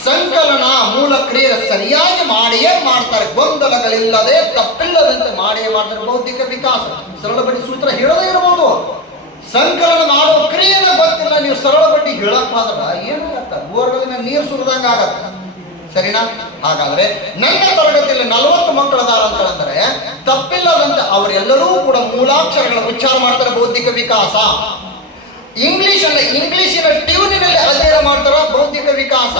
ಸಂಕಲನ ಮೂಲ ಕ್ರಿಯೆ ಸರಿಯಾಗಿ ಮಾಡಿಯೇ ಮಾಡ್ತಾರೆ. ಗೊಂದಲಗಳಿಲ್ಲದೆ ತಪ್ಪಿಲ್ಲದಂತೆ ಮಾಡಿಯೇ ಮಾಡ್ತಾರೆ. ಬೌದ್ಧಿಕ ವಿಕಾಸ ಸರಳ ಬಡ್ಡಿ ಸೂತ್ರ ಹೇಳದೇ ಇರಬಹುದು. ಸಂಕಲನ ಮಾಡುವ ಕ್ರಿಯೆನ ಗೊತ್ತಿಲ್ಲ, ನೀವು ಸರಳ ಬಡ್ಡಿ ಹೇಳಕ್ ಮಾತ್ರ ಏನಾಗತ್ತ, ಬೋರ್ಗಳಿಂದ ನೀರು ಸುರಿದಂಗ ಆಗತ್ತ. ಸರಿನಾ? ಹಾಗಾದ್ರೆ ನನ್ನ ತರಗತಿಯಲ್ಲಿ 40 ಮಕ್ಕಳದಾರ ಅಂತ ಅಂದ್ರೆ ತಪ್ಪಿಲ್ಲದಂತೆ ಅವರೆಲ್ಲರೂ ಕೂಡ ಮೂಲಾಕ್ಷರಗಳ ಉಚ್ಚಾರ ಮಾಡ್ತಾರೆ. ಬೌದ್ಧಿಕ ವಿಕಾಸ. ಇಂಗ್ಲಿಶಿನ ಟ್ಯೂನಿನಲ್ಲಿ ಅಧ್ಯಯನ ಮಾಡ್ತಾರ. ಬೌದ್ಧಿಕ ವಿಕಾಸ.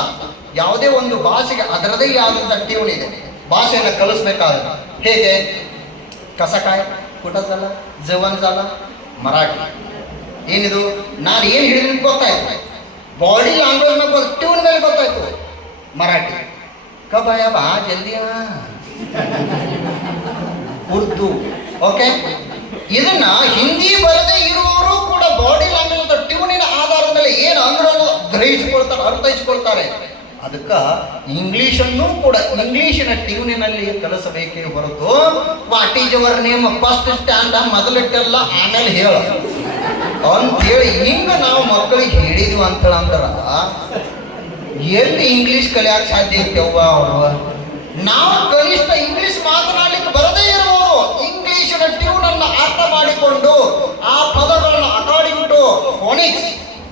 ಯಾವುದೇ ಒಂದು ಭಾಷೆಗೆ ಅದರದೇ ಆದಂತ ಟ್ಯೂನ್ ಇದೆ. ಭಾಷೆಯನ್ನು ಕಲಿಸ್ಬೇಕಾದ್ರೆ ಹೇಗೆ? ಕಸಕಾಯ, ಕುಟಜಲ, ಜವನ್ಜಲ, ಮರಾಠಿ. ಏನಿದು? ನಾನು ಏನು ಹೇಳಿದ್ರೆ ಗೊತ್ತಾಯ್ತು. ಬಾಡಿ ಲ್ಯಾಂಗ್ವೇಜ್ ಮೇಲೆ ಟ್ಯೂನ್ ಮೇಲೆ ಗೊತ್ತಾಯ್ತು. ಮರಾಠಿ ಕಬಾಯ ಬಾ ಜಲ್ದಿಯಾ, ಉರ್ದು. ಓಕೆ, ಇದನ್ನ ಹಿಂದಿ ಬರದೇ ಇರುವವರು ಕೂಡ ಬಾಡಿ ಲ್ಯಾಂಗ್ವೇಜ್ ಟ್ಯೂನಿನ ಆಧಾರದ ಮೇಲೆ ಏನು ಅಂದ್ರೆ ಗ್ರಹಿಸಿಕೊಳ್ತಾರೆ, ಅರ್ಥೈಸಿಕೊಳ್ತಾರೆ. ಅದಕ್ಕ ಇಂಗ್ಲಿಷನ್ನು ಕೂಡ ಇಂಗ್ಲಿಶಿನ ಟ್ಯೂನಿನಲ್ಲಿ ಕಲಿಸಬೇಕೇ ಹೊರತು what is your name first stand ಮೊದಲಿಟ್ಟೆಲ್ಲ ಆಮೇಲೆ ಹೇಳ ಅಂತೇಳಿ ಹಿಂಗ ನಾವು ಮಕ್ಕಳಿಗೆ ಹೇಳಿದ್ವಿ ಅಂತಂದ್ರ ಎಲ್ಲಿ ಇಂಗ್ಲಿಷ್ ಕಲಿಯಕ್ಕೆ ಸಾಧ್ಯ ಇರ್ತೇವ? ನಾವು ಕನಿಷ್ಠ ಇಂಗ್ಲಿಷ್ ಮಾತನಾಡಲಿಕ್ಕೆ ಬರದೇ ಇರುವವರು ಇಂಗ್ಲಿಶಿನ ಟ್ಯೂನ್ ಅನ್ನು ಅರ್ಥ ಮಾಡಿಕೊಂಡು ಆ ಪದಗಳನ್ನು ಅಕಾರ್ಡಿಂಗ್ ಟು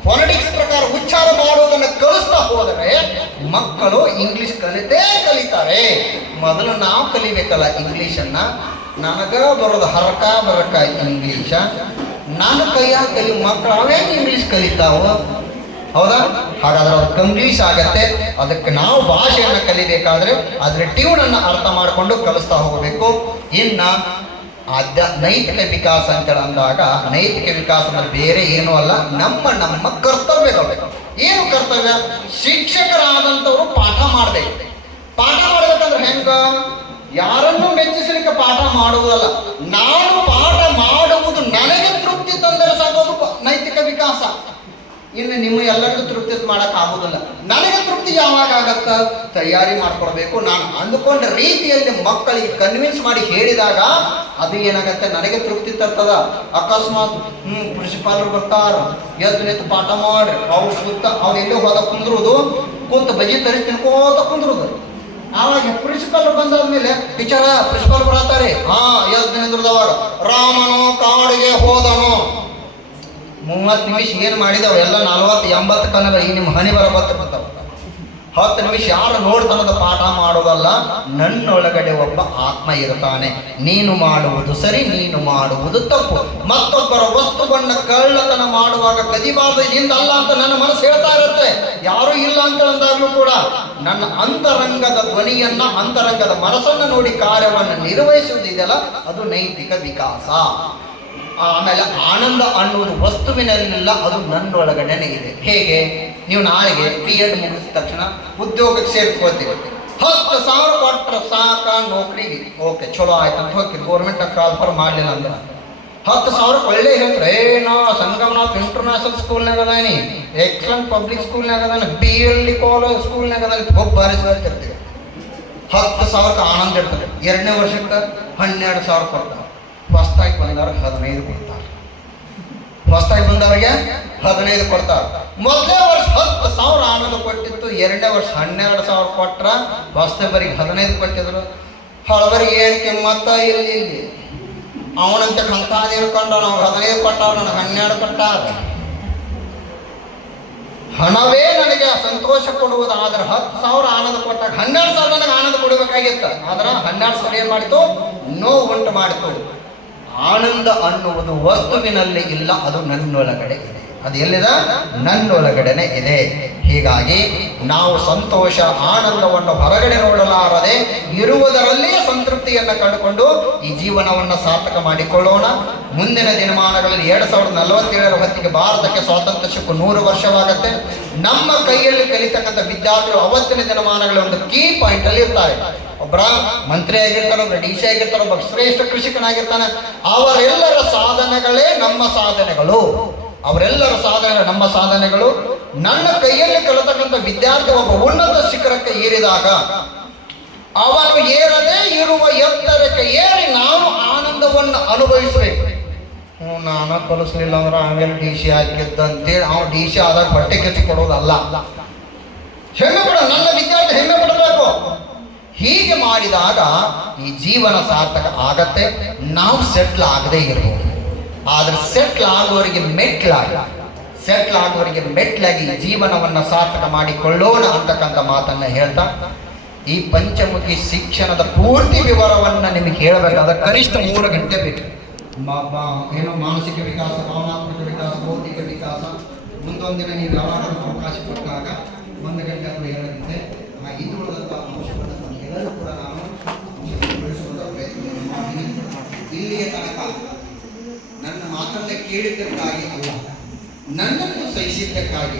ಫೋನೆಟಿಕ್ಸ್ ಪ್ರಕಾರ ಉಚ್ಚಾರ ಮಾಡುವುದನ್ನು ಕಲಿಸ್ತಾ ಹೋದರೆ ಮಕ್ಕಳು ಇಂಗ್ಲಿಷ್ ಕಲಿತಾರೆ. ಮೊದಲು ನಾವು ಕಲಿಬೇಕಲ್ಲ ಇಂಗ್ಲಿಷನ್ನ. ನನಗ ಬರೋದು ಹರಕ ಬರಕ ಇಂಗ್ಲಿಷ. ನಾನು ಕೈಯಾಗ ಕಲಿ ಮಕ್ಕಳು ಅವೇನು ಇಂಗ್ಲಿಷ್ ಕಲಿತಾವ? ಹೌದಾ? ಹಾಗಾದ್ರೆ ಅವ್ರು ಕಂಗ್ಲೀಷ್ ಆಗತ್ತೆ. ಅದಕ್ಕೆ ನಾವು ಭಾಷೆಯನ್ನು ಕಲಿಬೇಕಾದ್ರೆ ಅದ್ರ ಟ್ಯೂನ್ ಅನ್ನು ಅರ್ಥ ಮಾಡಿಕೊಂಡು ಕಲಿಸ್ತಾ ಹೋಗಬೇಕು. ಇನ್ನ ನೈತಿಕ ವಿಕಾಸ ಅಂತ ಅಂದಾಗ ನೈತಿಕ ವಿಕಾಸ ಅಂದ್ರೆ ಬೇರೆ ಏನೂ ಅಲ್ಲ, ನಮ್ಮ ಕರ್ತವ್ಯಗಳು. ಏನು ಕರ್ತವ್ಯ? ಶಿಕ್ಷಕರಾದಂಥವ್ರು ಪಾಠ ಮಾಡ್ಬೇಕು. ಪಾಠ ಮಾಡ್ಬೇಕಂದ್ರೆ ಹೆಂಗ? ಯಾರನ್ನು ಮೆಚ್ಚಿಸಲಿಕ್ಕೆ ಪಾಠ ಮಾಡುವುದಲ್ಲ, ನಾನು ಪಾಠ ಮಾಡುವುದು ನನಗೆ ತೃಪ್ತಿ ತಂದರೆ ಸಾಕೋದು ನೈತಿಕ ವಿಕಾಸ. ಇನ್ನು ನಿಮ್ಮ ಎಲ್ಲರಿಗೂ ತೃಪ್ತಿ ಮಾಡಕ್ ಆಗುದಿಲ್ಲ. ನನಗೆ ತೃಪ್ತಿ ಯಾವಾಗ ಆಗತ್ತ? ತಯಾರಿ ಮಾಡ್ಕೊಡ್ಬೇಕು. ನಾನು ಅಂದುಕೊಂಡ ರೀತಿಯಲ್ಲಿ ಮಕ್ಕಳಿಗೆ ಕನ್ವಿನ್ಸ್ ಮಾಡಿ ಹೇಳಿದಾಗ ಅದು ಏನಾಗತ್ತೆ, ನನಗೆ ತೃಪ್ತಿ ತರ್ತದ. ಅಕಸ್ಮಾತ್ ಪ್ರಿನ್ಸಿಪಾಲರು ಬರ್ತಾರ, ಎದ್ದು ನಿಂತು ಪಾಠ ಮಾಡ್ರಿ, ಅವ್ರು ಸುತ್ತ ಅವ್ರು ಎಲ್ಲೋ ಹೋದ ಕುಂದ್ರುದು, ಕುಂತ ಬಜಿ ತರಿಸಿ ತಿನ್ಕೋತ ಕುಂದ್ರುದು. ಆವಾಗ ಪ್ರಿನ್ಸಿಪಾಲ್ ಬಂದಾದ್ಮೇಲೆ ಟೀಚರ ಪ್ರಿನ್ಸಿಪಾಲ್ ಬರತ್ತಾರೆ, ಎದ್ದು ನಿಂದ್ರದವಾಗ ರಾಮನು ಕಾಡಿಗೆ ಹೋದನು. 30 ನಿಮಿಷ ಏನು ಮಾಡಿದವು ಎಲ್ಲ 40-80 ಕನ್ನಡ ಈ ನಿಮ್ಮ ಹನಿ ಬರಬರ್ತಾವ. 10 ನಿಮಿಷ ಯಾರು ನೋಡ್ತಾನದ ಪಾಠ ಮಾಡೋದಲ್ಲ, ನನ್ನೊಳಗಡೆ ಒಬ್ಬ ಆತ್ಮ ಇರ್ತಾನೆ. ನೀನು ಮಾಡುವುದು ಸರಿ, ನೀನು ಮಾಡುವುದು ತಪ್ಪು. ಮತ್ತೊಬ್ಬರ ವಸ್ತುಗಳನ್ನ ಕಳ್ಳತನ ಮಾಡುವಾಗ ಕದಿಬಾರದು, ಇದರಿಂದ ಅಲ್ಲ ಅಂತ ನನ್ನ ಮನಸ್ಸು ಹೇಳ್ತಾ ಇರುತ್ತೆ. ಯಾರೂ ಇಲ್ಲ ಅಂತ ಅಂದಾಗಲೂ ಕೂಡ ನನ್ನ ಅಂತರಂಗದ ಧ್ವನಿಯನ್ನ, ಅಂತರಂಗದ ಮನಸ್ಸನ್ನು ನೋಡಿ ಕಾರ್ಯವನ್ನು ನಿರ್ವಹಿಸುವುದಿದೆಯಲ್ಲ, ಅದು ನೈತಿಕ ವಿಕಾಸ. ಆಮೇಲೆ ಆನಂದ ಅನ್ನುವುದು ವಸ್ತುವಿನಲ್ಲಿಲ್ಲ, ಅದು ನನ್ನೊಳಗಡೆನೆ ಇದೆ. ಹೇಗೆ? ನೀವು ನಾಳೆಗೆ B.Ed ಮುಗಿಸಿದ ತಕ್ಷಣ ಉದ್ಯೋಗಕ್ಕೆ ಸೇರ್ಕೊಳ್ತೀವಿ. 10,000 ಕೊಟ್ಟರೆ ಸಾಕ ನೌಕರಿಗೆ, ಓಕೆ ಚಲೋ ಆಯ್ತು ಅಂತ ಹೋಗ್ತೀವಿ. ಗೌರ್ಮೆಂಟ್ ಕಾಲ್ಫರ್ ಮಾಡಲಿಲ್ಲ ಅಂದ್ರೆ 10,000 ಒಳ್ಳೆ ಹೇಳ್ತಾರೆ. ನಾ Sangamnath international ಸ್ಕೂಲ್ನಾಗ Adani, excellent public ಸ್ಕೂಲ್ನಾಗ ಅದಾನ, BLD ಕಾಲೇಜ್ ಸ್ಕೂಲ್ನಾಗ ಅದಾನಿ, ಒಬ್ಬ ಬಾರಿಸ್ತಿರ್ತೀವಿ. 10,000 ಆನಂದ ಇರ್ತದೆ. 2ನೇ ವರ್ಷಕ್ಕೆ 12,000 ಕೊಡ್ತಾರೆ. ಹೊಸ್ತಾಗಿ ಬಂದವ್ರಿಗೆ 15 ಕೊಡ್ತಾರೆ. ಹೊಸ್ತಾಗಿ ಬಂದವರಿಗೆ 15 ಕೊಡ್ತಾರೆ. ಮೊದಲನೇ ವರ್ಷ 10,000 ಆನಂದ ಕೊಟ್ಟಿತ್ತು, 2ನೇ ವರ್ಷ 12,000 ಕೊಟ್ರ, ಹೊಸ್ತಬರಿಗೆ 15 ಕೊಟ್ಟಿದ್ರು. ಹಳಬರಿಗೆ ಏನು ಕಿಮ್ಮತ್ತ ಇಲ್ಲಿ ಅವನಂತ ಕಂತಾದಿ ಇರ್ಕೊಂಡು ನಾವು 15 ಕೊಟ್ಟಾರ, ನನಗೆ 12 ಕೊಟ್ಟಾರ. ಹಣವೇ ನನಗೆ ಸಂತೋಷ ಕೊಡುವುದಾದ್ರೆ 10,000 ಆನಂದ ಕೊಟ್ಟಾಗ 12,000 ನನಗೆ ಆನಂದ ಕೊಡಬೇಕಾಗಿತ್ತು. ಆದ್ರೆ 12,000 ಏನು ಮಾಡಿತು? ನೋವು ಉಂಟು ಮಾಡಿತು. ಆನಂದ ಅನ್ನುವುದು ವಸ್ತುವಿನಲ್ಲಿ ಇಲ್ಲ, ಅದು ನನ್ನೊಳಗಡೆ ಇದೆ. ಅದು ಎಲ್ಲಿದ? ನನ್ನೊಳಗಡೆನೆ ಇದೆ. ಹೀಗಾಗಿ ನಾವು ಸಂತೋಷ ಆನಂದವನ್ನು ಹೊರಗಡೆ ನೋಡಲಾರದೆ ಇರುವುದರಲ್ಲೇ ಸಂತೃಪ್ತಿಯನ್ನು ಕಂಡುಕೊಂಡು ಈ ಜೀವನವನ್ನು ಸಾರ್ಥಕ ಮಾಡಿಕೊಳ್ಳೋಣ. ಮುಂದಿನ ದಿನಮಾನಗಳಲ್ಲಿ 2047 ಹೊತ್ತಿಗೆ ಭಾರತಕ್ಕೆ ಸ್ವಾತಂತ್ರ್ಯ ಸಿಕ್ಕು 100 ವರ್ಷವಾಗುತ್ತೆ. ನಮ್ಮ ಕೈಯಲ್ಲಿ ಕಲಿತಕ್ಕಂಥ ವಿದ್ಯಾರ್ಥಿಗಳು ಅವತ್ತಿನ ದಿನಮಾನಗಳಲ್ಲಿ ಒಂದು ಕೀ ಪಾಯಿಂಟ್ ಅಲ್ಲಿ ಇರ್ತಾರೆ. ಒಬ್ಬರ ಮಂತ್ರಿ ಆಗಿರ್ತಾರೆ, ಒಬ್ಬರ DC ಆಗಿರ್ತಾರೆ, ಒಬ್ಬ ಶ್ರೇಷ್ಠ ಕೃಷಿಕನಾಗಿರ್ತಾನೆ. ಅವರೆಲ್ಲರ ಸಾಧನೆಗಳೇ ನಮ್ಮ ಸಾಧನೆಗಳು. ಅವರೆಲ್ಲರ ಸಾಧನೆ ನಮ್ಮ ಸಾಧನೆಗಳು. ನನ್ನ ಕೈಯಲ್ಲಿ ಕಲಿತಕ್ಕಂಥ ವಿದ್ಯಾರ್ಥಿ ಒಬ್ಬ ಉನ್ನತ ಶಿಖರಕ್ಕೆ ಏರಿದಾಗ ಅವನು ಏರದೇ ಇರುವ ಎತ್ತರಕ್ಕೆ ಏರಿ ನಾನು ಆನಂದವನ್ನು ಅನುಭವಿಸಬೇಕು. ನಾನು ಕಲಿಸ್ಲಿಲ್ಲ ಅಂದ್ರೆ ಆಮೇಲೆ DC ಹಾಕಿದ್ದಂತೇಳಿ ಅವ್ನು DC ಆದಾಗ ಬಟ್ಟೆ ಕೆಚ್ಚಿ ಕೊಡೋದಲ್ಲ. ಹೆಮ್ಮೆ ಪಡ, ನನ್ನ ವಿದ್ಯಾರ್ಥಿ ಹೆಮ್ಮೆ ಪಡಬೇಕು. ಹೀಗೆ ಮಾಡಿದಾಗ ಈ ಜೀವನ ಸಾರ್ಥಕ ಆಗತ್ತೆ. ನಾವು ಸೆಟ್ಲ್ ಆಗದೆ ಇರ್ಬೋದು, ಆದ್ರೆ ಸೆಟ್ಲ್ ಆಗುವವರಿಗೆ ಮೆಟ್ಲಾಗಿ ಜೀವನವನ್ನು ಸಾರ್ಥಕ ಮಾಡಿಕೊಳ್ಳೋಣ ಅಂತಕ್ಕಂಥ ಮಾತನ್ನ ಹೇಳ್ತಾ, ಈ ಪಂಚಮುಖಿ ಶಿಕ್ಷಣದ ಪೂರ್ತಿ ವಿವರವನ್ನು ನಿಮಗೆ ಹೇಳಬೇಕಾದ್ರೆ ಕನಿಷ್ಠ 3 ಗಂಟೆ ಬೇಕು. ಏನೋ ಮಾನಸಿಕ ವಿಕಾಸ, ಭಾವನಾತ್ಮಕ ವಿಕಾಸ, ಭೌತಿಕ ವಿಕಾಸ, ಮುಂದೊಂದಿನ ನೀವು ಯಾವಾಗಲೂ ಅವಕಾಶ ಕೊಟ್ಟಾಗ 1 ಗಂಟೆ ಅಥವಾ 2 ಗಂಟೆ ಇದು ಉಳಿದಂಥ ಅಂಶಗಳನ್ನು ಎಲ್ಲರೂ ಕೂಡ ನಾನು ಅಂಶಗೊಳಿಸುವುದರ ಪ್ರಯತ್ನ ಮಾಡಿ. ಇಲ್ಲಿಯ ತನಕ ನನ್ನ ಮಾತನ್ನು ಕೇಳಿದ್ದಕ್ಕಾಗಿ ಅಲ್ಲ, ನನ್ನನ್ನು ಸಹಿಸಿದ್ದಕ್ಕಾಗಿ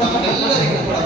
ತಮ್ಮೆಲ್ಲರಿಗೂ ಕೂಡ